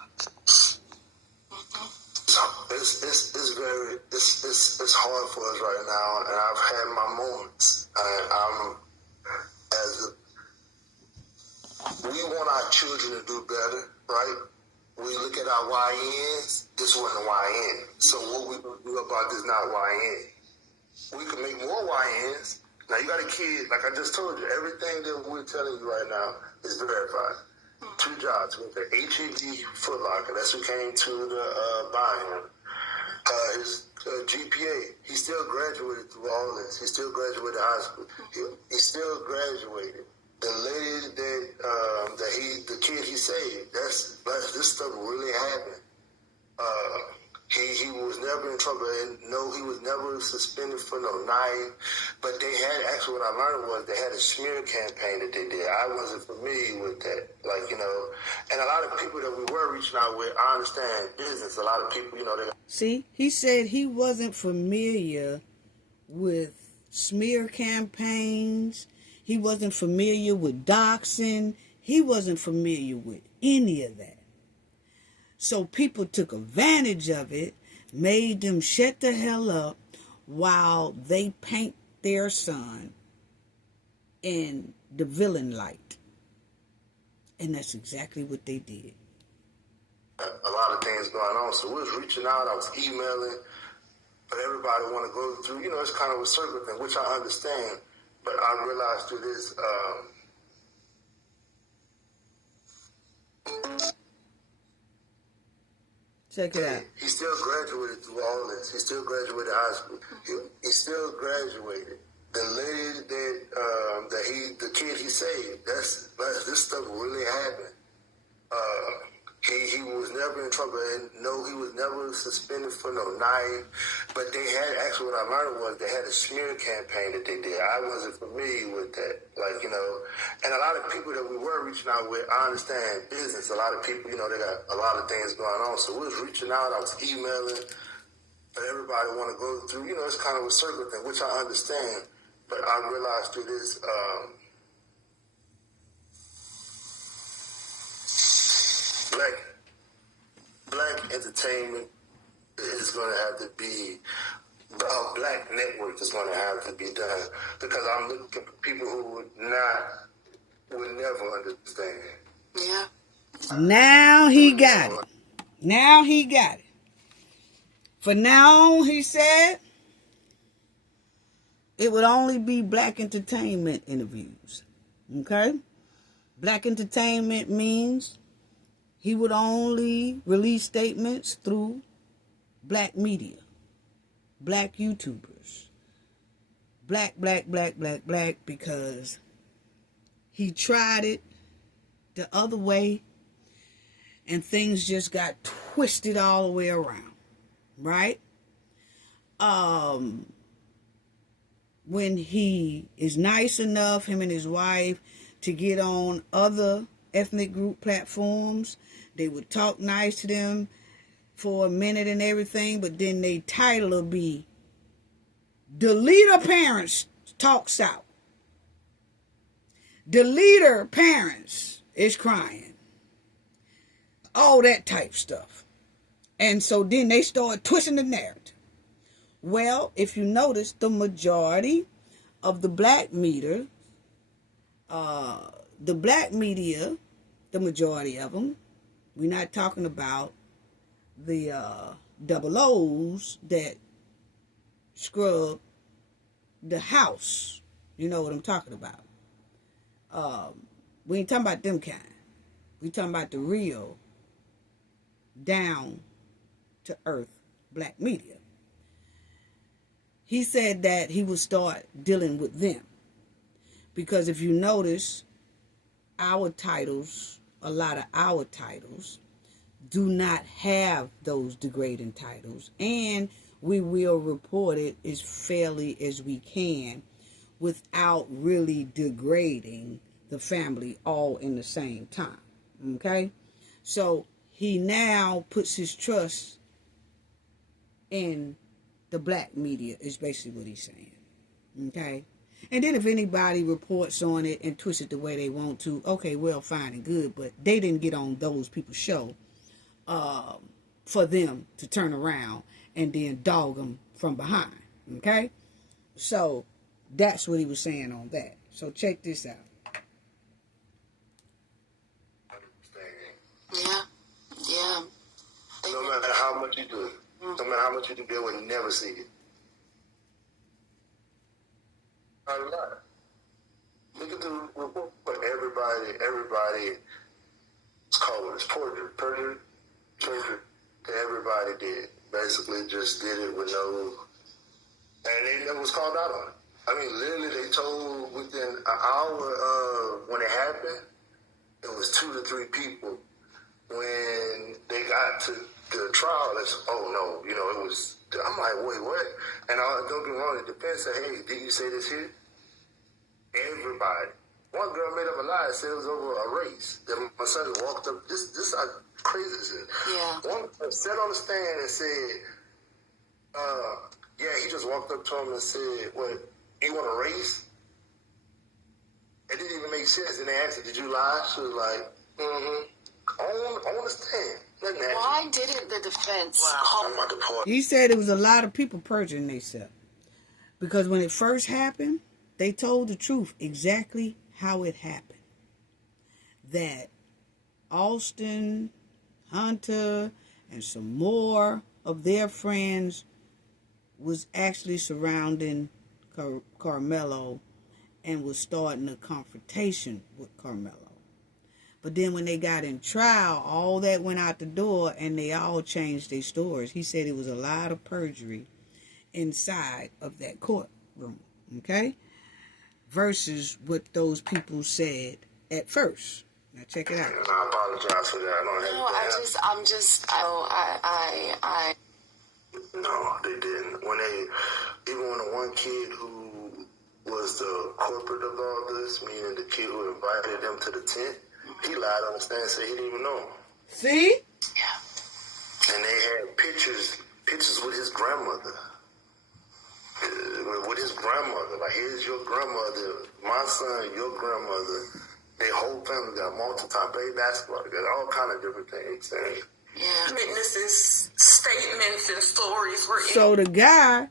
It's hard for us right now, and I've had my moments. And we want our children to do better, right? We look at our YNs. This wasn't a YN. So what we gonna do about this not YN? We can make more YNs. Now you got a kid, like I just told you, everything that we're telling you right now is verified. 2 jobs with the HEB Foot Locker. That's who came to the buy him. His GPA. He still graduated through all this. He still graduated high school. He still graduated. The lady the kid he saved. This stuff really happened. He was never in trouble, and no, he was never suspended for no knife. But they had, actually what I learned was they had a smear campaign that they did. I wasn't familiar with that, and a lot of people that we were reaching out with, I understand business. A lot of people, they. See, he said he wasn't familiar with smear campaigns. He wasn't familiar with doxing. He wasn't familiar with any of that. So people took advantage of it, made them shut the hell up while they paint their son in the villain light. And that's exactly what they did. A lot of things going on. So we was reaching out, I was emailing, but everybody want to go through, it's kind of a circle thing, which I understand. But I realized through this, check it out. He still graduated through all this. He still graduated high school. He still graduated. The lady the kid he saved. This stuff really happened. He was never in trouble, and no, he was never suspended for no knife. But they had, actually what I learned was they had a smear campaign that they did. I wasn't familiar with that, and a lot of people that we were reaching out with, I understand business. A lot of people, they got a lot of things going on. So we was reaching out, I was emailing, but everybody want to go through, it's kind of a circle thing, which I understand. But I realized through this, Black entertainment is going to have to be, a black network is going to have to be done, because I'm looking for people who would never understand. Yeah. Now he got it. Now he got it. For now, he said, it would only be black entertainment interviews. Okay? Black entertainment means he would only release statements through black media, black YouTubers, black, because he tried it the other way and things just got twisted all the way around, right? When he is nice enough, him and his wife, to get on other ethnic group platforms, they would talk nice to them for a minute and everything, but then their title will be Delete a Parents Talk South. The leader parents is crying. All that type stuff. And so then they start twisting the narrative. Well, if you notice, the majority of the black media, the majority of them, we're not talking about the double O's that scrub the house. You know what I'm talking about. We ain't talking about them kind. We talking about the real, down to earth black media. He said that he would start dealing with them. Because if you notice, our titles, a lot of our titles, do not have those degrading titles. And we will report it as fairly as we can without really degrading the family all in the same time. Okay? So he now puts his trust in the black media, is basically what he's saying. Okay? And then if anybody reports on it and twists it the way they want to, okay, well, fine and good, but they didn't get on those people's show for them to turn around and then dog them from behind. Okay? So that's what he was saying on that. So check this out. Yeah. No matter how much you do, no matter how much you do, they will never see it. Not a lot. Look at the report. Everybody, it's called it's perjury. Everybody did. Basically just did it with no, and they never was called out on it. I mean, literally they told within an hour when it happened, it was 2 to 3 people. When they got to the trial, it's, oh no, it was, I'm like, wait, what? And don't get me wrong, the defense said, hey, did you say this here? Everybody. One girl made up a lie and said it was over a race. Then my son walked up, this is how crazy this is. Yeah. One sat on the stand and said, yeah, he just walked up to him and said, what, you want a race? It didn't even make sense. And they asked her, did you lie? She was like, on the stand. Why didn't the defense call my department? He said it was a lot of people perjuring themselves. Because when it first happened, they told the truth exactly how it happened. That Austin, Hunter, and some more of their friends was actually surrounding Karmelo and was starting a confrontation with Karmelo. But then when they got in trial, all that went out the door and they all changed their stories. He said it was a lot of perjury inside of that courtroom, okay? Versus what those people said at first. Now check it out. And I apologize for that. No, they didn't. Even when the one kid who was the corporate of all this, meaning the kid who invited them to the tent, he lied on the stand and said he didn't even know him. See? Yeah. And they had pictures with his grandmother. With his grandmother. Like, here's your grandmother, my son, your grandmother. Their whole family got multi-time, play basketball together, all kind of different things. And Yeah. Witnesses' statements and stories were So the guy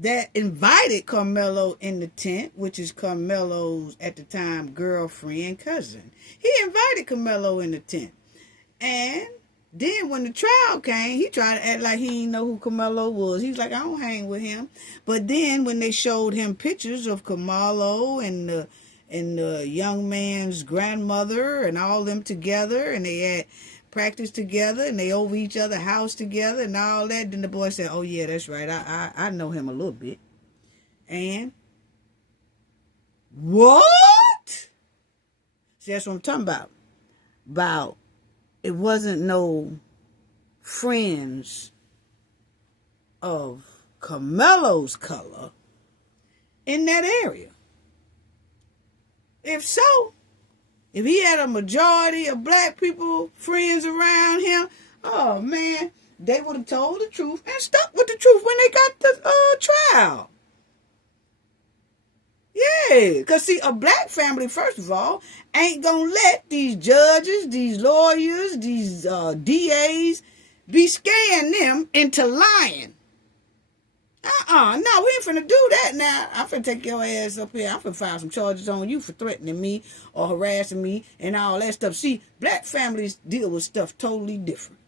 that invited Karmelo in the tent, which is Karmelo's, at the time, girlfriend, cousin. He invited Karmelo in the tent. And then when the trial came, he tried to act like he didn't know who Karmelo was. He was like, I don't hang with him. But then when they showed him pictures of Karmelo and the young man's grandmother and all them together, and they had practiced together and they over each other's house together and all that, then the boy said, oh yeah, that's right, I know him a little bit. And what? See, that's what I'm talking about it wasn't no friends of Karmelo's color in that area. If so, if he had a majority of black people, friends around him, oh man, they would have told the truth and stuck with the truth when they got the trial. Yeah, because see, a black family, first of all, ain't going to let these judges, these lawyers, these DAs be scaring them into lying. No, we ain't finna do that now. I'm finna take your ass up here. I'm finna file some charges on you for threatening me or harassing me and all that stuff. See, black families deal with stuff totally different.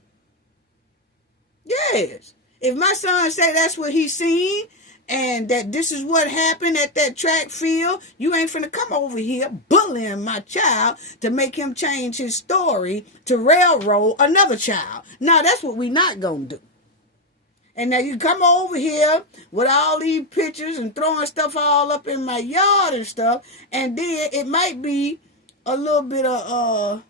Yes. If my son say that's what he seen and that this is what happened at that track field, you ain't finna come over here bullying my child to make him change his story to railroad another child. Now, that's what we not gonna do. And now you come over here with all these pictures and throwing stuff all up in my yard and stuff, and then it might be a little bit of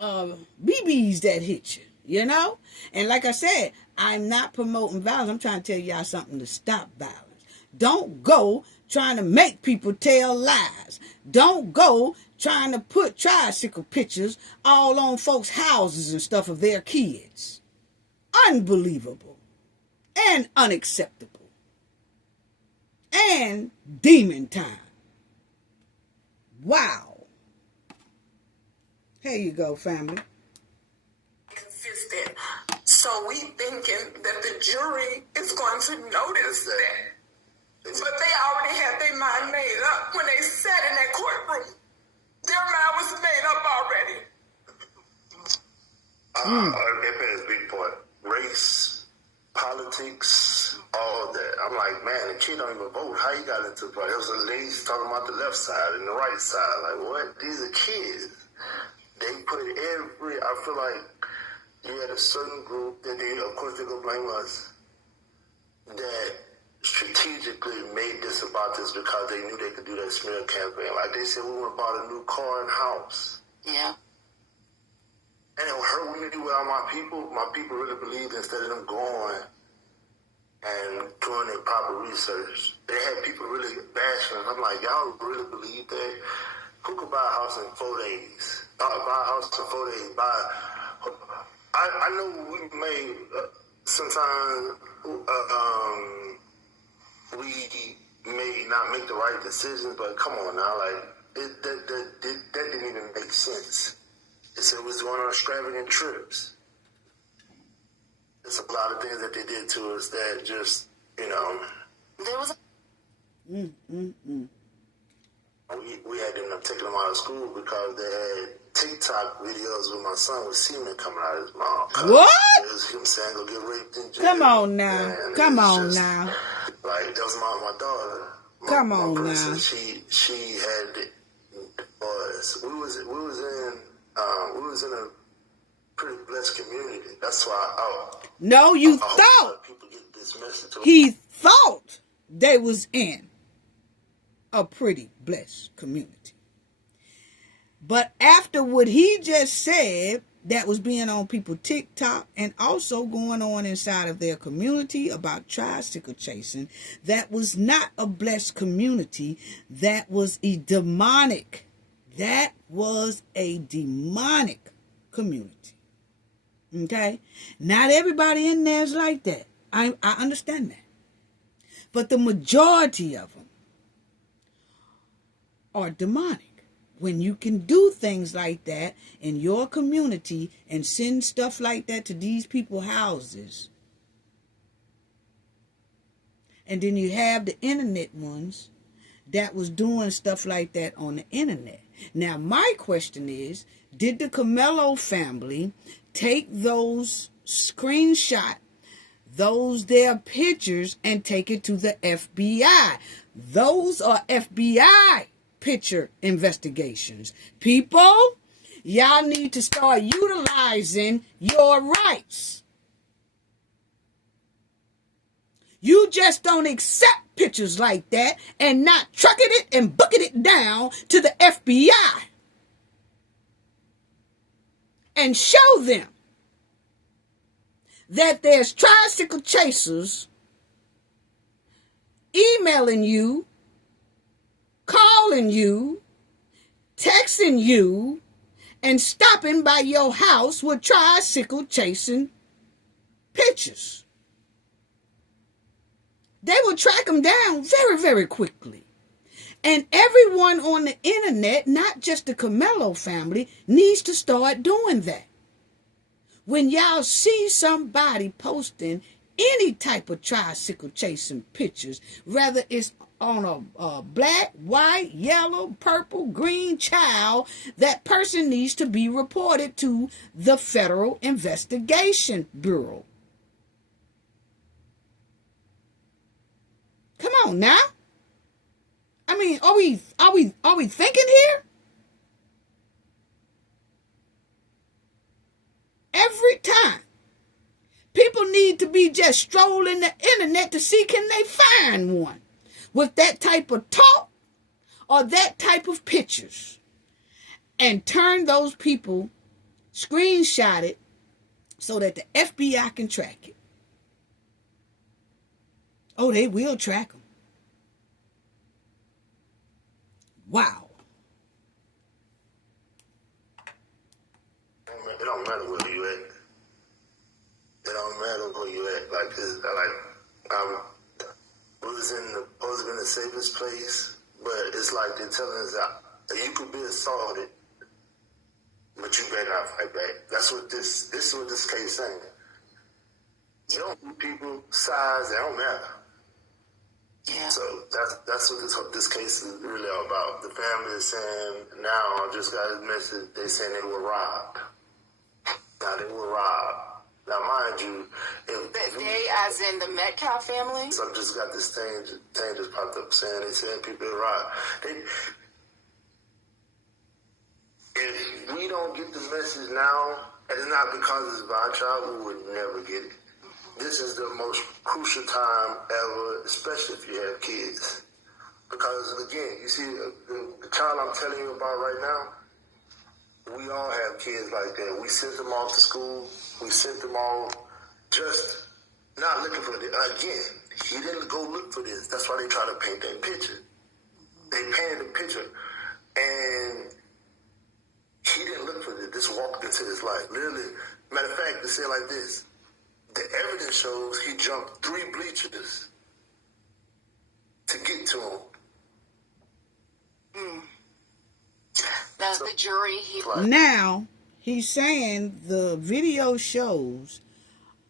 BBs that hit you, you know? And like I said, I'm not promoting violence. I'm trying to tell y'all something to stop violence. Don't go trying to make people tell lies. Don't go trying to put tricycle pictures all on folks' houses and stuff of their kids. Unbelievable and unacceptable and demon time. Wow. Here you go, family. Consistent. So we thinking that the jury is going to notice that. But they already had their mind made up when they sat in that courtroom. Their mind was made up already. It plays a big part. Race, politics, all that. I'm like, man, the kid don't even vote. How you got into it? There was a lady talking about the left side and the right side. Like, what? These are kids. They put I feel like you had a certain group that they, of course, they're going to blame us, that strategically made this about this because they knew they could do that smear campaign. Like they said, we went and bought a new car and house. Yeah. And it hurt when you do well. My people really believed instead of them going and doing their proper research, they had people really bashing. I'm like, y'all really believe that? Who could buy a house in 4 days? Buy a house in 4 days. I know we may sometimes we may not make the right decisions, but come on now, like that didn't even make sense. It was going on extravagant trips. There's a lot of things that they did to us that just, you know. There was We had them taking them out of school because they had TikTok videos with my son with semen coming out of his mouth. What? It was him saying go get raped in jail. Come on now. And Come on just, now. Like, that was my daughter. Come my on person, now. She had it. We was in a pretty blessed community. That's why No, you I hope thought. people get this message. He thought they was in a pretty blessed community. But after what he just said, that was being on people TikTok and also going on inside of their community about tricycle chasing, that was not a blessed community. That was a demonic. That was a demonic community. Okay? Not everybody in there is like that. I understand that. But the majority of them are demonic. When you can do things like that in your community and send stuff like that to these people's houses. And then you have the internet ones that was doing stuff like that on the internet. Now, my question is, did the Karmelo family take those screenshot, those their pictures, and take it to the FBI? Those are FBI picture investigations. People, y'all need to start utilizing your rights. You just don't accept pictures like that and not trucking it and booking it down to the FBI and show them that there's tricycle chasers emailing you, calling you, texting you, and stopping by your house with tricycle chasing pictures. they will track them down very, very quickly. And everyone on the internet, not just the Karmelo family, needs to start doing that. When y'all see somebody posting any type of tricycle chasing pictures, whether it's on a black, white, yellow, purple, green child, that person needs to be reported to the Federal Investigation Bureau. Come on now. I mean, are we thinking here? Every time. People need to be just strolling the internet to see can they find one with that type of talk or that type of pictures, and turn those people, screenshot it so that the FBI can track it. Oh, they will track them. Wow. It don't matter where you at. It don't matter where you at. We was in the safest place, but it's like they're telling us that you could be assaulted, but you better not fight back. That's what this is what this case is saying. You don't people size, they don't matter. Yeah. So that's what this case is really all about. The family is saying now, I just got a message, they saying they were robbed. Now they were robbed. Now mind you, They as in the Metcalf family? so I just got this thing just popped up saying they said people are robbed. If we don't get the message now, and it's not because it's my child, we would never get it. This is the most crucial time ever, especially if you have kids. Because, again, you see, the child I'm telling you about right now, we all have kids like that. We sent them off to school. We sent them off just not looking for this. Again, he didn't go look for this. That's why they try to paint that picture. They painted the picture. And he didn't look for this. This walked into his life. Literally, matter of fact, they say like this. The evidence shows he jumped 3 bleachers to get to him. Now, the jury, Now, he's saying the video shows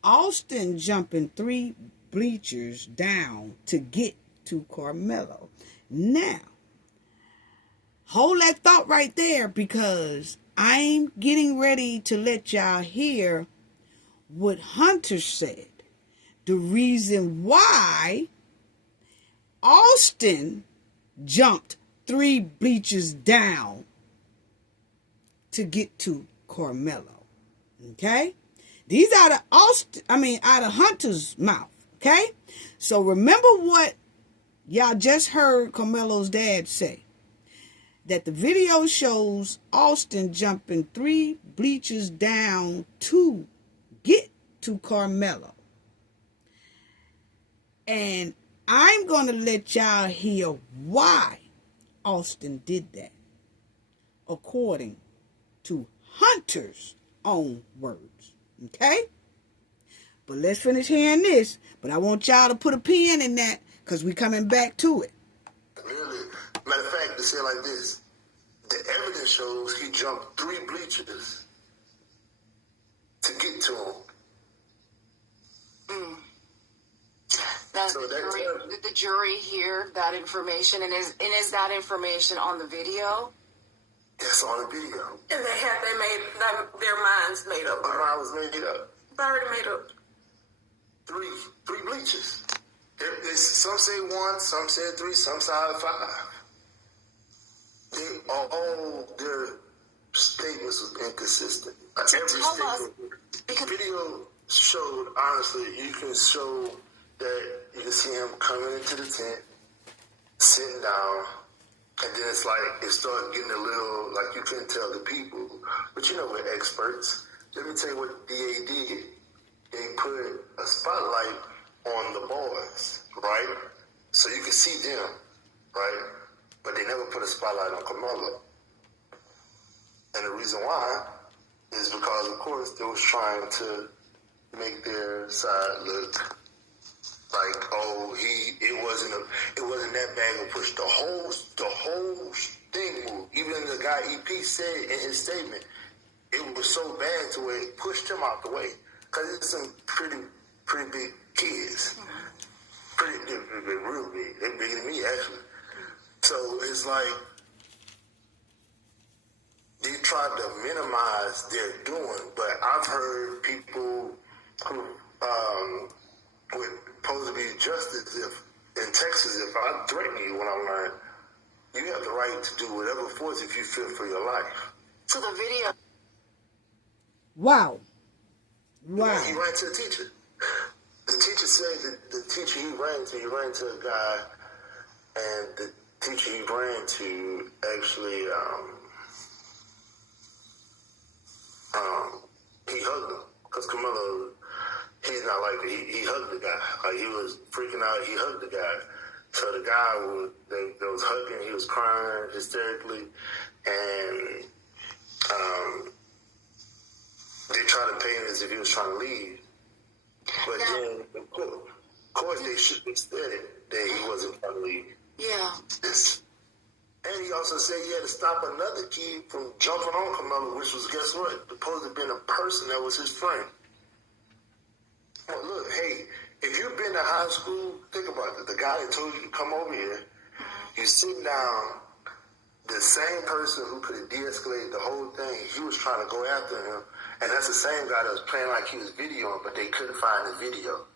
Austin jumping 3 bleachers down to get to Karmelo. Now, hold that thought right there, because I'm getting ready to let y'all hear what Hunter said. The reason why Austin jumped 3 bleachers down to get to Karmelo. Okay? These are out of Hunter's mouth. Okay? So remember what y'all just heard Karmelo's dad say. That the video shows Austin jumping 3 bleachers down to get to Karmelo. And I'm going to let y'all hear why Austin did that, according to Hunter's own words. Okay? But let's finish hearing this. But I want y'all to put a pin in that, because we're coming back to it. Really, matter of fact, they say like this. The evidence shows he jumped 3 bleachers to get to him. now So did the jury hear that information? And is that information on the video? That's on the video. And they made their minds made up. My mind was made up. Already made up. 3 bleachers. Some say 1, some said 3, some said 5. They all their statements was inconsistent. Every tell us, statement. because Video showed, honestly, you can show that you can see him coming into the tent, sitting down, and then it's like it started getting a little like you couldn't tell the people. But you know, we're experts. Let me tell you what DA did. They put a spotlight on the boys, right? So you can see them, right? But they never put a spotlight on Karmelo. And the reason why is because, of course, they was trying to make their side look like, oh, it wasn't that bad of a push. The whole thing moved. Even the guy EP said in his statement, it was so bad to where it pushed him out the way. Because it's some pretty big kids. They're real big. They're bigger than me, actually. So it's like they tried to minimize their doing, but I've heard people who would pose to be justice in Texas if I threaten you when I'm like, you have the right to do whatever force if you feel for your life. So the video. Wow. He ran to the teacher. The teacher said that the teacher he ran to a guy, and the teacher he ran to actually, he hugged him. Because Karmelo, he's not like that. He hugged the guy. Like, he was freaking out. He hugged the guy. So the guy they was hugging. He was crying hysterically. And they tried to paint it as if he was trying to leave. But then, of course, they should have said that he wasn't trying to leave. Yeah. And he also said he had to stop another kid from jumping on Karmelo, which was, guess what? Supposed to have been a person that was his friend. Well, look, hey, if you've been to high school, think about it. The guy that told you to come over here, you sit down, the same person who could have de-escalated the whole thing, he was trying to go after him. And that's the same guy that was playing like he was videoing, but they couldn't find his video.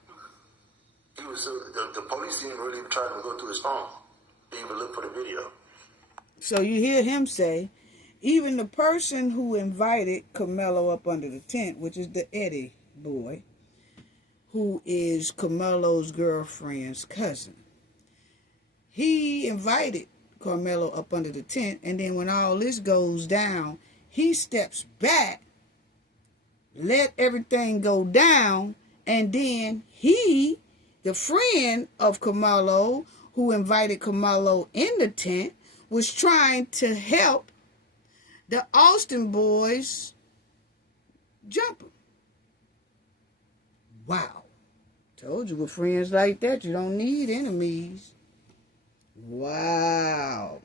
He was the police didn't really try to go through his phone. They even look for the video. So you hear him say, even the person who invited Karmelo up under the tent, which is the Eddie boy, who is Karmelo's girlfriend's cousin, he invited Karmelo up under the tent, and then when all this goes down, he steps back, let everything go down, and then he, the friend of Karmelo, who invited Karmelo in the tent, was trying to help the Austin boys jump him. Wow. Told you with friends like that, you don't need enemies. Wow.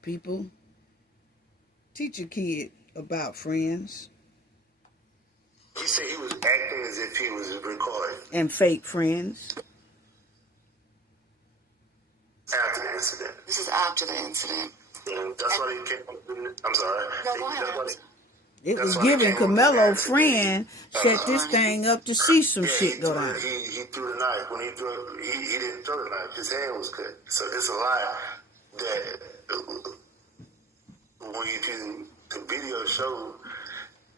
People, teach your kid about friends. He said he was acting as if he was recording. And fake friends. After the incident. This is after the incident. And that's why they came up with it. I'm sorry. No, go ahead. It was giving Karmelo friend set this thing up to see some shit go down. He threw the knife. When he didn't throw the knife. His hand was cut. So it's a lie that when you do the video show,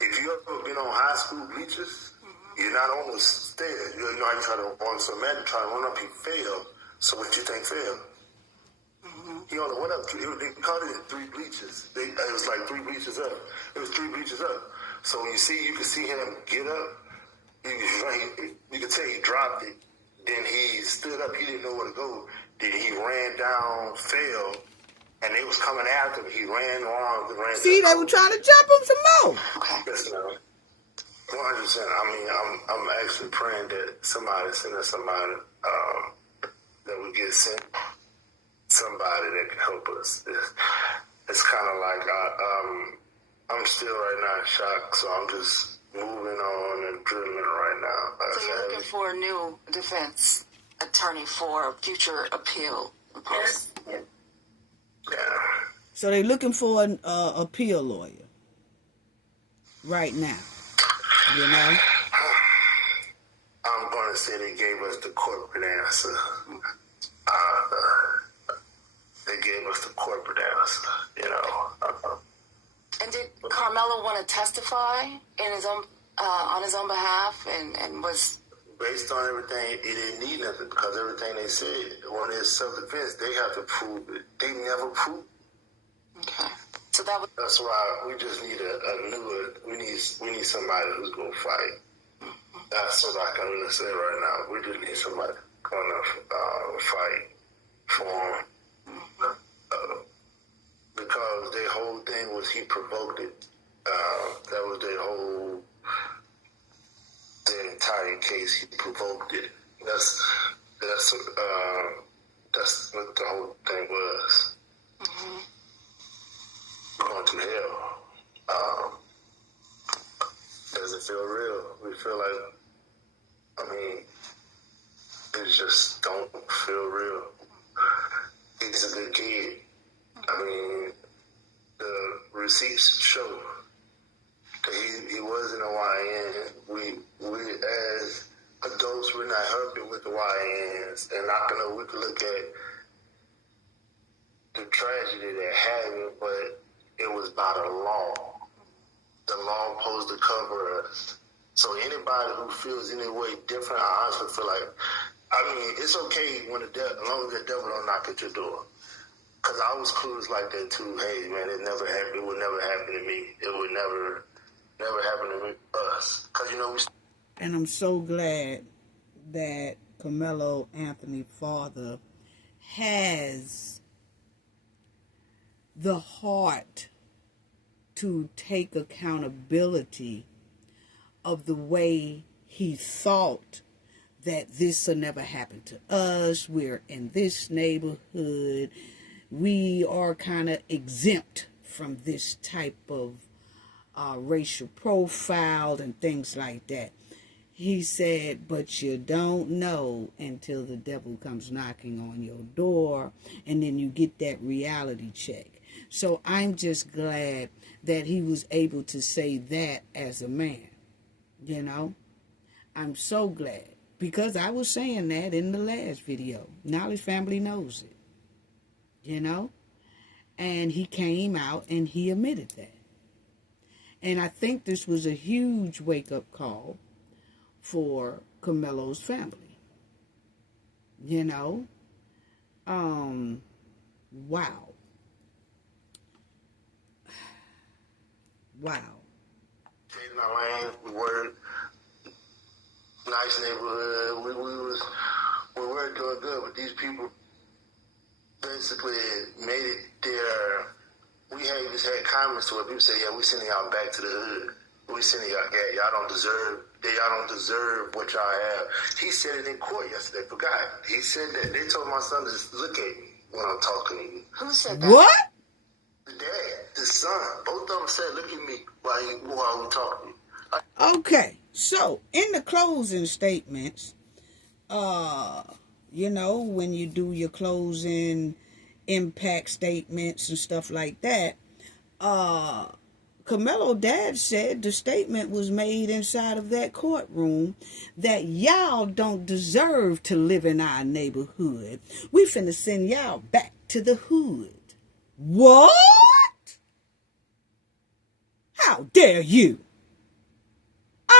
if you ever been on high school bleachers, you're not on the stairs. You know how you try to on some man try to run up, he fell. So what you think fell? He only went up. They caught it in 3 bleachers. It was like 3 bleachers up. It was 3 bleachers up. So when you can see him get up. You can tell he dropped it. Then he stood up. He didn't know where to go. Then he ran down, fell, and they was coming after him. He ran around. See, they were trying to jump him some more. Okay. Yes, ma'am. 100%. I mean, I'm actually praying that somebody send us somebody that we get sent. Somebody that can help us. It's kind of like I'm still right now in shock, so I'm just moving on and drilling right now. So you're looking for a new defense attorney for a future appeal post? Yeah. So they're looking for an appeal lawyer right now. You know? I'm going to say they gave us the corporate answer. They gave us the corporate answer, you know. And did Karmelo want to testify in his own on his own behalf, and was based on everything? It didn't need nothing because everything they said when it's self-defense, they have to prove it. They never proved. Okay, so that's why we just need we need somebody who's gonna fight. That's what I can really say right now. We just need somebody gonna fight for him. Because their whole thing was he provoked it. That was their entire case. He provoked it. That's what the whole thing was. Going through hell. Does it feel real? We feel like, it just don't feel real. He's a good kid. The receipts show that he wasn't a YN. We as adults, we're not helping with the YNs, and we could look at the tragedy that happened, but it was by the law. The law supposed to cover us. So anybody who feels any way different, I honestly feel like, it's okay when as long as the devil don't knock at your door. Because I was clueless like that too. Hey, man, it never happened. It would never happen to me. It would never happen to us. Because, And I'm so glad that Karmelo Anthony's father has the heart to take accountability of the way he thought that this will never happen to us. We're in this neighborhood. We are kind of exempt from this type of racial profile and things like that. He said, but you don't know until the devil comes knocking on your door, and then you get that reality check. So I'm just glad that he was able to say that as a man. I'm so glad, because I was saying that in the last video. Knowledge family knows it. And he came out and he admitted that. And I think this was a huge wake-up call for Karmelo's family. Wow. Wow. Changing our lane, we were nice neighborhood. We were doing good, but these people basically made it their. We just had comments to where people say, "Yeah, we sending y'all back to the hood. We sending y'all. Yeah, y'all don't deserve what y'all have." He said it in court yesterday. Forgot. He said that they told my son to just look at me when I'm talking to you. Who said that? What? The dad, the son, both of them said, "Look at me while we talking." Okay, so in the closing statements, when you do your closing impact statements and stuff like that, Karmelo dad said the statement was made inside of that courtroom that y'all don't deserve to live in our neighborhood. We finna send y'all back to the hood. What? How dare you?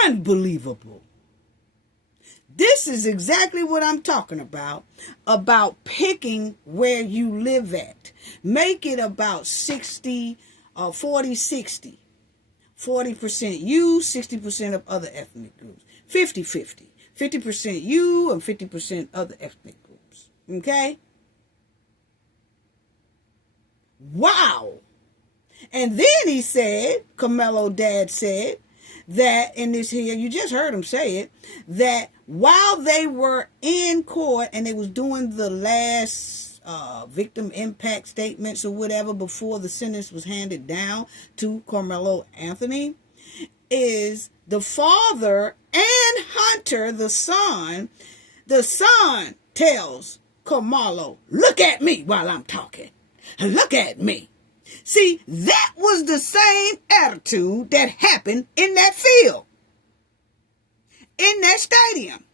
Unbelievable. This is exactly what I'm talking about picking where you live at. Make it about 40-60. 40% you, 60% of other ethnic groups. 50-50. 50% you and 50% other ethnic groups. Okay? Wow. And then he said, Karmelo dad said, that in this here, you just heard him say it, that while they were in court and they was doing the last victim impact statements or whatever before the sentence was handed down to Karmelo Anthony, is the father and Hunter, the son tells Karmelo, look at me while I'm talking. Look at me. See, that was the same attitude that happened in that field, in that stadium.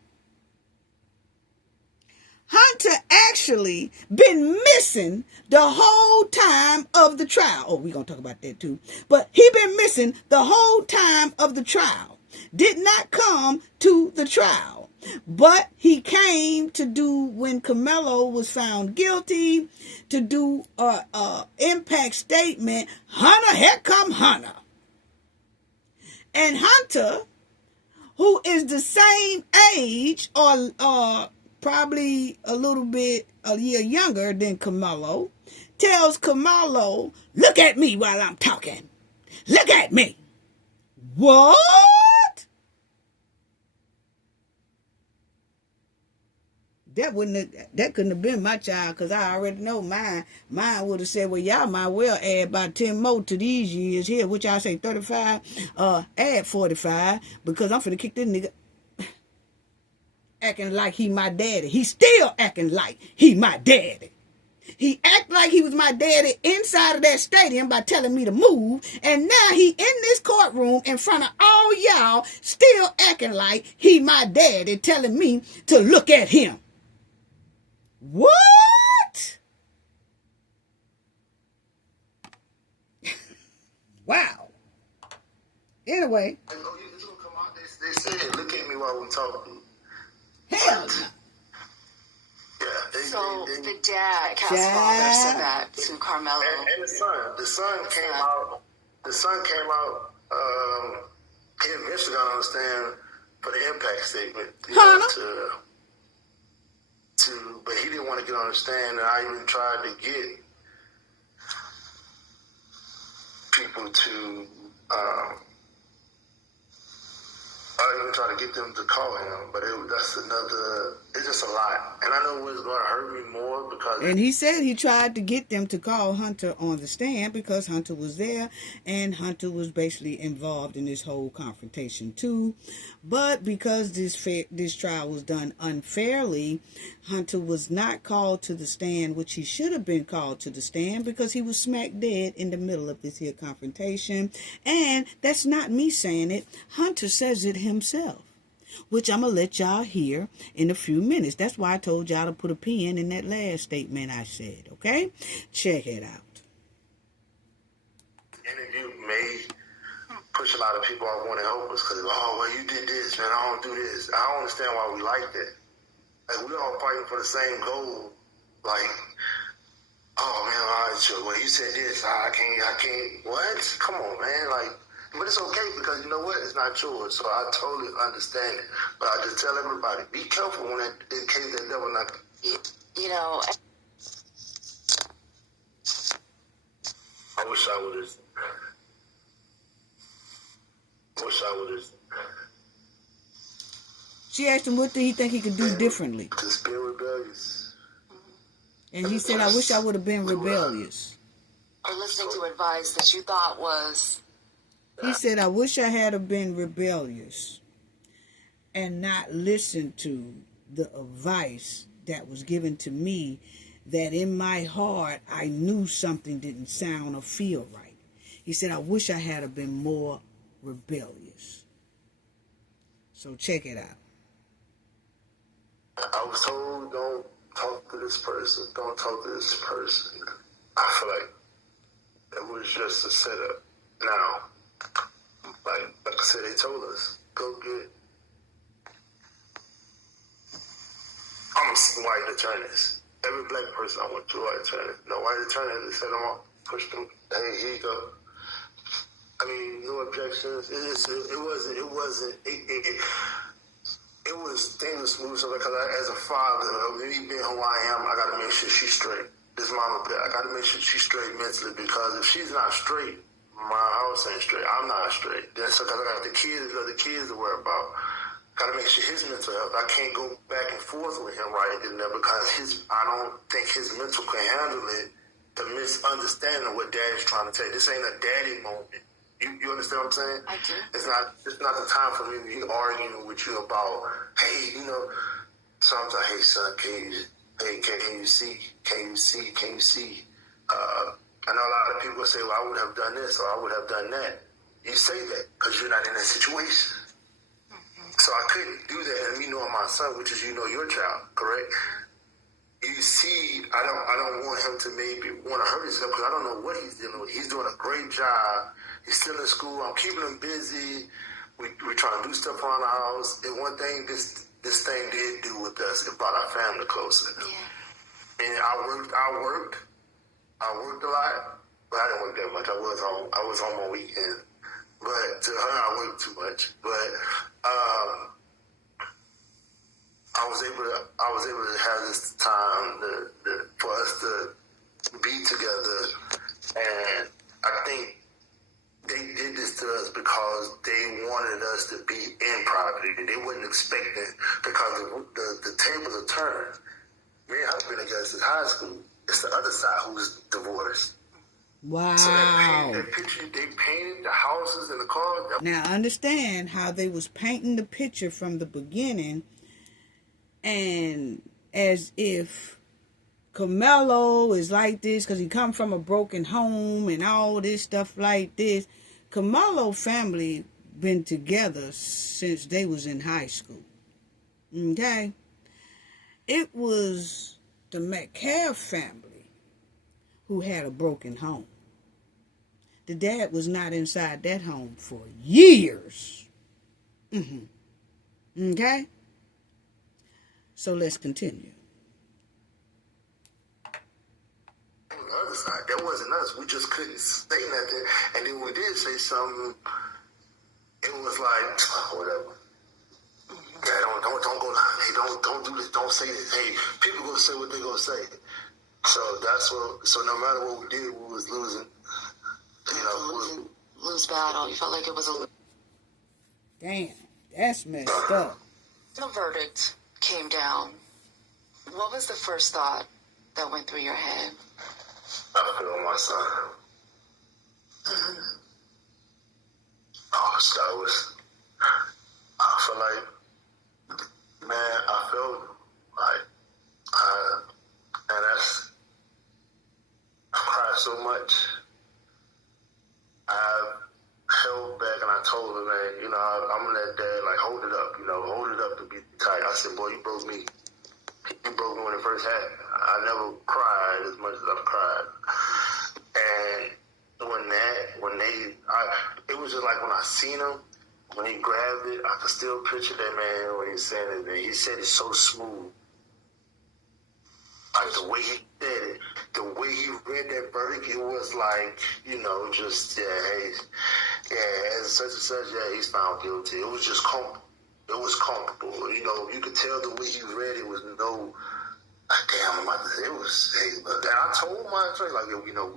Hunter actually been missing the whole time of the trial. Oh, we're going to talk about that too. But he been missing the whole time of the trial. Did not come to the trial. But he came to do, when Karmelo was found guilty, to do a impact statement. Hunter, here come Hunter. And Hunter, who is the same age or probably a year younger than Karmelo, tells Karmelo, look at me while I'm talking. Look at me. What? That couldn't have been my child, because I already know mine. Mine would have said, well, y'all might well add about 10 more to these years here, which I say 35, add 45, because I'm finna kick this nigga acting like he my daddy. He still acting like he my daddy. He act like he was my daddy inside of that stadium by telling me to move, and now he in this courtroom in front of all y'all still acting like he my daddy, telling me to look at him. What? Wow. Anyway. They said, look at me while we talking. Hell. Yeah. So the dad, Cal's father, said that to Karmelo. And the son. The son came out. The son came out. He eventually got to understand for the impact statement. But he didn't want to get understand, and I even tried to get people to. I even tried to get them to call him, but that's another. It's just a lot, and I know it's going to hurt me more because. And he said he tried to get them to call Hunter on the stand because Hunter was there, and Hunter was basically involved in this whole confrontation too. But because this trial was done unfairly, Hunter was not called to the stand, which he should have been called to the stand, because he was smack dead in the middle of this here confrontation. And that's not me saying it. Hunter says it himself, which I'm going to let y'all hear in a few minutes. That's why I told y'all to put a pin in that last statement I said, okay? Check it out. Interview may push a lot of people off wanting to help us because, oh, well, you did this, man, I don't do this. I don't understand why we like that. Like, we're all fighting for the same goal. Like, oh, man, all right, sure, well, you said this, I can't, what? Come on, man, like, but it's okay because you know what? It's not yours, so I totally understand it. But I just tell everybody, be careful when in case that devil not. You know. I wish I would have. She asked him what did he think he could do differently. Just being rebellious. And he said, I wish I would have been rebellious. Or listening to advice that you thought was. He said, I wish I had have been rebellious and not listened to the advice that was given to me, that in my heart I knew something didn't sound or feel right. He said, I wish I had have been more rebellious. So check it out. I was told, don't talk to this person, don't talk to this person. I feel like it was just a setup. Now, like I said, they told us, go get white attorneys. Every black person I went to white attorney. No white attorney, they said I'm gonna push them. Hey, here you go. I mean, no objections. It was things smooth. So because as a father, me being who I am, I gotta make sure she's straight. This mama, I gotta make sure she's straight mentally, because if she's not straight, my house ain't straight. I'm not straight. That's because I got the kids to worry about. Gotta make sure his mental health. I can't go back and forth with him right in there because I don't think his mental can handle it. The misunderstanding of what daddy's trying to tell you. This ain't a daddy moment. You understand what I'm saying? I do. It's not the time for me to be arguing with you about, hey, you know, sometimes, hey son, can you see? I know a lot of people say, well, I would have done this or I would have done that. You say that because you're not in that situation. So I couldn't do that, and me knowing my son, which is, you know, your child, correct? You see, I don't want him to maybe want to hurt himself because I don't know what he's dealing with. He's doing a great job. He's still in school. I'm keeping him busy. We're trying to do stuff around the house. And one thing this thing did do with us, it brought our family closer. Yeah. And I worked a lot, but I didn't work that much. I was home on weekends. But to her, I worked too much. But I was able to have this time for us to be together, and I think they did this to us because they wanted us to be in property. They wasn't expecting, because the tables are turned. Me and her been together since high school. It's the other side who's divorced. Wow. So that picture, they painted the houses and the cars. Now understand how they was painting the picture from the beginning, and as if Karmelo is like this because he come from a broken home and all this stuff like this. Karmelo family been together since they was in high school. Okay? It was the Metcalf family who had a broken home. The dad was not inside that home for years. Okay? So let's continue. On the other side, that wasn't us. We just couldn't say nothing. And then when we did say something, it was like, oh, whatever. Yeah, don't go lie. Hey, don't do this. Don't say this. Hey, people gonna say what they gonna say. So that's what. So no matter what we did, we was losing. You know, lose battle. You felt like it was a. Damn, that's messed up. The verdict came down. What was the first thought that went through your head? I feel my son. Oh, so I feel like, man, I felt like, and that's, I cried so much. I held back and I told her, man, you know, I'm gonna let dad, like, hold it up, you know, hold it up to be tight. I said, boy, you broke me. You broke me when it first happened. I never cried as much as I've cried. And it was just like when I seen him, when he grabbed it, I could still picture that man when he said it, man. He said it so smooth. Like the way he said it, the way he read that verdict, it was like, you know, just, as such and such, he's found guilty. It was just comfortable. It was comfortable. You know, you could tell the way he read it was no, damn, I'm about to say, it was, hey, but I told my attorney, like, we know.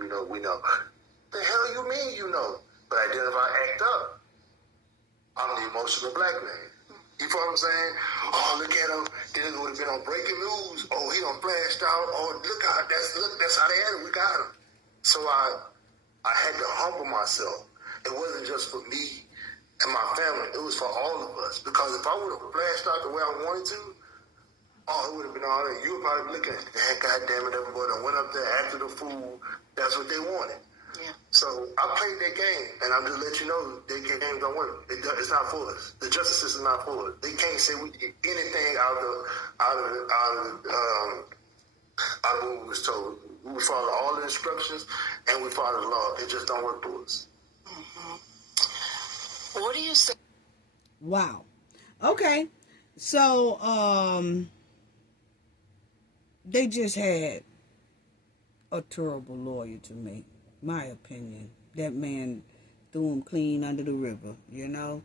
The hell you mean, you know? But then if I act up, I'm the emotional black man. You feel what I'm saying? Oh, look at him. Then it would have been on breaking news. Oh, he done flashed out. Oh, that's how they had him. We got him. So I had to humble myself. It wasn't just for me and my family. It was for all of us. Because if I would have flashed out the way I wanted to, it would have been all that. You would probably be looking at that. God damn it, everybody that went up there after the food. That's what they wanted. Yeah. So I played that game, and I'm just let you know that game don't work. It's not for us. The justice system is not for us. They can't say we did anything out of what we was told. We follow all the instructions, and we follow the law. It just don't work for us. Mm-hmm. What do you say? Wow. Okay. So, they just had a terrible lawyer to me. My opinion. That man threw him clean under the river, you know.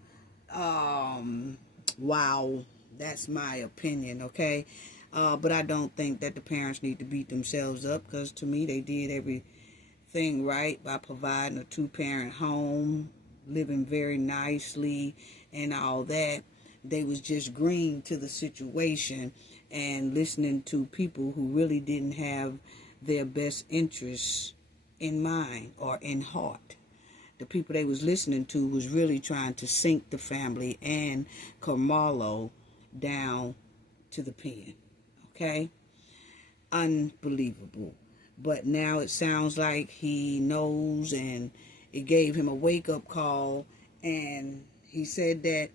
Wow. That's my opinion, okay? But I don't think that the parents need to beat themselves up, because to me they did everything right by providing a 2-parent home, living very nicely and all that. They was just green to the situation and listening to people who really didn't have their best interests in mind or in heart. The people they was listening to was really trying to sink the family and Karmelo down to the pen. Okay? Unbelievable. But now it sounds like he knows, and it gave him a wake-up call, and he said that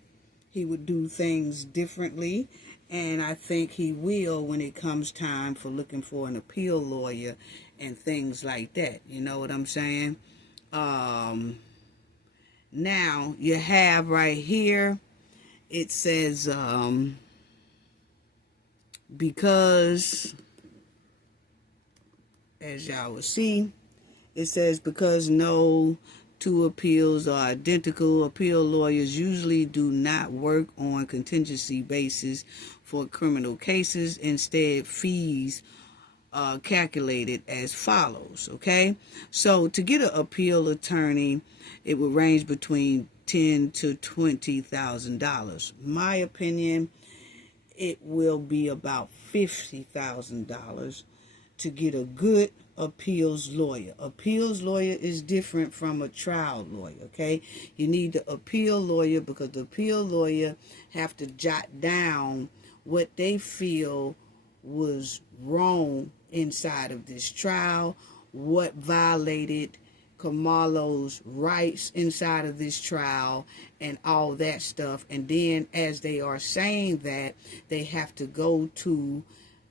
he would do things differently, and I think he will when it comes time for looking for an appeal lawyer and things like that. You know what I'm saying? Now, you have right here, it says, because, as y'all will see, it says, because no two appeals are identical, appeal lawyers usually do not work on contingency basis for criminal cases. Instead, fees calculated as follows, okay? So to get an appeal attorney, it would range between $10,000 to $20,000. My opinion, it will be about $50,000 to get a good appeals lawyer. Appeals lawyer is different from a trial lawyer, okay? You need the appeal lawyer because the appeal lawyer have to jot down what they feel was wrong inside of this trial, what violated Karmelo's rights inside of this trial, and all that stuff. And then as they are saying that, they have to go to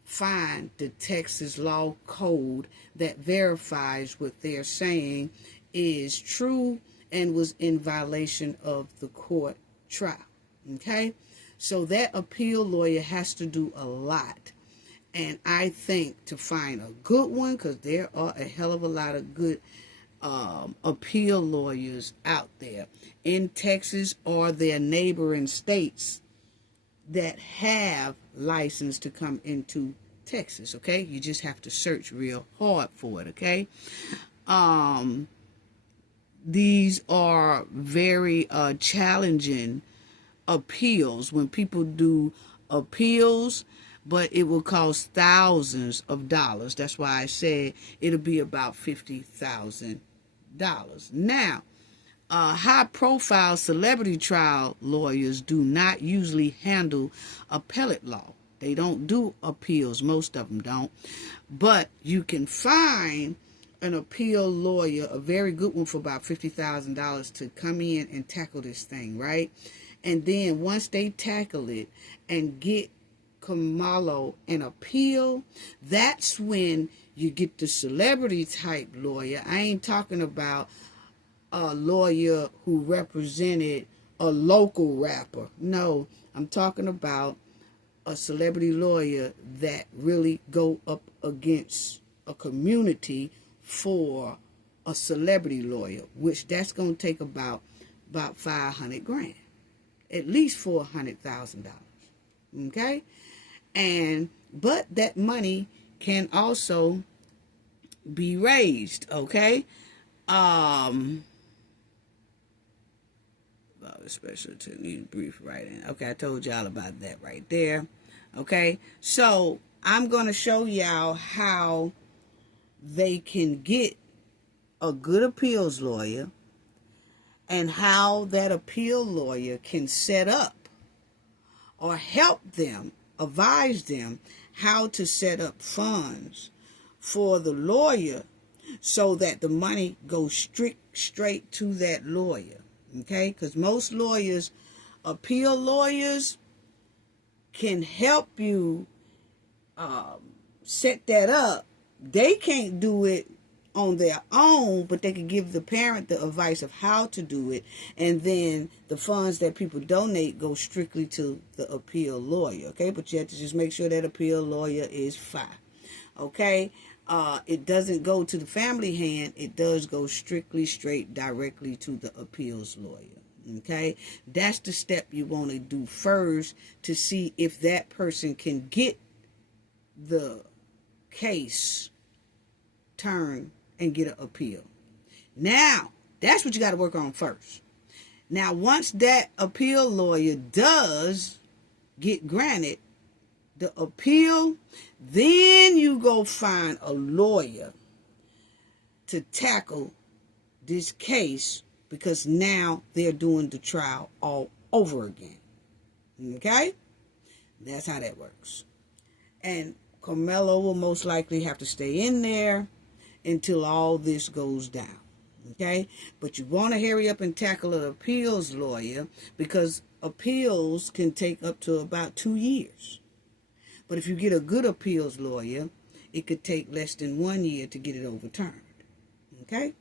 find the Texas law code that verifies what they're saying is true and was in violation of the court trial. Okay? So that appeal lawyer has to do a lot. And I think to find a good one, because there are a hell of a lot of good appeal lawyers out there in Texas or their neighboring states that have license to come into Texas, okay? You just have to search real hard for it, okay? These are very challenging appeals when people do appeals, but it will cost thousands of dollars. That's why I said it'll be about $50,000. Now, high-profile celebrity trial lawyers do not usually handle appellate law. They don't do appeals. Most of them don't. But you can find an appeal lawyer, a very good one, for about $50,000 to come in and tackle this thing, right? And then once they tackle it and get Karmelo an appeal, that's when you get the celebrity type lawyer. I ain't talking about a lawyer who represented a local rapper. No, I'm talking about a celebrity lawyer that really go up against a community for a celebrity lawyer, which that's going to take about $500,000, at least $400,000. Okay? But that money can also be raised, okay? Special technique, brief writing. Okay, I told y'all about that right there. Okay, so I'm going to show y'all how they can get a good appeals lawyer and how that appeal lawyer can set up or help them, advise them how to set up funds for the lawyer so that the money goes straight to that lawyer. Okay, because most lawyers, appeal lawyers, can help you set that up. They can't do it on their own, but they can give the parent the advice of how to do it, and then the funds that people donate go strictly to the appeal lawyer. Okay, but you have to just make sure that appeal lawyer is fine. Okay, it doesn't go to the family hand. It does go straight directly to the appeals lawyer. Okay, that's the step you want to do first to see if that person can get the case turned and get an appeal. Now, that's what you got to work on first. Now, once that appeal lawyer does get granted the appeal, then you go find a lawyer to tackle this case, because now they're doing the trial all over again. Okay? That's how that works. And Karmelo will most likely have to stay in there until all this goes down. Okay? But you want to hurry up and tackle an appeals lawyer, because appeals can take up to about 2 years. But if you get a good appeals lawyer, it could take less than 1 year to get it overturned. Okay?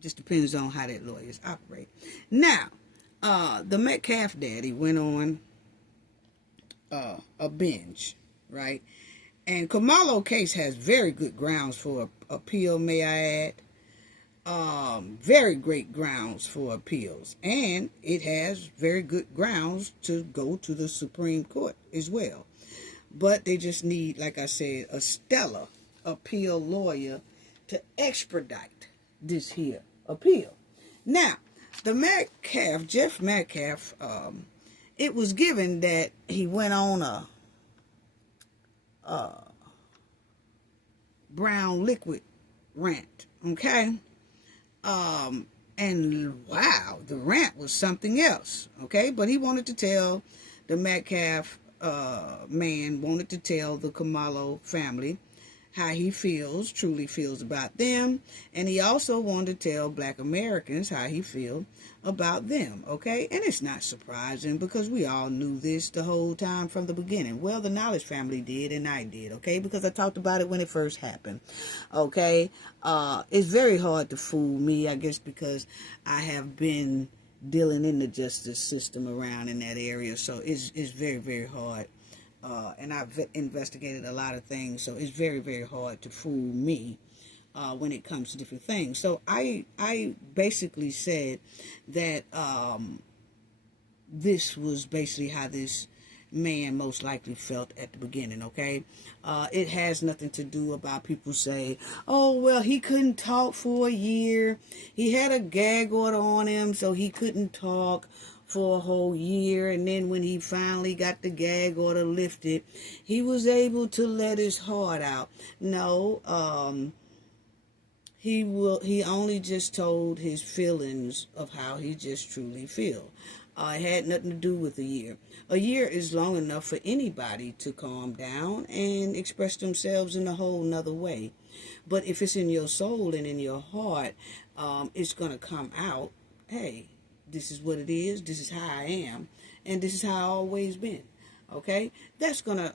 Just depends on how that lawyers operate. Now, the Metcalf daddy went on a binge, right? And Karmelo case has very good grounds for appeal, may I add. Very great grounds for appeals. And it has very good grounds to go to the Supreme Court as well. But they just need, like I said, a stellar appeal lawyer to expedite this here appeal. Now, Jeff Metcalf, it was given that he went on a brown liquid rant, okay? And wow, the rant was something else, okay? But he wanted to tell, the Metcalf man wanted to tell the Karmelo family how he truly feels about them. And he also wanted to tell Black Americans how he feels about them, okay? And it's not surprising because we all knew this the whole time from the beginning. Well, the Knowledge family did and I did, okay? Because I talked about it when it first happened, okay? It's very hard to fool me, I guess, because I have been dealing in the justice system around in that area. So it's very, very hard. And I've investigated a lot of things, so it's very, very hard to fool me when it comes to different things. So I basically said that this was basically how this man most likely felt at the beginning, okay? It has nothing to do about people say, oh, well, he couldn't talk for a year. He had a gag order on him, so he couldn't talk for a whole year, and then when he finally got the gag order lifted, he was able to let his heart out. No, he only just told his feelings of how he just truly feel. It had nothing to do with a year. A year is long enough for anybody to calm down and express themselves in a whole nother way. But if it's in your soul and in your heart, it's going to come out, hey, this is what it is, this is how I am, and this is how I always been, okay? That's going to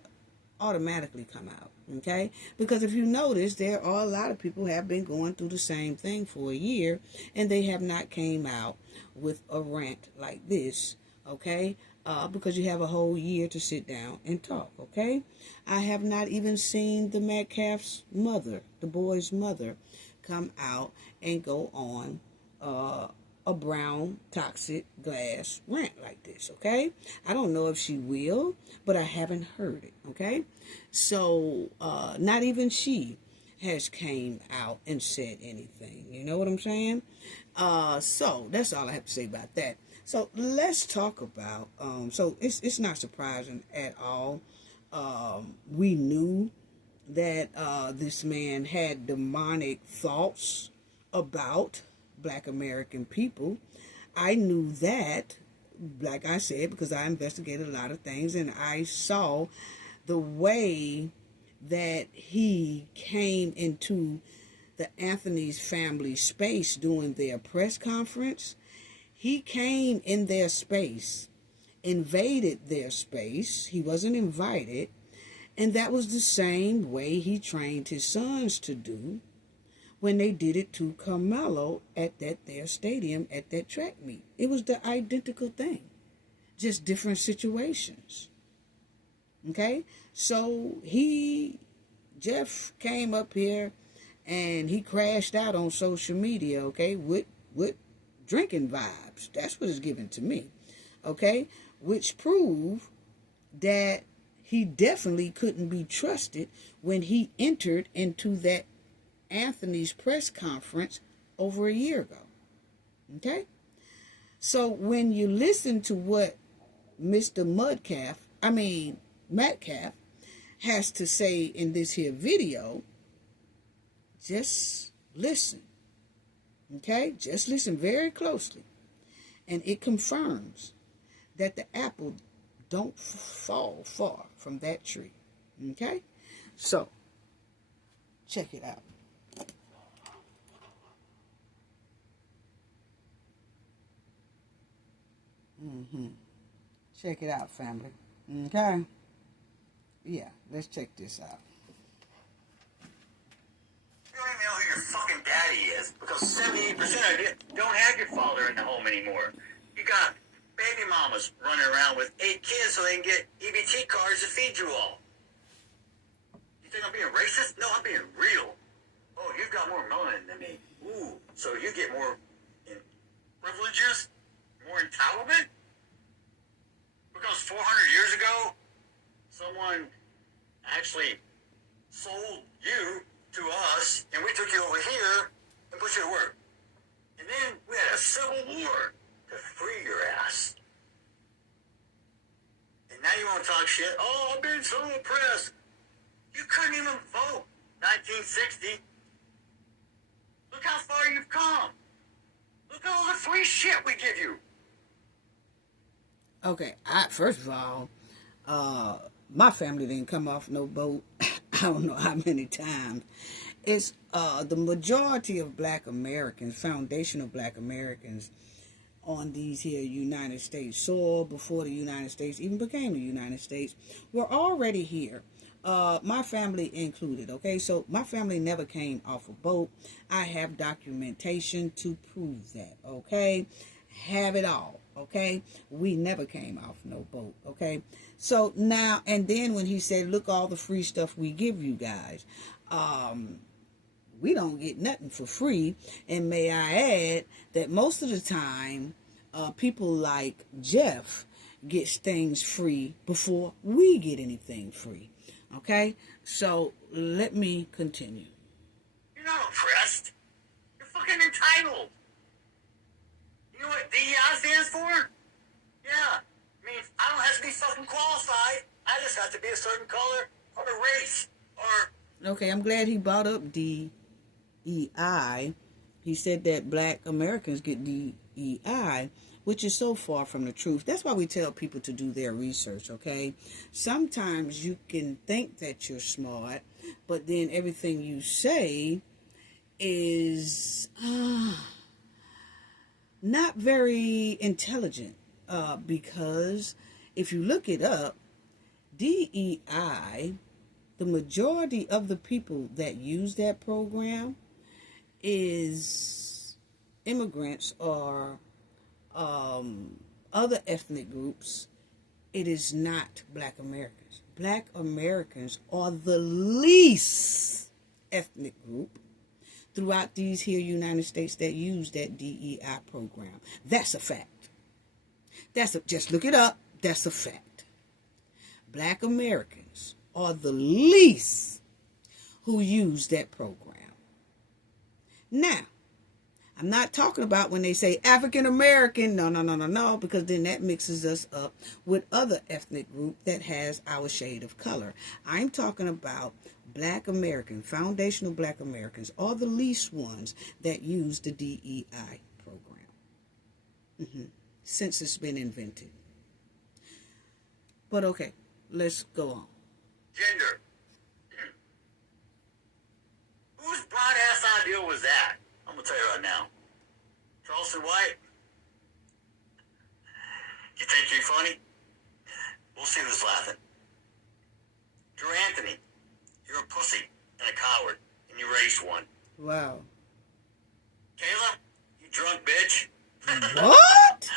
automatically come out, okay? Because if you notice, there are a lot of people who have been going through the same thing for a year, and they have not came out with a rant like this, okay? Because you have a whole year to sit down and talk, okay? I have not even seen the Metcalf's mother, the boy's mother, come out and go on a brown toxic glass rant like this, okay? I don't know if she will, but I haven't heard it, okay? So not even she has came out and said anything, you know what I'm saying? So that's all I have to say about that. So let's talk about, so it's not surprising at all. We knew that this man had demonic thoughts about Black American people. I knew that, like I said, because I investigated a lot of things, and I saw the way that he came into the Anthony's family space during their press conference. He came in their space, invaded their space. He wasn't invited, and that was the same way he trained his sons to do when they did it to Karmelo at their stadium at that track meet. It was the identical thing, just different situations. Okay? So Jeff came up here and he crashed out on social media, okay, with drinking vibes. That's what is given to me, okay? Which prove that he definitely couldn't be trusted when he entered into that Anthony's press conference over a year ago. Okay? So when you listen to what Mr. Metcalf has to say in this here video, just listen. Okay? Just listen very closely. And it confirms that the apple don't fall far from that tree. Okay? So, check it out. Check it out, family. Okay? Yeah, let's check this out. You don't even know who your fucking daddy is because 78% of you don't have your father in the home anymore. You got baby mamas running around with 8 kids so they can get EBT cards to feed you all. You think I'm being racist? No, I'm being real. Oh, you've got more melanin than me. Ooh, so you get more privileges? More entitlement? Because 400 years ago, someone actually sold you want to talk shit. Oh, I've been so oppressed. You couldn't even vote. 1960. Look how far you've come. Look at all the free shit we give you. Okay, first of all, my family didn't come off no boat. I don't know how many times. It's the majority of Black Americans, foundational Black Americans, on these here United States soil before the United States even became the United States were already here. My family included, okay? So my family never came off a boat. I have documentation to prove that, okay? Have it all, okay? We never came off no boat, okay? So now, and then when he said, look all the free stuff we give you guys, we don't get nothing for free. And may I add that most of the time, people like Jeff gets things free before we get anything free. Okay? So let me continue. You're not oppressed. You're fucking entitled. You know what DEI stands for? Yeah. I mean, I don't have to be fucking qualified. I just have to be a certain color or a race or... Okay, I'm glad he brought up DEI. He said that Black Americans get DEI, which is so far from the truth. That's why we tell people to do their research, okay? Sometimes you can think that you're smart, but then everything you say is not very intelligent, because if you look it up, DEI, the majority of the people that use that program is immigrants or other ethnic groups. It is not Black Americans. Black Americans are the least ethnic group throughout these here United States that use that DEI program. That's a fact. Just look it up. That's a fact. Black Americans are the least who use that program. Now, I'm not talking about when they say African American. No, because then that mixes us up with other ethnic group that has our shade of color. I'm talking about Black American, foundational Black Americans, are the least ones that use the DEI program since it's been invented. But okay, let's go on. Gender. Whose broad-ass idea was that? I'm going to tell you right now. Charleston White? You think you're funny? We'll see who's laughing. Drew Anthony, you're a pussy and a coward, and you raised one. Wow. Kayla, you drunk bitch. What?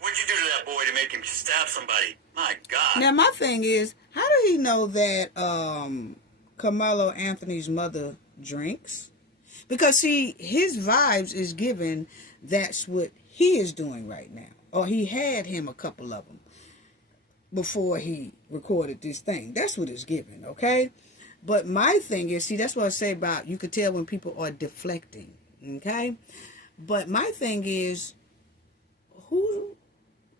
What'd you do to that boy to make him stab somebody? My God. Now, my thing is, how did he know that Karmelo Anthony's mother drinks? Because, see, his vibes is given that's what he is doing right now. Or he had him a couple of them before he recorded this thing. That's what it's given, okay? But my thing is, see, that's what I say about, you could tell when people are deflecting, okay? But my thing is, who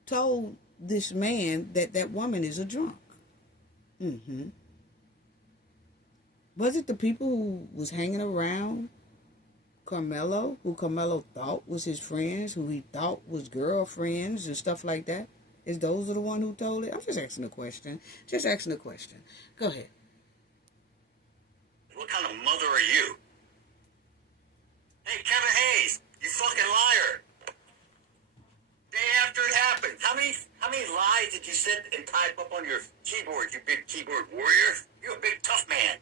told this man that that woman is a drunk? Was it the people who was hanging around Karmelo, who Karmelo thought was his friends, who he thought was girlfriends and stuff like that? Is those are the one who told it? I'm just asking a question. Just asking a question. Go ahead. What kind of mother are you? Hey, Kevin Hayes, you fucking liar. Day after it happened. How many lies did you sit and type up on your keyboard, you big keyboard warrior? You're a big tough man.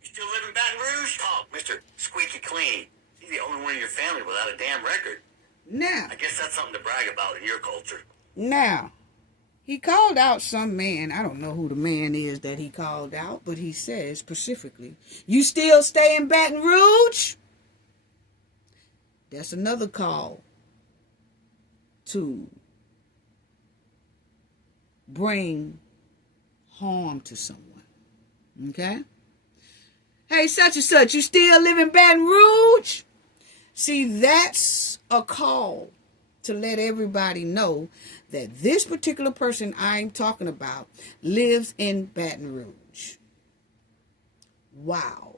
You still live in Baton Rouge? Talk, Mr. Squeaky Clean. You're the only one in your family without a damn record. Now. I guess that's something to brag about in your culture. Now, he called out some man. I don't know who the man is that he called out, but he says specifically, you still stay in Baton Rouge? That's another call to bring harm to someone. Okay? Hey, such and such, you still live in Baton Rouge? See, that's a call to let everybody know that this particular person I'm talking about lives in Baton Rouge. Wow.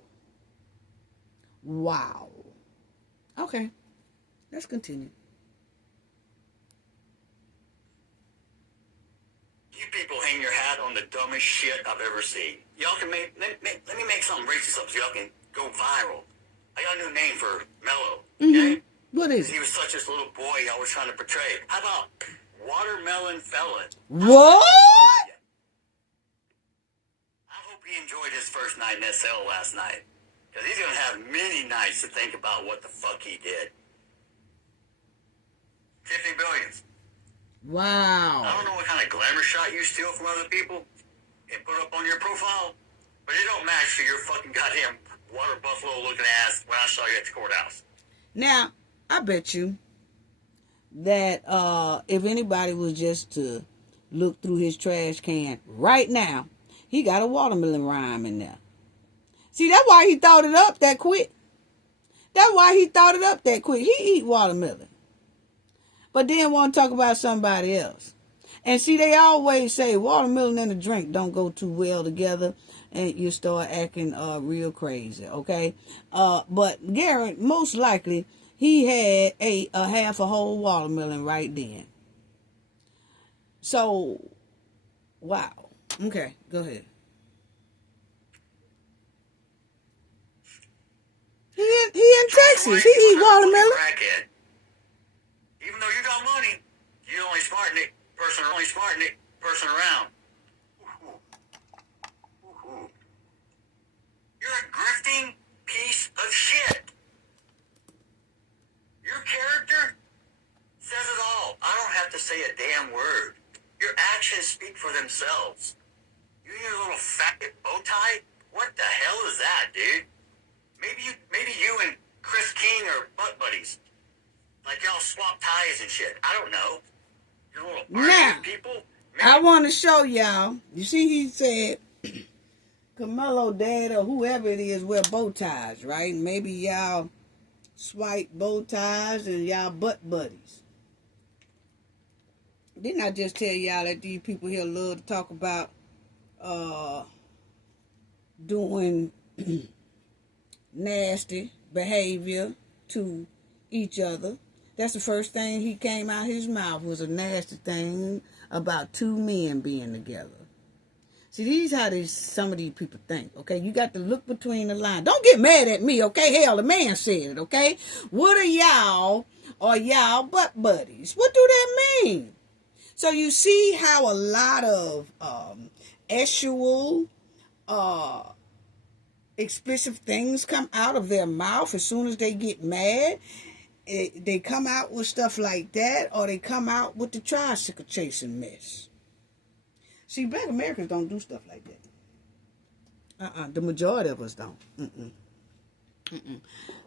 Wow. Okay, let's continue. You people hang your hat on the dumbest shit I've ever seen. Y'all can let me make something racist up so y'all can go viral. I got a new name for Mello, okay? What is He it? was such this little boy y'all was trying to portray. How about Watermelon Felon? What? I hope he enjoyed his first night in that cell last night. Because he's going to have many nights to think about what the fuck he did. 50 billions. I Wow. don't know what kind of glamour shot you steal from other people and put up on your profile, but it don't match to your fucking goddamn water buffalo looking ass when I saw you at the courthouse. Now, I bet you that if anybody was just to look through his trash can right now, he got a watermelon rhyme in there. See, that's why he thought it up that quick. He eat watermelon. But then want to talk about somebody else. And see, they always say watermelon and a drink don't go too well together, and you start acting real crazy, okay? But Garrett, most likely, he had a half a whole watermelon right then. So, wow. Okay, go ahead. He in Texas. He eat watermelon. Crackhead. Even though you got money, you're the only smart person around. Ooh. You're a grifting piece of shit. Your character says it all. I don't have to say a damn word. Your actions speak for themselves. You and your little faggot bow tie? What the hell is that, dude? Maybe you and Chris King are butt buddies. Like y'all swap ties and shit. I don't know. You little Now, people. I want to show y'all. You see, he said, Karmelo dad or whoever it is wear bow ties, right? Maybe y'all swipe bow ties and y'all butt buddies. Didn't I just tell y'all that these people here love to talk about doing nasty behavior to each other? That's the first thing he came out his mouth was a nasty thing about two men being together. See, these how some of these people think, okay? You got to look between the lines. Don't get mad at me, okay? Hell, the man said it, okay? What are y'all or y'all butt buddies? What do that mean? So you see how a lot of explicit things come out of their mouth as soon as they get mad. They come out with stuff like that, or they come out with the tricycle chasing mess. See, Black Americans don't do stuff like that. The majority of us don't.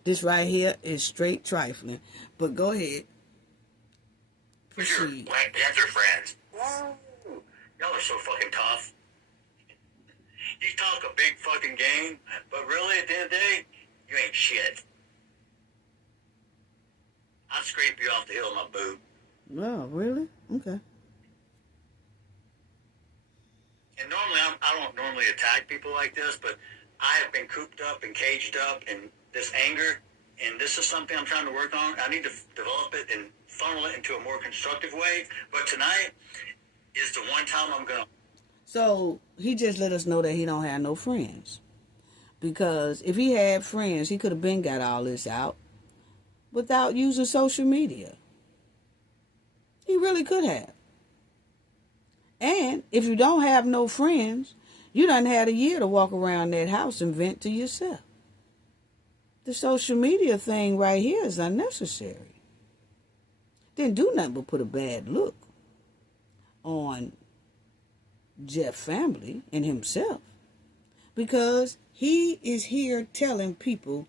This right here is straight trifling. But go ahead. Who's your Black Panther friends? Woo! Y'all are so fucking tough. You talk a big fucking game, but really at the end of the day, you ain't shit. I'd scrape you off the heel of my boot. Oh, really? Okay. And normally, I don't normally attack people like this, but I have been cooped up and caged up in this anger, and this is something I'm trying to work on. I need to develop it and funnel it into a more constructive way, but tonight is the one time I'm going to... So, he just let us know that he don't have no friends. Because if he had friends, he could have been got all this out without using social media. He really could have. And if you don't have no friends, you done had a year to walk around that house and vent to yourself. The social media thing right here is unnecessary. Didn't do nothing but put a bad look on Jeff family and himself. Because he is here telling people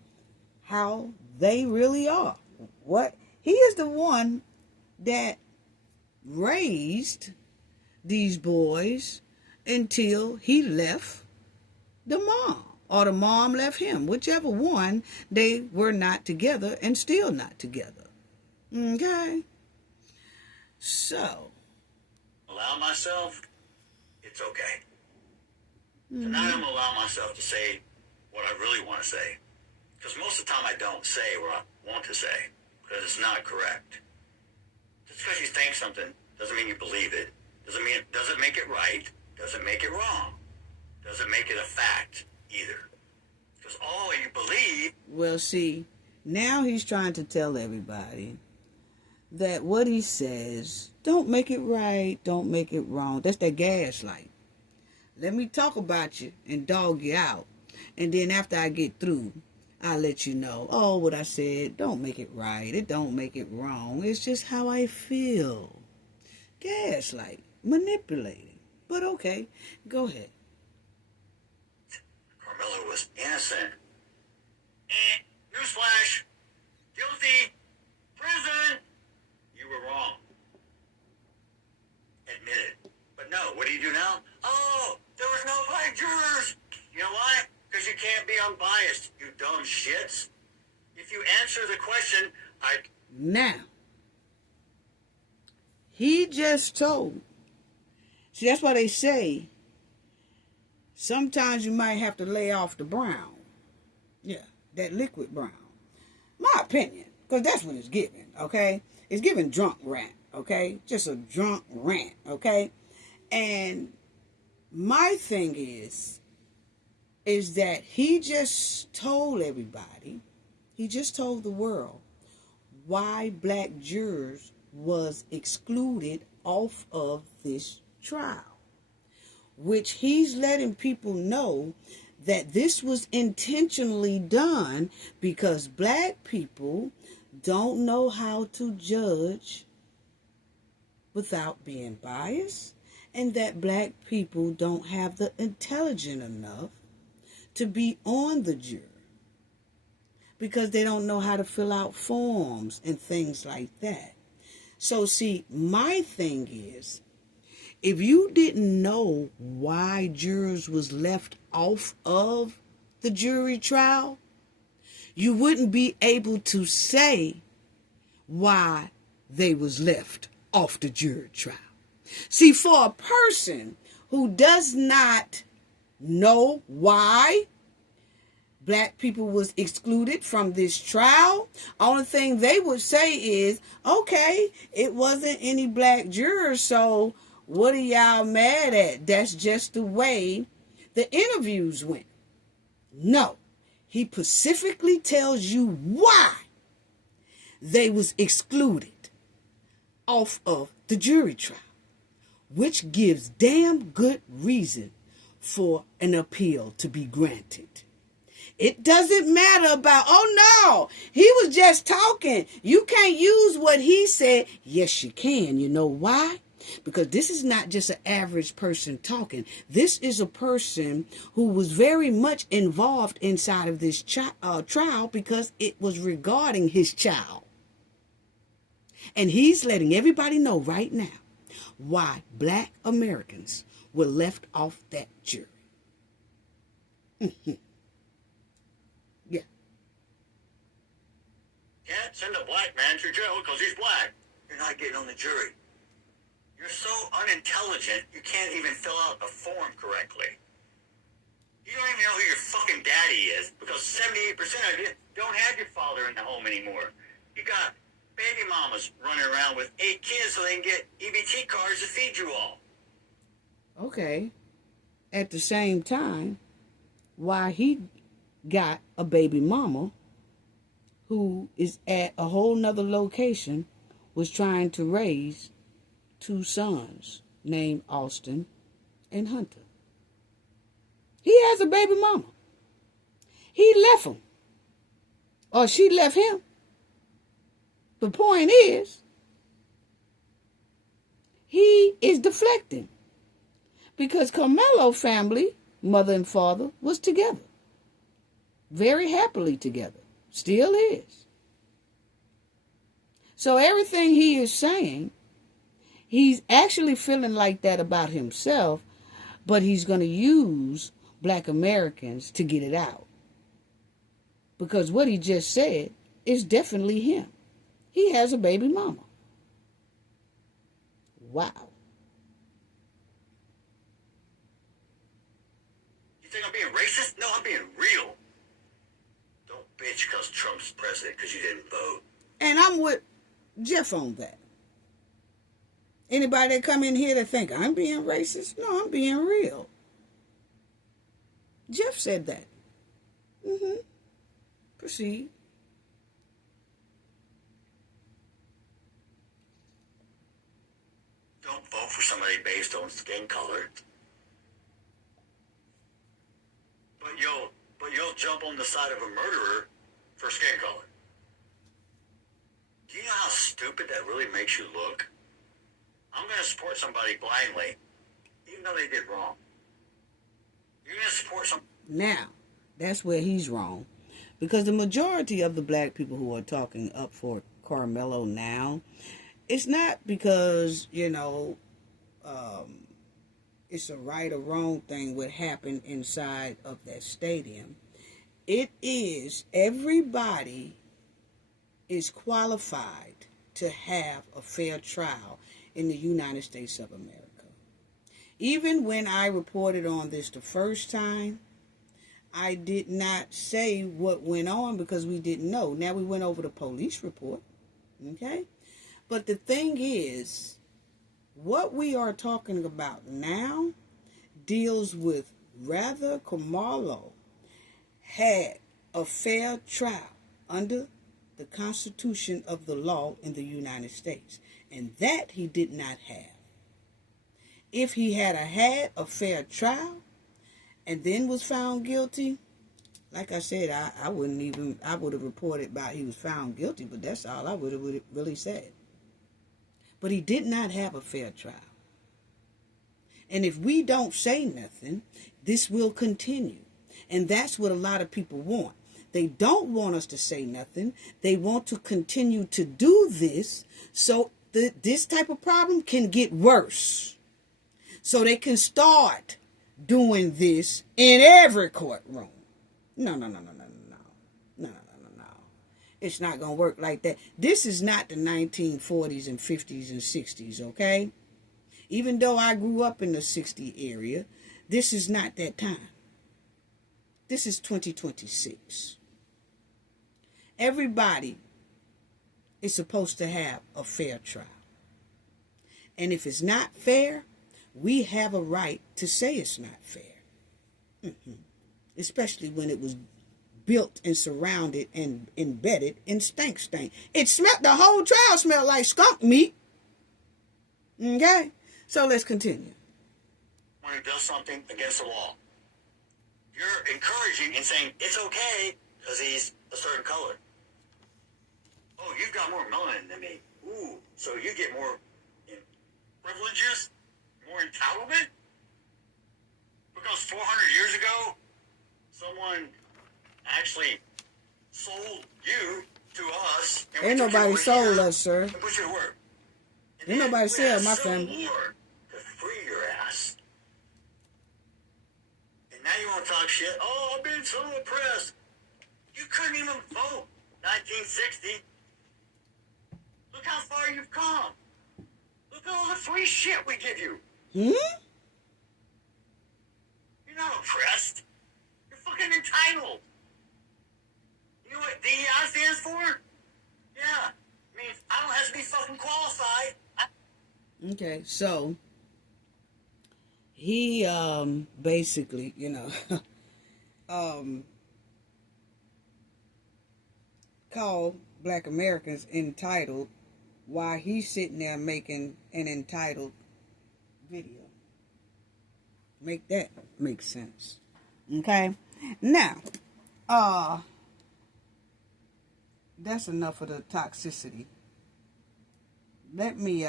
how they really are. What? He is the one that raised these boys until he left the mom, or the mom left him. Whichever one, they were not together and still not together. Okay? So, allow myself, it's okay. Tonight I'm going to allow myself to say what I really want to say. Because most of the time I don't say what I want to say. Because it's not correct. Just because you think something doesn't mean you believe it. Doesn't make it right. Doesn't make it wrong. Doesn't make it a fact either. Because all you believe... Well, see, now he's trying to tell everybody that what he says, don't make it right, don't make it wrong. That's that gaslight. Let me talk about you and dog you out. And then after I get through, I'll let you know, oh, what I said, don't make it right. It don't make it wrong. It's just how I feel. Gaslight. Manipulating. But okay, go ahead. Karmelo was innocent. Newsflash. Guilty. Prison. You were wrong. Admit it. But no, what do you do now? Oh, there was no black jurors. You know why? Because you can't be unbiased, you dumb shits. If you answer the question, Now, he just told. See, that's why they say sometimes you might have to lay off the brown. Yeah, that liquid brown. My opinion, because that's what it's giving, okay? It's giving drunk rant, okay? Just a drunk rant, okay? And my thing is that he just told everybody, he just told the world why black jurors was excluded off of this trial, which he's letting people know that this was intentionally done because black people don't know how to judge without being biased, and that black people don't have the intelligence enough to be on the jury because they don't know how to fill out forms and things like that. So see, my thing is, if you didn't know why jurors was left off of the jury trial, you wouldn't be able to say why they was left off the jury trial. See, for a person who does not know why black people was excluded from this trial, only thing they would say is, okay, it wasn't any black jurors, so what are y'all mad at? That's just the way the interviews went. No, he specifically tells you why they was excluded off of the jury trial, which gives damn good reason for an appeal to be granted. It doesn't matter about, oh no, he was just talking. You can't use what he said. Yes, you can. You know why? Because this is not just an average person talking. This is a person who was very much involved inside of this trial because it was regarding his child. And he's letting everybody know right now why black Americans were left off that jury. Yeah. Can't send a black man to jail because he's black. You're not getting on the jury. You're so unintelligent, you can't even fill out a form correctly. You don't even know who your fucking daddy is because 78% of you don't have your father in the home anymore. You got baby mamas running around with 8 kids so they can get EBT cards to feed you all. Okay. At the same time, why he got a baby mama who is at a whole nother location was trying to raise 2 sons named Austin and Hunter. He has a baby mama. He left him. Or she left him. The point is, he is deflecting. Because Karmelo family, mother and father, was together. Very happily together. Still is. So everything he is saying, he's actually feeling like that about himself, but he's going to use black Americans to get it out. Because what he just said is definitely him. He has a baby mama. Wow. You think I'm being racist? No, I'm being real. Don't bitch because Trump's president because you didn't vote. And I'm with Jeff on that. Anybody that come in here that think I'm being racist? No, I'm being real. Jeff said that. Proceed. Don't vote for somebody based on skin color. But you'll jump on the side of a murderer for skin color. Do you know how stupid that really makes you look? I'm going to support somebody blindly, even though they did wrong. You're going to support some. Now, that's where he's wrong. Because the majority of the black people who are talking up for Karmelo now, it's not because, it's a right or wrong thing what happened inside of that stadium. It is everybody is qualified to have a fair trial in the United States of America. Even when I reported on this the first time, I did not say what went on because we didn't know. Now we went over the police report, okay? But the thing is, what we are talking about now deals with whether Karmelo had a fair trial under the Constitution of the law in the United States. And that he did not have. If he had a fair trial and then was found guilty, like I said, I would have reported about he was found guilty, but that's all I would have really said. But he did not have a fair trial. And if we don't say nothing, this will continue. And that's what a lot of people want. They don't want us to say nothing. They want to continue to do this so this type of problem can get worse. So they can start doing this in every courtroom. No. It's not going to work like that. This is not the 1940s and 50s and 60s, okay? Even though I grew up in the 60 area, this is not that time. This is 2026. Everybody is supposed to have a fair trial. And if it's not fair, we have a right to say it's not fair. Especially when it was built and surrounded and embedded in stank. The whole trial smelled like skunk meat. Okay? So let's continue. When he does something against the law, you're encouraging and saying it's okay because he's a certain color. Oh, you've got more melanin than me. Ooh, so you get more privileges, more entitlement? Because 400 years ago, someone actually sold you to us. And ain't nobody sold us, sir. And put you to work. Ain't nobody sold my family. War to free your ass. And now you want to talk shit. Oh, I've been so oppressed. You couldn't even vote 1960. Look how far you've come. Look at all the free shit we give you. You're not oppressed. You're fucking entitled. You know what DEI stands for? Yeah. I mean, I don't have to be fucking qualified. Okay, so he basically, called black Americans entitled while he's sitting there making an entitled video. Make that make sense. Okay? Now, that's enough of the toxicity. Let me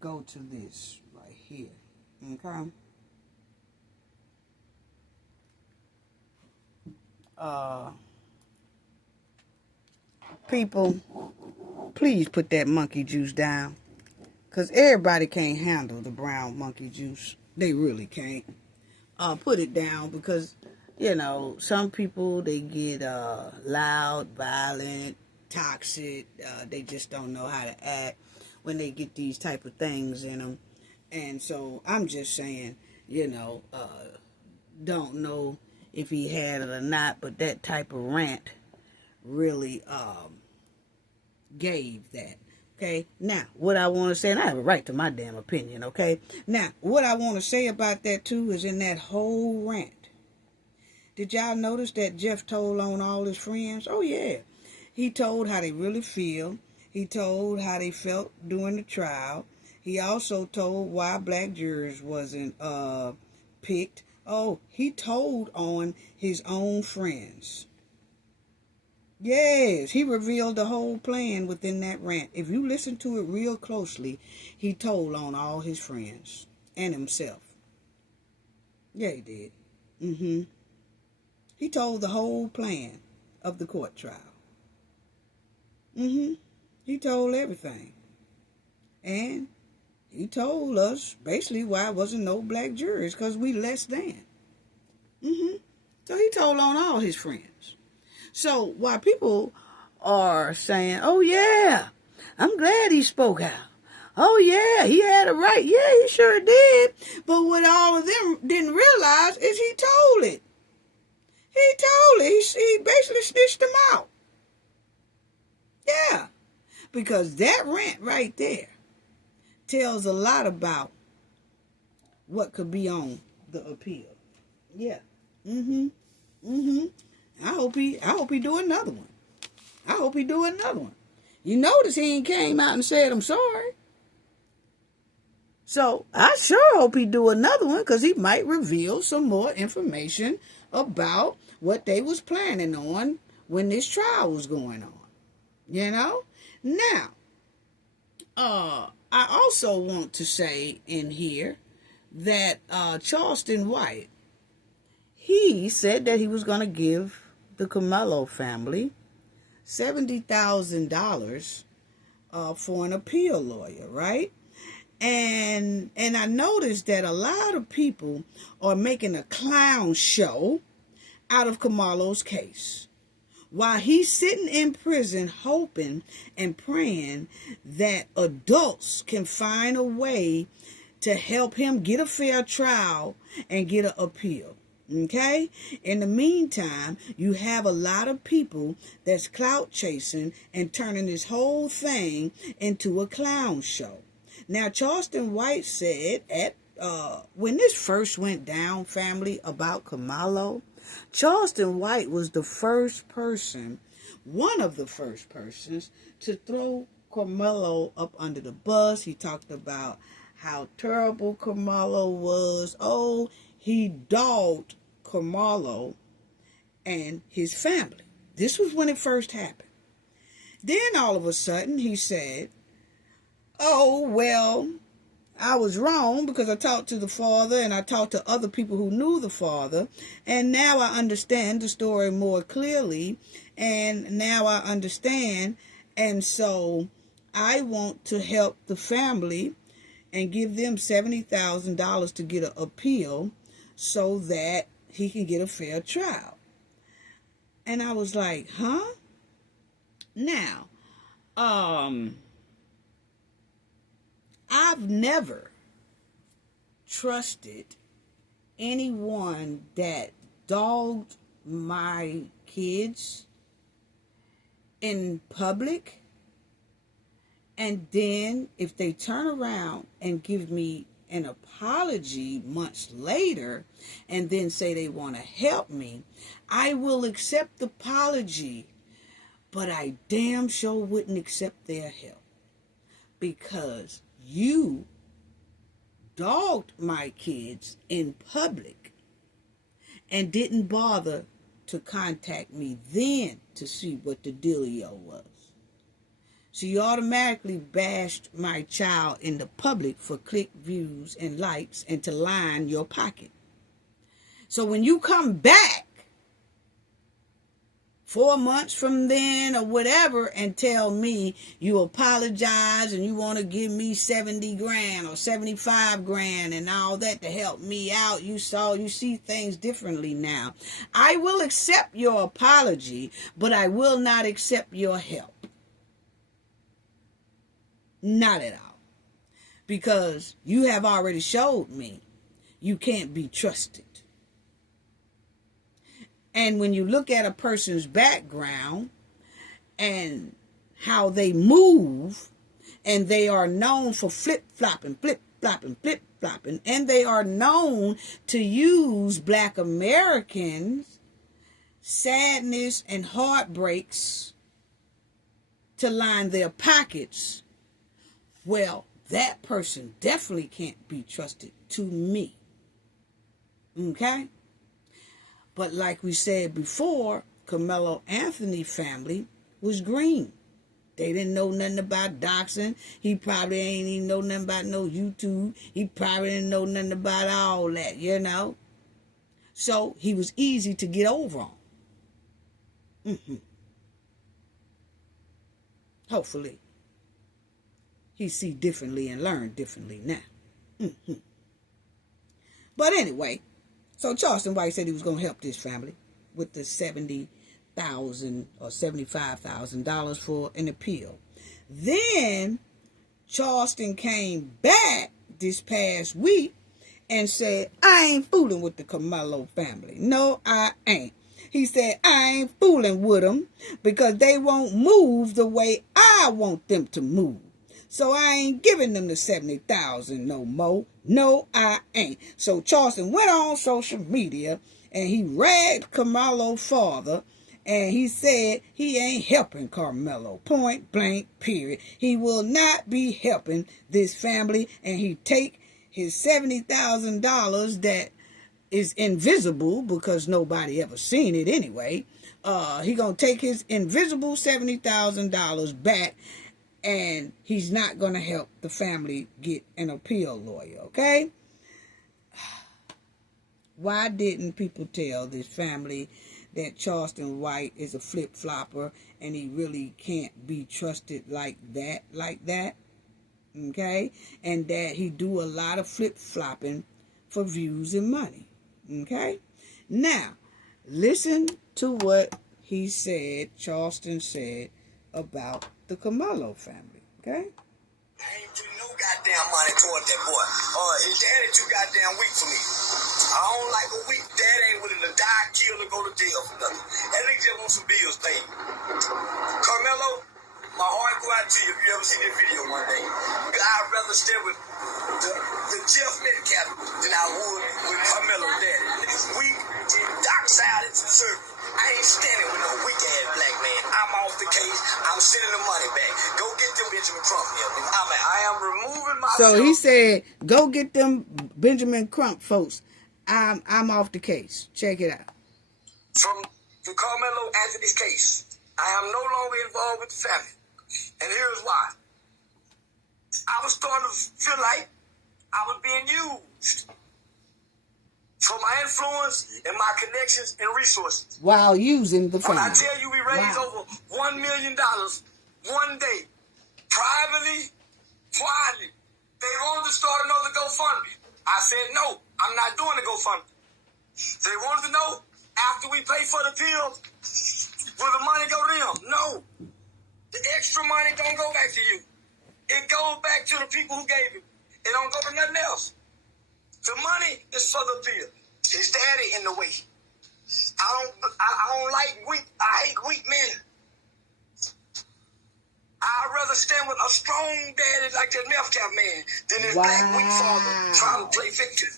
go to this right here. Okay? People, please put that monkey juice down. Because everybody can't handle the brown monkey juice. They really can't. Put it down because, some people, they get loud, violent, toxic. They just don't know how to act. when they get these type of things in them. And so I'm just saying, don't know if he had it or not, but that type of rant really gave that. Okay, now what I want to say, and I have a right to my damn opinion, okay? Now, what I want to say about that too is in that whole rant, did y'all notice that Jeff told on all his friends? Oh yeah, he told how they really feel. He told how they felt during the trial. He also told why black jurors wasn't picked. Oh, he told on his own friends. Yes, he revealed the whole plan within that rant. If you listen to it real closely, he told on all his friends and himself. Yeah, he did. He told the whole plan of the court trial. He told everything. And he told us basically why it wasn't no black jurors, because we less than. So he told on all his friends. So while people are saying, oh yeah, I'm glad he spoke out. Oh yeah, he had a right. Yeah, he sure did. But what all of them didn't realize is he told it. He told it. He basically snitched them out. Yeah. Because that rant right there tells a lot about what could be on the appeal. Yeah. I hope he do another one. I hope he do another one. You notice he ain't came out and said I'm sorry. So I sure hope he do another one, because he might reveal some more information about what they was planning on when this trial was going on. Now, I also want to say in here that Charleston White, he said that he was going to give the Karmelo family $70,000 for an appeal lawyer, right? And I noticed that a lot of people are making a clown show out of Karmelo's case, while he's sitting in prison hoping and praying that adults can find a way to help him get a fair trial and get an appeal. Okay? In the meantime, you have a lot of people that's clout chasing and turning this whole thing into a clown show. Now, Charleston White said when this first went down, family, about Karmelo, Charleston White was the first person, one of the first persons, to throw Karmelo up under the bus. He talked about how terrible Karmelo was. Oh, he dogged Karmelo and his family. This was when it first happened. Then all of a sudden he said, oh, well, I was wrong because I talked to the father and I talked to other people who knew the father, and now I understand the story more clearly, and now I understand, and so I want to help the family and give them $70,000 to get an appeal so that he can get a fair trial. And I was like, huh? Now, I've never trusted anyone that dogged my kids in public, and then if they turn around and give me an apology months later and then say they want to help me, I will accept the apology, but I damn sure wouldn't accept their help, because you dogged my kids in public and didn't bother to contact me then to see what the dealio was. So you automatically bashed my child in the public for click, views, and likes and to line your pocket. So when you come back 4 months from then or whatever and tell me you apologize and you want to give me 70 grand or 75 grand and all that to help me out, you see things differently now. I will accept your apology, but I will not accept your help. Not at all. Because you have already showed me you can't be trusted. And when you look at a person's background and how they move, and they are known for flip-flopping, and they are known to use Black Americans' sadness and heartbreaks to line their pockets, well, that person definitely can't be trusted to me. Okay? But like we said before, Karmelo Anthony family was green. They didn't know nothing about doxing. He probably ain't even know nothing about no YouTube. He probably didn't know nothing about all that, you know. So he was easy to get over on. Hopefully, he see differently and learn differently now. But anyway, so Charleston White said he was going to help this family with the $70,000 or $75,000 for an appeal. Then Charleston came back this past week and said, I ain't fooling with the Karmelo family. No, I ain't. He said, I ain't fooling with them because they won't move the way I want them to move. So I ain't giving them the $70,000 no more. No, I ain't. So Charleston went on social media and he ragged Karmelo's father, and he said he ain't helping Karmelo. Point blank, period. He will not be helping this family, and he take his $70,000 that is invisible because nobody ever seen it anyway. He gonna take his invisible $70,000 back, and he's not gonna help the family get an appeal lawyer. Okay? Why didn't people tell this family that Charleston White is a flip-flopper and he really can't be trusted like that? Okay? And that he do a lot of flip-flopping for views and money. Okay? Now, listen to what he said, Charleston said, about the Karmelo family. Okay? I ain't putting no goddamn money toward that boy. His daddy too goddamn weak for me. I don't like a weak dad. Ain't willing to die, kill, or go to jail for nothing. At least just want some bills paid. Karmelo, my heart go out to you if you ever see this video one day. I'd rather stay with the Jeff Metcalf than I would with Karmelo's daddy. Niggas weak, dockside, it's conservative. I ain't standing with no weak ass black man. I'm off the case. I'm sending the money back. Go get them Benjamin Crump here. I am removing myself. So he said, go get them Benjamin Crump folks. I'm off the case. Check it out. From the Karmelo Anthony's case, I am no longer involved with the family. And here's why. I was starting to feel like I was being used for my influence and my connections and resources. While using the family. When I tell you we raised over $1 million one day, privately, quietly, they wanted to start another GoFundMe. I said, no, I'm not doing the GoFundMe. They wanted to know, after we pay for the pills, will the money go to them? No. The extra money don't go back to you. It goes back to the people who gave it. It don't go to nothing else. The money is for the pill. His daddy in the way. I don't like weak. I hate weak men. I'd rather stand with a strong daddy like that Metcalf man than this black weak father trying to play victim.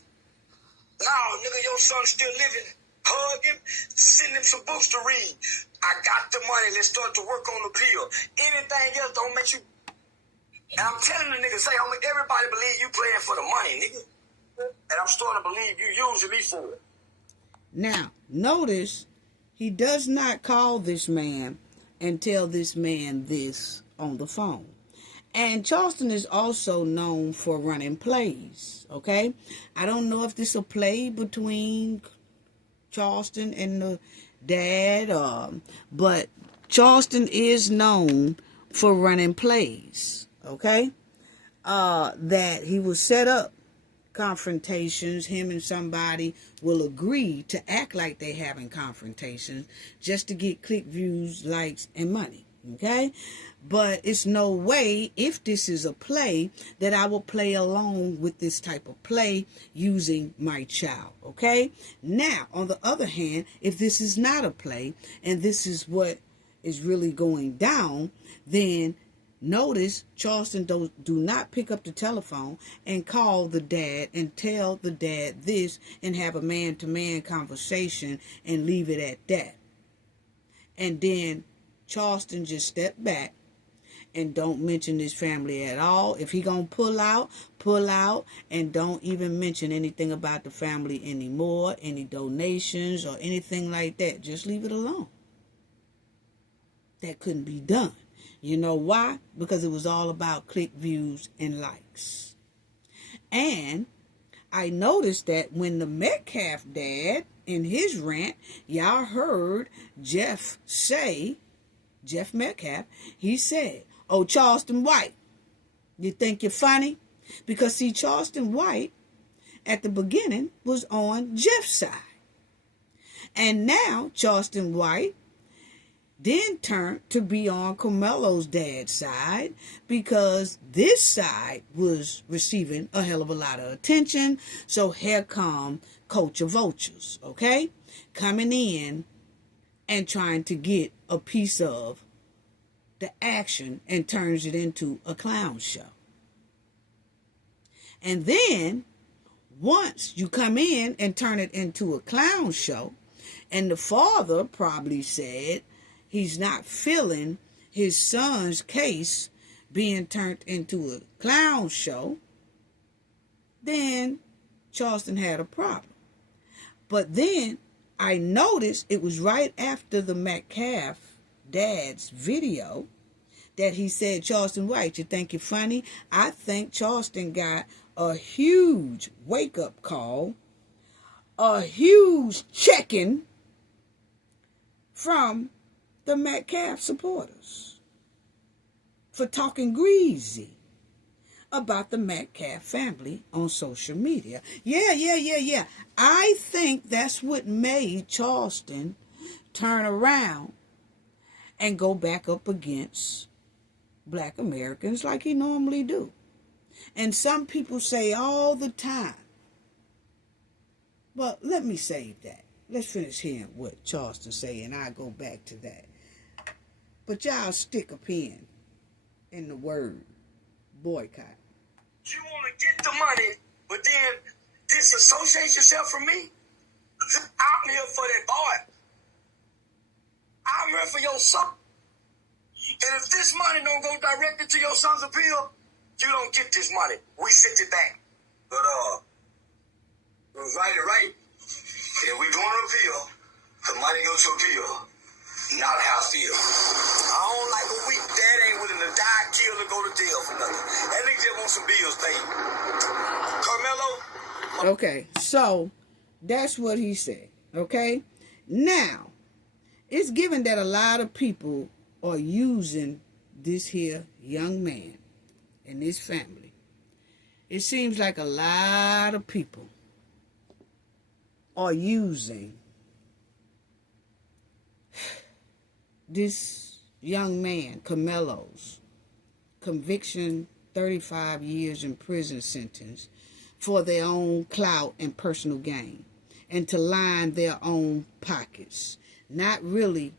No, nigga, your son's still living. Hug him, send him some books to read. I got the money. Let's start to work on the pill. Anything else don't make you. And I'm telling the nigga, say, homie, everybody believe you playing for the money, nigga. And I'm starting to believe you using me for it. Now, notice he does not call this man and tell this man this on the phone. And Charleston is also known for running plays, okay? I don't know if this is a play between Charleston and the dad, but Charleston is known for running plays, okay? That he will set up confrontations. Him and somebody will agree to act like they having confrontations just to get click views, likes, and money, Okay? But it's no way, if this is a play, that I will play along with this type of play using my child. Okay? Now, on the other hand, if this is not a play and this is what is really going down, then notice Charleston do not pick up the telephone and call the dad and tell the dad this and have a man-to-man conversation and leave it at that. And then Charleston just step back and don't mention his family at all. If he gonna pull out, and don't even mention anything about the family anymore, any donations or anything like that. Just leave it alone. That couldn't be done. You know why? Because it was all about click, views, and likes. And I noticed that when the Metcalf dad, in his rant, y'all heard Jeff Metcalf, he said, "Oh, Charleston White, you think you're funny?" Because see, Charleston White, at the beginning, was on Jeff's side. And now, Charleston White then turned to be on Karmelo's dad's side, because this side was receiving a hell of a lot of attention. So here come Coach of Vultures, okay? Coming in and trying to get a piece of the action and turns it into a clown show. And then once you come in and turn it into a clown show, and the father probably said he's not feeling his son's case being turned into a clown show, then Charleston had a problem. But then I noticed it was right after the Metcalf dad's video that he said, "Charleston White, you think you're funny?" I think Charleston got a huge wake-up call, a huge check-in from the Metcalf supporters for talking greasy about the Metcalf family on social media. Yeah. I think that's what made Charleston turn around and go back up against Black Americans like he normally do. And some people say all the time, well, let me save that. Let's finish hearing what Charleston say, and I'll go back to that. But y'all stick a pin in the word boycott. You want to get the money, but then disassociate yourself from me? I'm here for that boy. I'm here for your son. And if this money don't go directly to your son's appeal, you don't get this money. We sent it back. But it was right. If we doing an appeal, the money goes to appeal, not House deal. I don't like a weak dad ain't willing to die, kill, or go to jail for nothing. That nigga just want some bills paid. Karmelo. Okay, so that's what he said. Okay, now it's given that a lot of people are using this here young man and his family. It seems like a lot of people are using this young man, Karmelo's conviction, 35 years in prison sentence, for their own clout and personal gain, and to line their own pockets, not really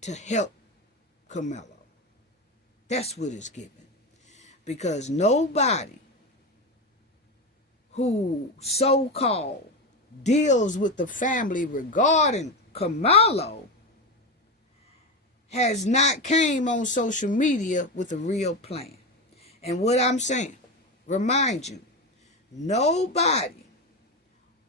to help Karmelo. That's what it's given. Because nobody who so-called deals with the family regarding Karmelo has not came on social media with a real plan. And what I'm saying, remind you, nobody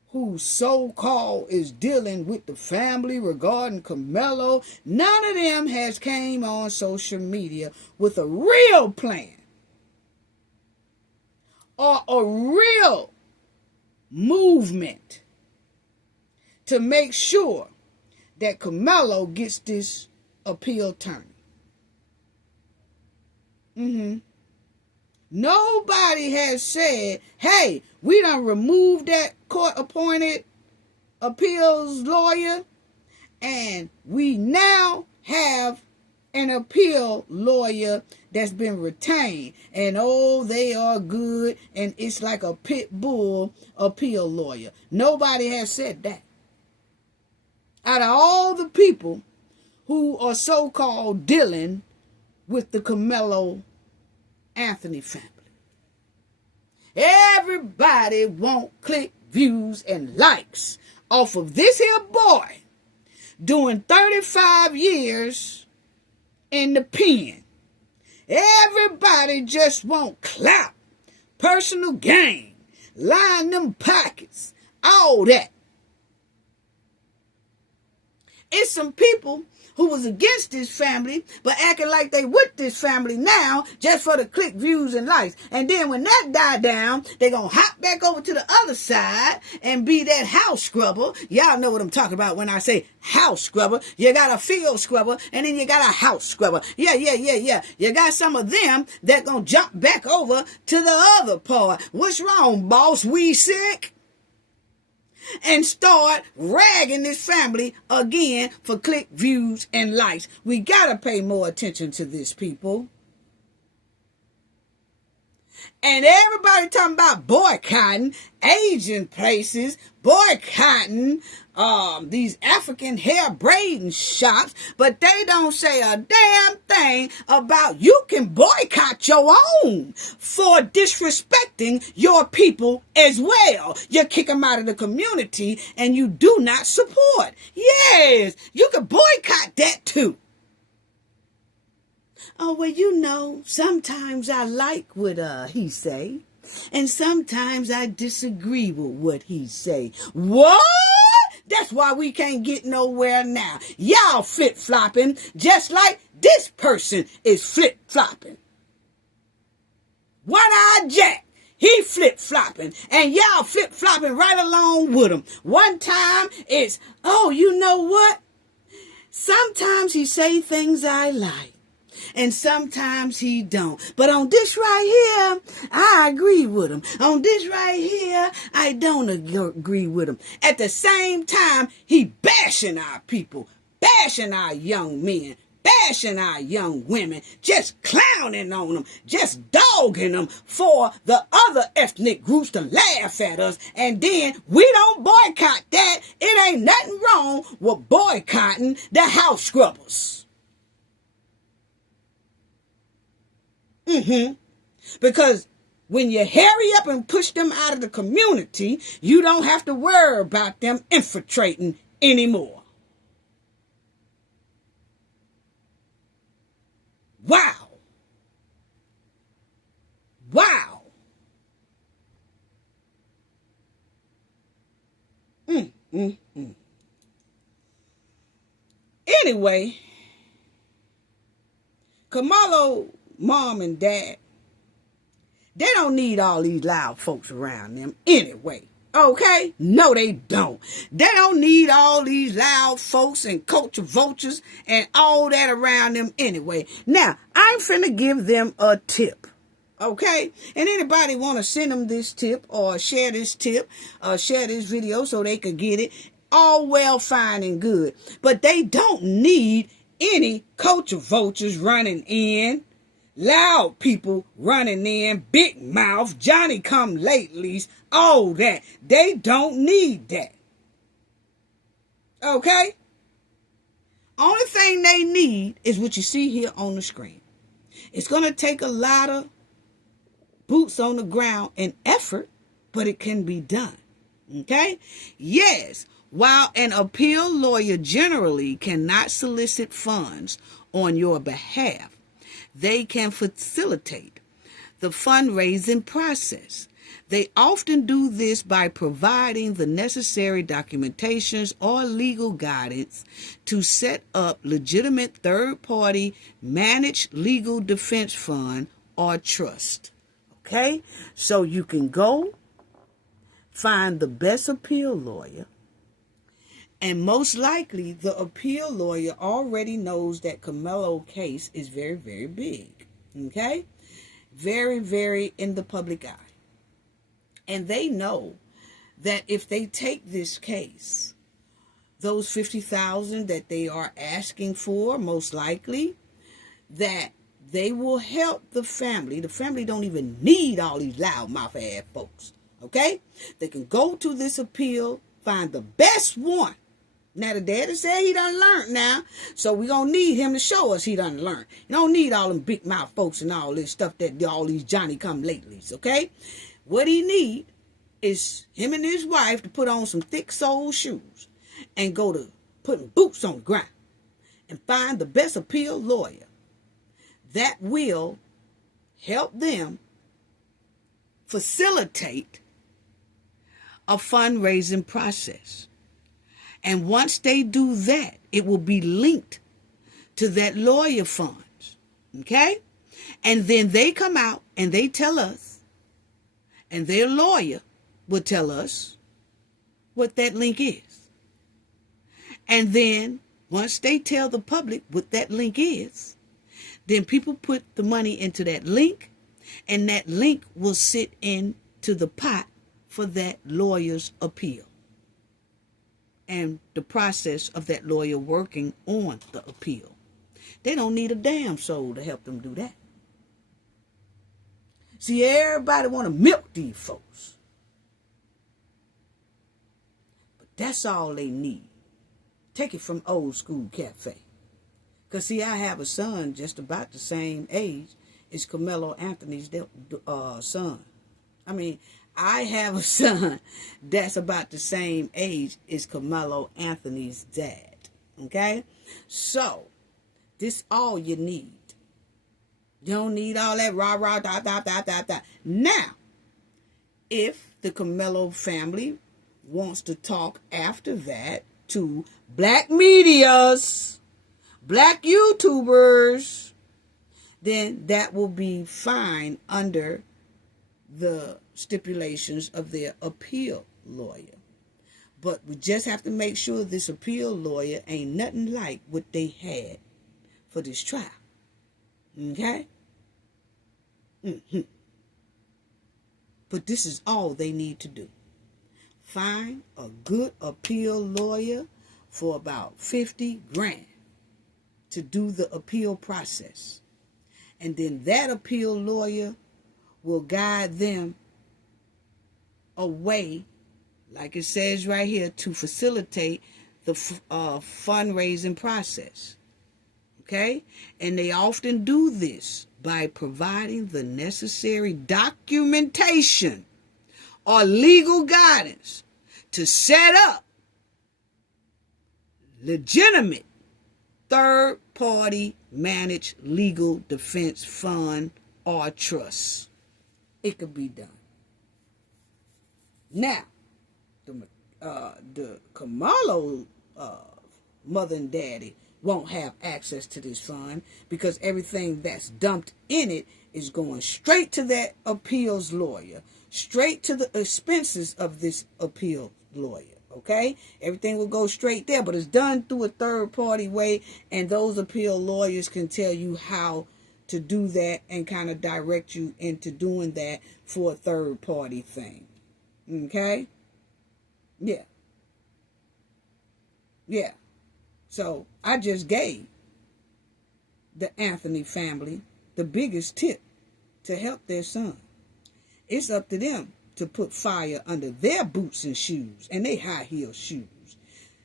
who so-called is dealing with the family regarding Karmelo, none of them has came on social media with a real plan or a real movement to make sure that Karmelo gets this appeal turned. Nobody has said, hey, we done removed that court-appointed appeals lawyer, and we now have an appeal lawyer that's been retained. And oh, they are good, and it's like a pit bull appeal lawyer. Nobody has said that. Out of all the people who are so-called dealing with the Karmelo Anthony family, everybody want click, views, and likes off of this here boy doing 35 years in the pen. Everybody just want clout, personal gain, line them pockets, all that. It's some people who was against this family, but acting like they with this family now just for the click, views, and likes. And then when that die down, they gonna hop back over to the other side and be that house scrubber. Y'all know what I'm talking about when I say house scrubber. You got a field scrubber, and then you got a house scrubber. Yeah. You got some of them that gonna jump back over to the other part. What's wrong, boss? We sick? And start ragging this family again for click, views, and likes. We gotta pay more attention to this, people. And everybody talking about boycotting Asian places, boycotting these African hair braiding shops, but they don't say a damn thing about you can boycott your own for disrespecting your people as well. You kick them out of the community and you do not support. Yes, you can boycott that too. Oh, well, you know, sometimes I like what he say, and sometimes I disagree with what he say. What? That's why we can't get nowhere now. Y'all flip-flopping just like this person is flip-flopping. One-eyed Jack, he flip-flopping, and y'all flip-flopping right along with him. One time it's, oh, you know what? Sometimes he say things I like, and sometimes he don't. But on this right here, I agree with him. On this right here, I don't agree with him. At the same time, he bashing our people, bashing our young men, bashing our young women, just clowning on them, just dogging them for the other ethnic groups to laugh at us. And then we don't boycott that. It ain't nothing wrong with boycotting the house scrubbers. Because when you hurry up and push them out of the community, you don't have to worry about them infiltrating anymore. Wow. Wow. Anyway, Karmelo mom and dad, they don't need all these loud folks around them anyway. Okay? No, they don't. They don't need all these loud folks and culture vultures and all that around them anyway. Now, I'm finna give them a tip. Okay? And anybody want to send them this tip or share this tip or share this video so they could get it, all well, fine, and good. But they don't need any culture vultures running in, loud people running in, big mouth, Johnny come latelys, all that. They don't need that. Okay? Only thing they need is what you see here on the screen. It's going to take a lot of boots on the ground and effort, but it can be done. Okay? Yes, while an appeal lawyer generally cannot solicit funds on your behalf, they can facilitate the fundraising process. They often do this by providing the necessary documentations or legal guidance to set up legitimate third-party managed legal defense fund or trust. Okay? So you can go find the best appeal lawyer, and most likely, the appeal lawyer already knows that Karmelo case is very, very big. Okay? Very, very in the public eye. And they know that if they take this case, those $50,000 that they are asking for, most likely, that they will help the family. The family don't even need all these loudmouth ass folks. Okay? They can go to this appeal, find the best one. Now, the daddy said he done learned now, so we gonna need him to show us he done learned. You don't need all them big mouth folks and all this stuff that all these Johnny-come-latelys, okay? What he need is him and his wife to put on some thick-soled shoes and go to putting boots on the ground and find the best appeal lawyer that will help them facilitate a fundraising process. And once they do that, it will be linked to that lawyer funds, okay? And then they come out and they tell us, and their lawyer will tell us what that link is. And then once they tell the public what that link is, then people put the money into that link, and that link will sit into the pot for that lawyer's appeal and the process of that lawyer working on the appeal. They don't need a damn soul to help them do that. See, everybody want to milk these folks. But that's all they need. Take it from Old School Cafe. Because, see, I have a son just about the same age as Karmelo Anthony's son. I have a son that's about the same age as Karmelo Anthony's dad. Okay? So, this all you need. You don't need all that rah-rah, da. Now, if the Karmelo family wants to talk after that to black medias, black YouTubers, then that will be fine under the stipulations of their appeal lawyer. But we just have to make sure this appeal lawyer ain't nothing like what they had for this trial. Okay? But this is all they need to do. Find a good appeal lawyer for about $50,000 to do the appeal process. And then that appeal lawyer will guide them away, like it says right here, to facilitate the fundraising process. Okay? And they often do this by providing the necessary documentation or legal guidance to set up legitimate third-party managed legal defense fund or trust. It could be done. Now, the Karmelo mother and daddy won't have access to this fund because everything that's dumped in it is going straight to that appeals lawyer, straight to the expenses of this appeal lawyer, okay? Everything will go straight there, but it's done through a third-party way, and those appeal lawyers can tell you how to do that and kind of direct you into doing that for a third-party thing, okay? Yeah. So I just gave the Anthony family the biggest tip to help their son. It's up to them to put fire under their boots and shoes and their high heel shoes.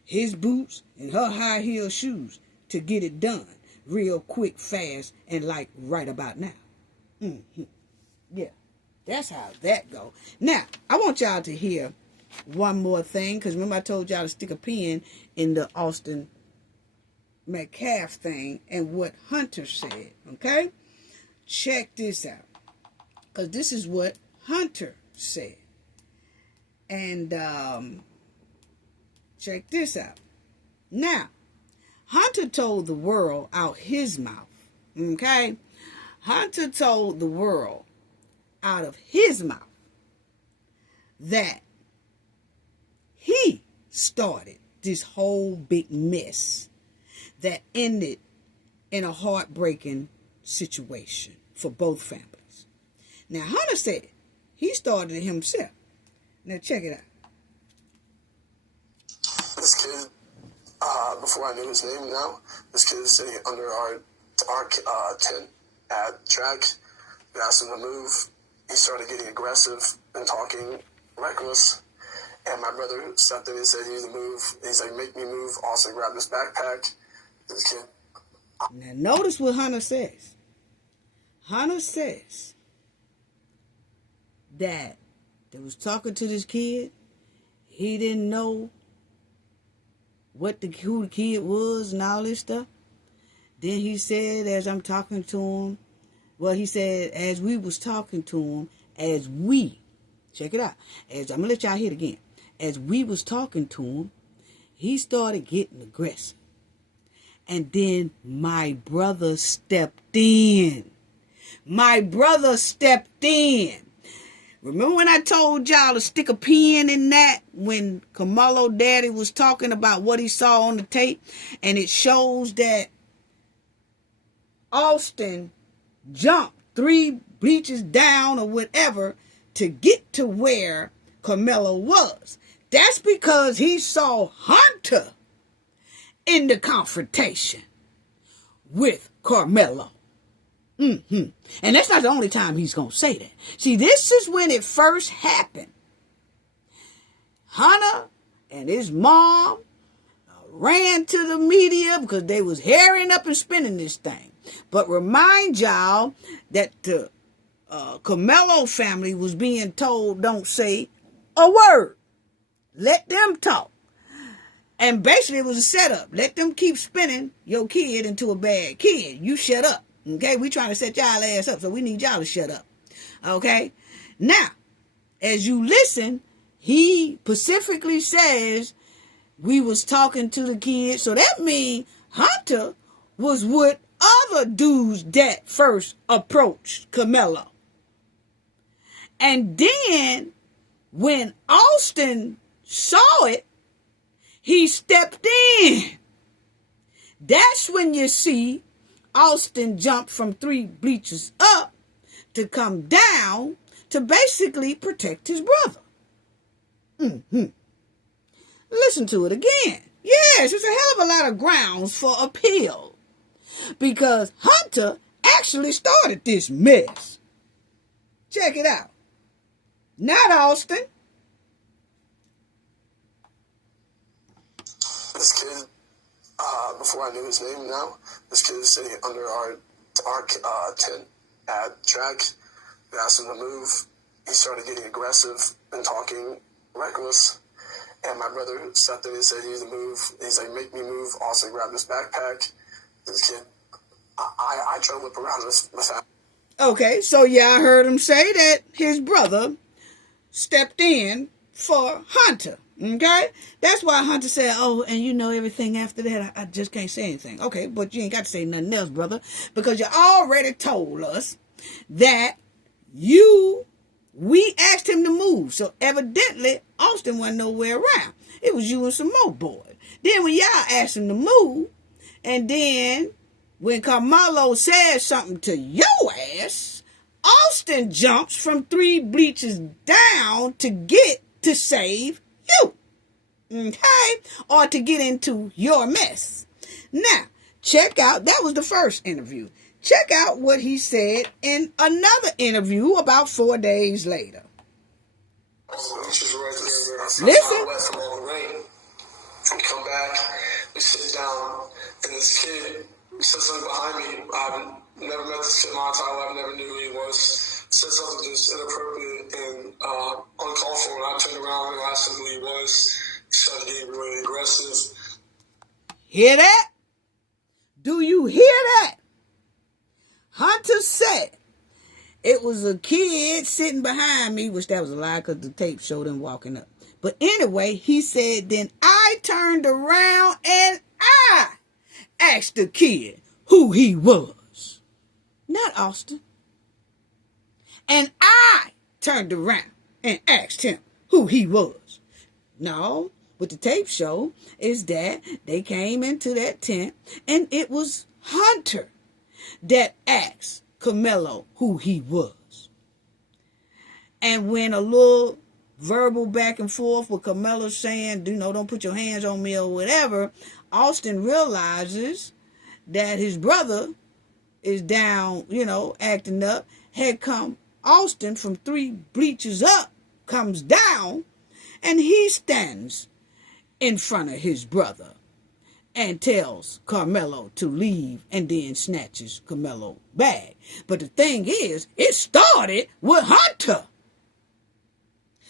His boots and her high heel shoes to get it done real quick, fast, and like right about now. Yeah, that's how that go. Now, I want y'all to hear one more thing, because remember I told y'all to stick a pin in the Austin Metcalf thing and what Hunter said, okay? Check this out, because this is what Hunter said. And check this out. Now, Hunter told the world out his mouth, okay? Hunter told the world out of his mouth that he started this whole big mess that ended in a heartbreaking situation for both families. Now, Hunter said he started it himself. Now, check it out. This kid, before I knew his name now, this kid is sitting under our our tent at track. We asked him to move. He started getting aggressive and talking reckless. And my brother stepped in and said he needed to move. He's like, make me move. Also grabbed his backpack. This kid. Now notice what Hunter says. Hunter says that they was talking to this kid. He didn't know who the kid was and all this stuff. Then he said, as I'm talking to him, well, he said, as we was talking to him, check it out. I'm going to let y'all hear it again. As we was talking to him, he started getting aggressive. And then my brother stepped in. My brother stepped in. Remember when I told y'all to stick a pin in that when Karmelo daddy was talking about what he saw on the tape? And it shows that Austin jumped 3 bleachers down or whatever to get to where Karmelo was. That's because he saw Hunter in the confrontation with Karmelo. And that's not the only time he's going to say that. See, this is when it first happened. Hunter and his mom ran to the media because they was hairing up and spinning this thing. But remind y'all that the Karmelo family was being told, don't say a word. Let them talk. And basically it was a setup. Let them keep spinning your kid into a bad kid. You shut up. Okay? We trying to set y'all ass up, so we need y'all to shut up. Okay? Now, as you listen, he specifically says we was talking to the kid. So that means Hunter was with other dudes that first approached Karmelo. And then when Austin saw it, he stepped in. That's when you see Austin jump from 3 bleachers up to come down to basically protect his brother. Listen to it again. Yes, there's a hell of a lot of grounds for appeal. Because Hunter actually started this mess. Check it out. Not Austin. This kid, before I knew his name now, this kid was sitting under our tent at track. We asked him to move. He started getting aggressive and talking reckless. And my brother stepped in and said he needed to move. He's like, make me move. Also grabbed his backpack. This kid, I tried to whip around with that. Okay, so yeah, I heard him say that his brother stepped in for Hunter. Okay? That's why Hunter said, oh, and you know everything after that, I just can't say anything. Okay, but you ain't got to say nothing else, brother, because you already told us that we asked him to move. So evidently, Austin wasn't nowhere around. It was you and some more boys. Then when y'all asked him to move, and then when Karmelo says something to your ass, Austin jumps from 3 bleachers down to get to save you. Okay? Or to get into your mess. Now, check out, that was the first interview. Check out what he said in another interview about 4 days later. Listen. We come back, we sit down, and this kid said something behind me. I've never met this kid in my entire life, never knew who he was. Said something just inappropriate and uncalled for. When I turned around and asked him who he was, he started getting really aggressive. Hear that? Do you hear that? Hunter said it was a kid sitting behind me, which that was a lie because the tape showed him walking up. But anyway, he said, then I turned around and I asked the kid who he was. Not Austin. And I turned around and asked him who he was. No, what the tape show is that they came into that tent and it was Hunter that asked Karmelo who he was. And when a little verbal back and forth with Karmelo saying, don't put your hands on me or whatever, Austin realizes that his brother is down, acting up. Here come Austin from 3 bleachers up, comes down, and he stands in front of his brother and tells Karmelo to leave and then snatches Karmelo's bag. But the thing is, it started with Hunter.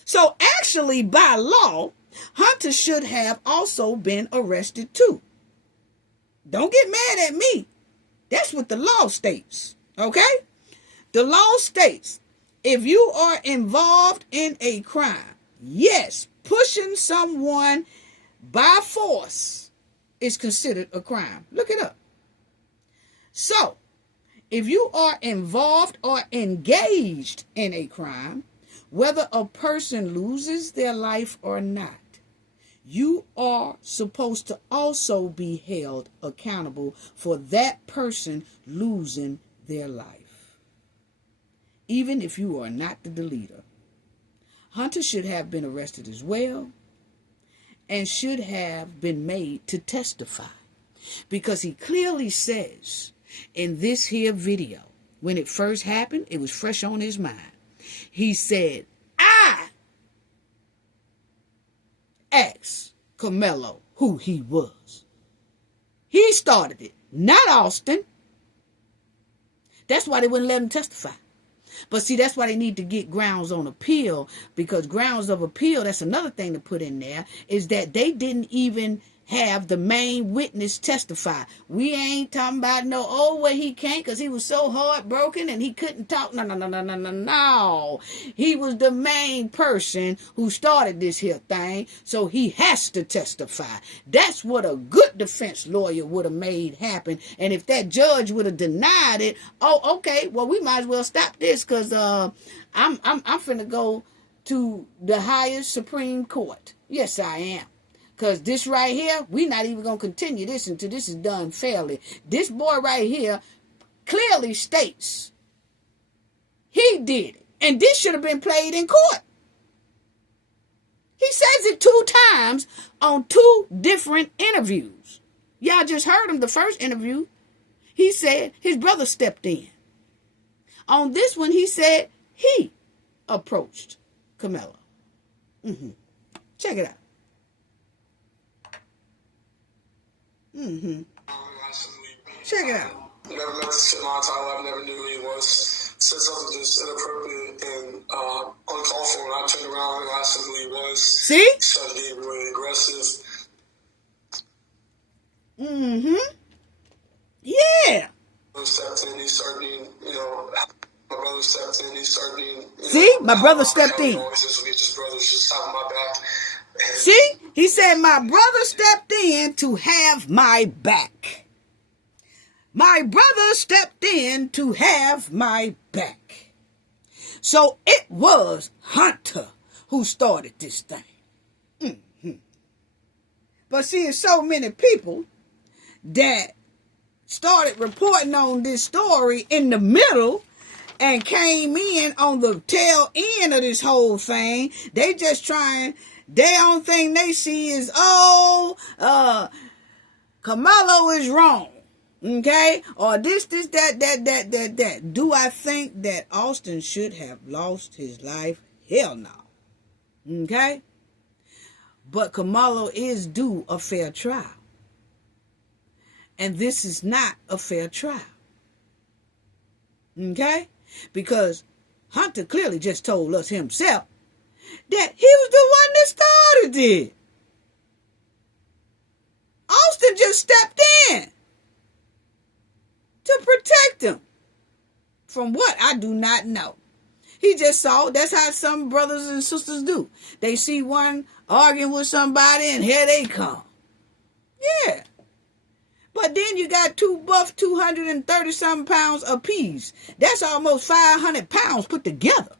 So actually, by law, Hunter should have also been arrested too. Don't get mad at me. That's what the law states, okay? The law states, if you are involved in a crime, yes, pushing someone by force is considered a crime. Look it up. So, if you are involved or engaged in a crime, whether a person loses their life or not, you are supposed to also be held accountable for that person losing their life, even if you are not the leader. Hunter should have been arrested as well and should have been made to testify, because he clearly says in this here video, when it first happened, it was fresh on his mind. He said, I asked Karmelo who he was. He started it, not Austin. That's why they wouldn't let him testify. But see, that's why they need to get grounds on appeal, because grounds of appeal, that's another thing to put in there, is that they didn't even have the main witness testify. We ain't talking about well, he can't because he was so heartbroken and he couldn't talk. No. He was the main person who started this here thing, so he has to testify. That's what a good defense lawyer would have made happen. And if that judge would have denied it, okay, well, we might as well stop this, because I'm finna go to the highest Supreme Court. Yes, I am. Because this right here, we're not even going to continue this until this is done fairly. This boy right here clearly states he did it. And this should have been played in court. He says it 2 times on 2 different interviews. Y'all just heard him the first interview. He said his brother stepped in. On this one, he said he approached Karmelo. Check it out. Check it out. Never met this kid in my entire life. Never knew who he was. Said something just inappropriate and uncalled for. And I turned around and asked him who he was. See? He started getting really aggressive. Yeah. He stepped in. He started being, my brother stepped in. He started being, see? My brother stepped in. His brother's just having my back. See? He said, my brother stepped in to have my back. My brother stepped in to have my back. So it was Hunter who started this thing. But see, it's so many people that started reporting on this story in the middle and came in on the tail end of this whole thing. They just trying... Their only thing they see is, Karmelo is wrong. Okay? Or this, that. Do I think that Austin should have lost his life? Hell no. Okay? But Karmelo is due a fair trial. And this is not a fair trial. Okay? Because Hunter clearly just told us himself that he was the one that started it. Austin just stepped in to protect him. From what? I do not know. He just saw, that's how some brothers and sisters do. They see one arguing with somebody and here they come. Yeah. But then you got 2 buff, 230-something pounds apiece. That's almost 500 pounds put together.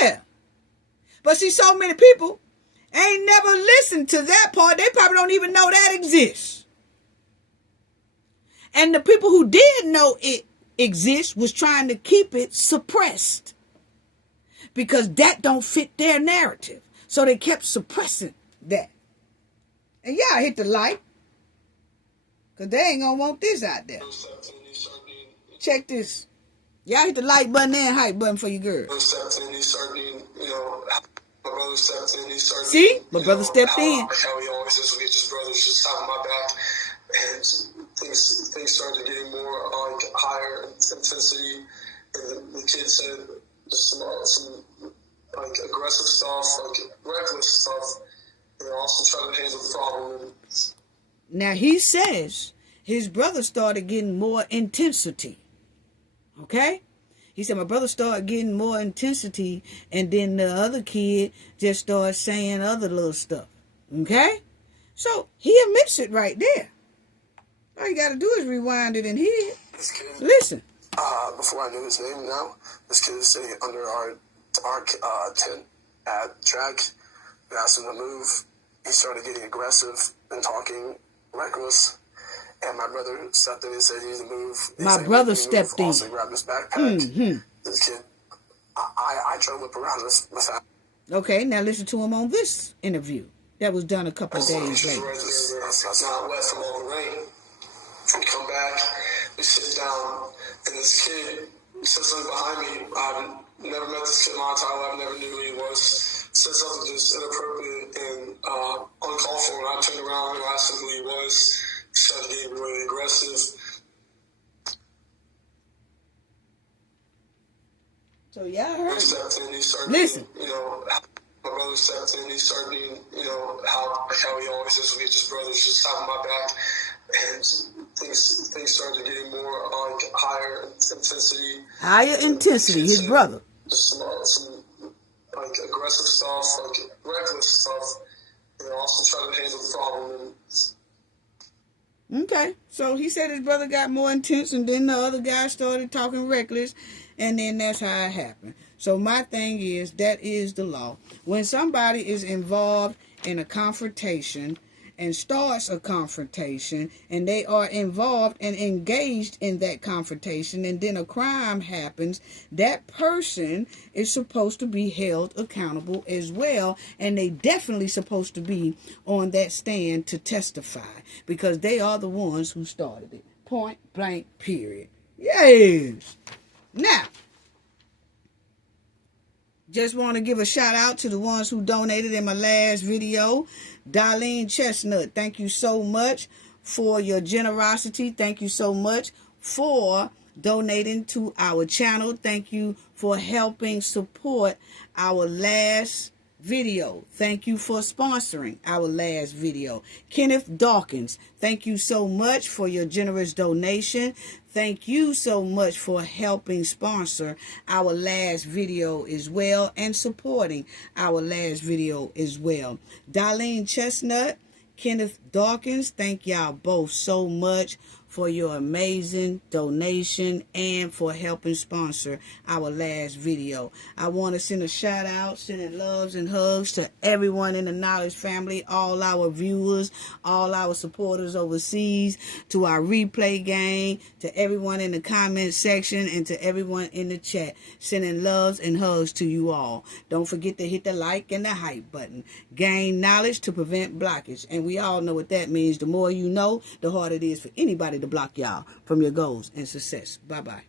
Yeah. But see, so many people ain't never listened to that part. They probably don't even know that exists. And the people who did know it exists was trying to keep it suppressed, because that don't fit their narrative. So they kept suppressing that. And y'all hit the like. Because they ain't going to want this out there. Check this. Y'all hit the like button and hype button for your girl. See? My brother stepped in. How he always is with his brothers just having my back. And things started getting more higher intensity. And the kid said some aggressive stuff, reckless stuff. And also trying to handle the problem. Now he says his brother started getting more intensity. Okay? He said, my brother started getting more intensity, and then the other kid just started saying other little stuff. Okay? So, he admits it right there. All you got to do is rewind it and hear it. Listen. Before I knew his name now, this kid was sitting under our tent at track. We asked him to move. He started getting aggressive and talking reckless. And my brother stepped in and said, you need to move. My brother stepped in. Also grabbed his backpack. This kid, I drove up around this. Okay, now listen to him on this interview. That was done a couple of days later. That's not wet from all the rain. We come back, we sit down, and this kid said something behind me. I've never met this kid in my entire life. I never knew who he was. Said something just inappropriate and uncalled for. And I turned around and asked him who he was. He started getting really aggressive. So y'all heard it. Listen. My brother stepped in. He started being, how he always is with his brothers, just having my back. And things started getting more higher intensity. Higher intensity, his brother. Just some aggressive stuff, reckless stuff. And also trying to handle the problem. Okay, so he said his brother got more intense, and then the other guy started talking reckless, and then that's how it happened. So my thing is, that is the law. When somebody is involved in a confrontation and starts a confrontation, and they are involved and engaged in that confrontation, and then a crime happens, that person is supposed to be held accountable as well, and they definitely supposed to be on that stand to testify, because they are the ones who started it. Point blank, period. Yes. Now, just want to give a shout out to the ones who donated in my last video. Darlene Chestnut, thank you so much for your generosity. Thank you so much for donating to our channel. Thank you for helping support our last video. Thank you for sponsoring our last video. Kenneth Dawkins, thank you so much for your generous donation. Thank you so much for helping sponsor our last video as well, and supporting our last video as well. Darlene Chestnut, Kenneth Dawkins, thank y'all both so much for your amazing donation and for helping sponsor our last video. I want to send a shout out, sending loves and hugs to everyone in the Knowledge family, all our viewers, all our supporters overseas, to our replay gang, to everyone in the comment section, and to everyone in the chat. Sending loves and hugs to you all. Don't forget to hit the like and the hype button. Gain knowledge to prevent blockage. And we all know what that means. The more you know, the harder it is for anybody to block y'all from your goals and success. Bye-bye.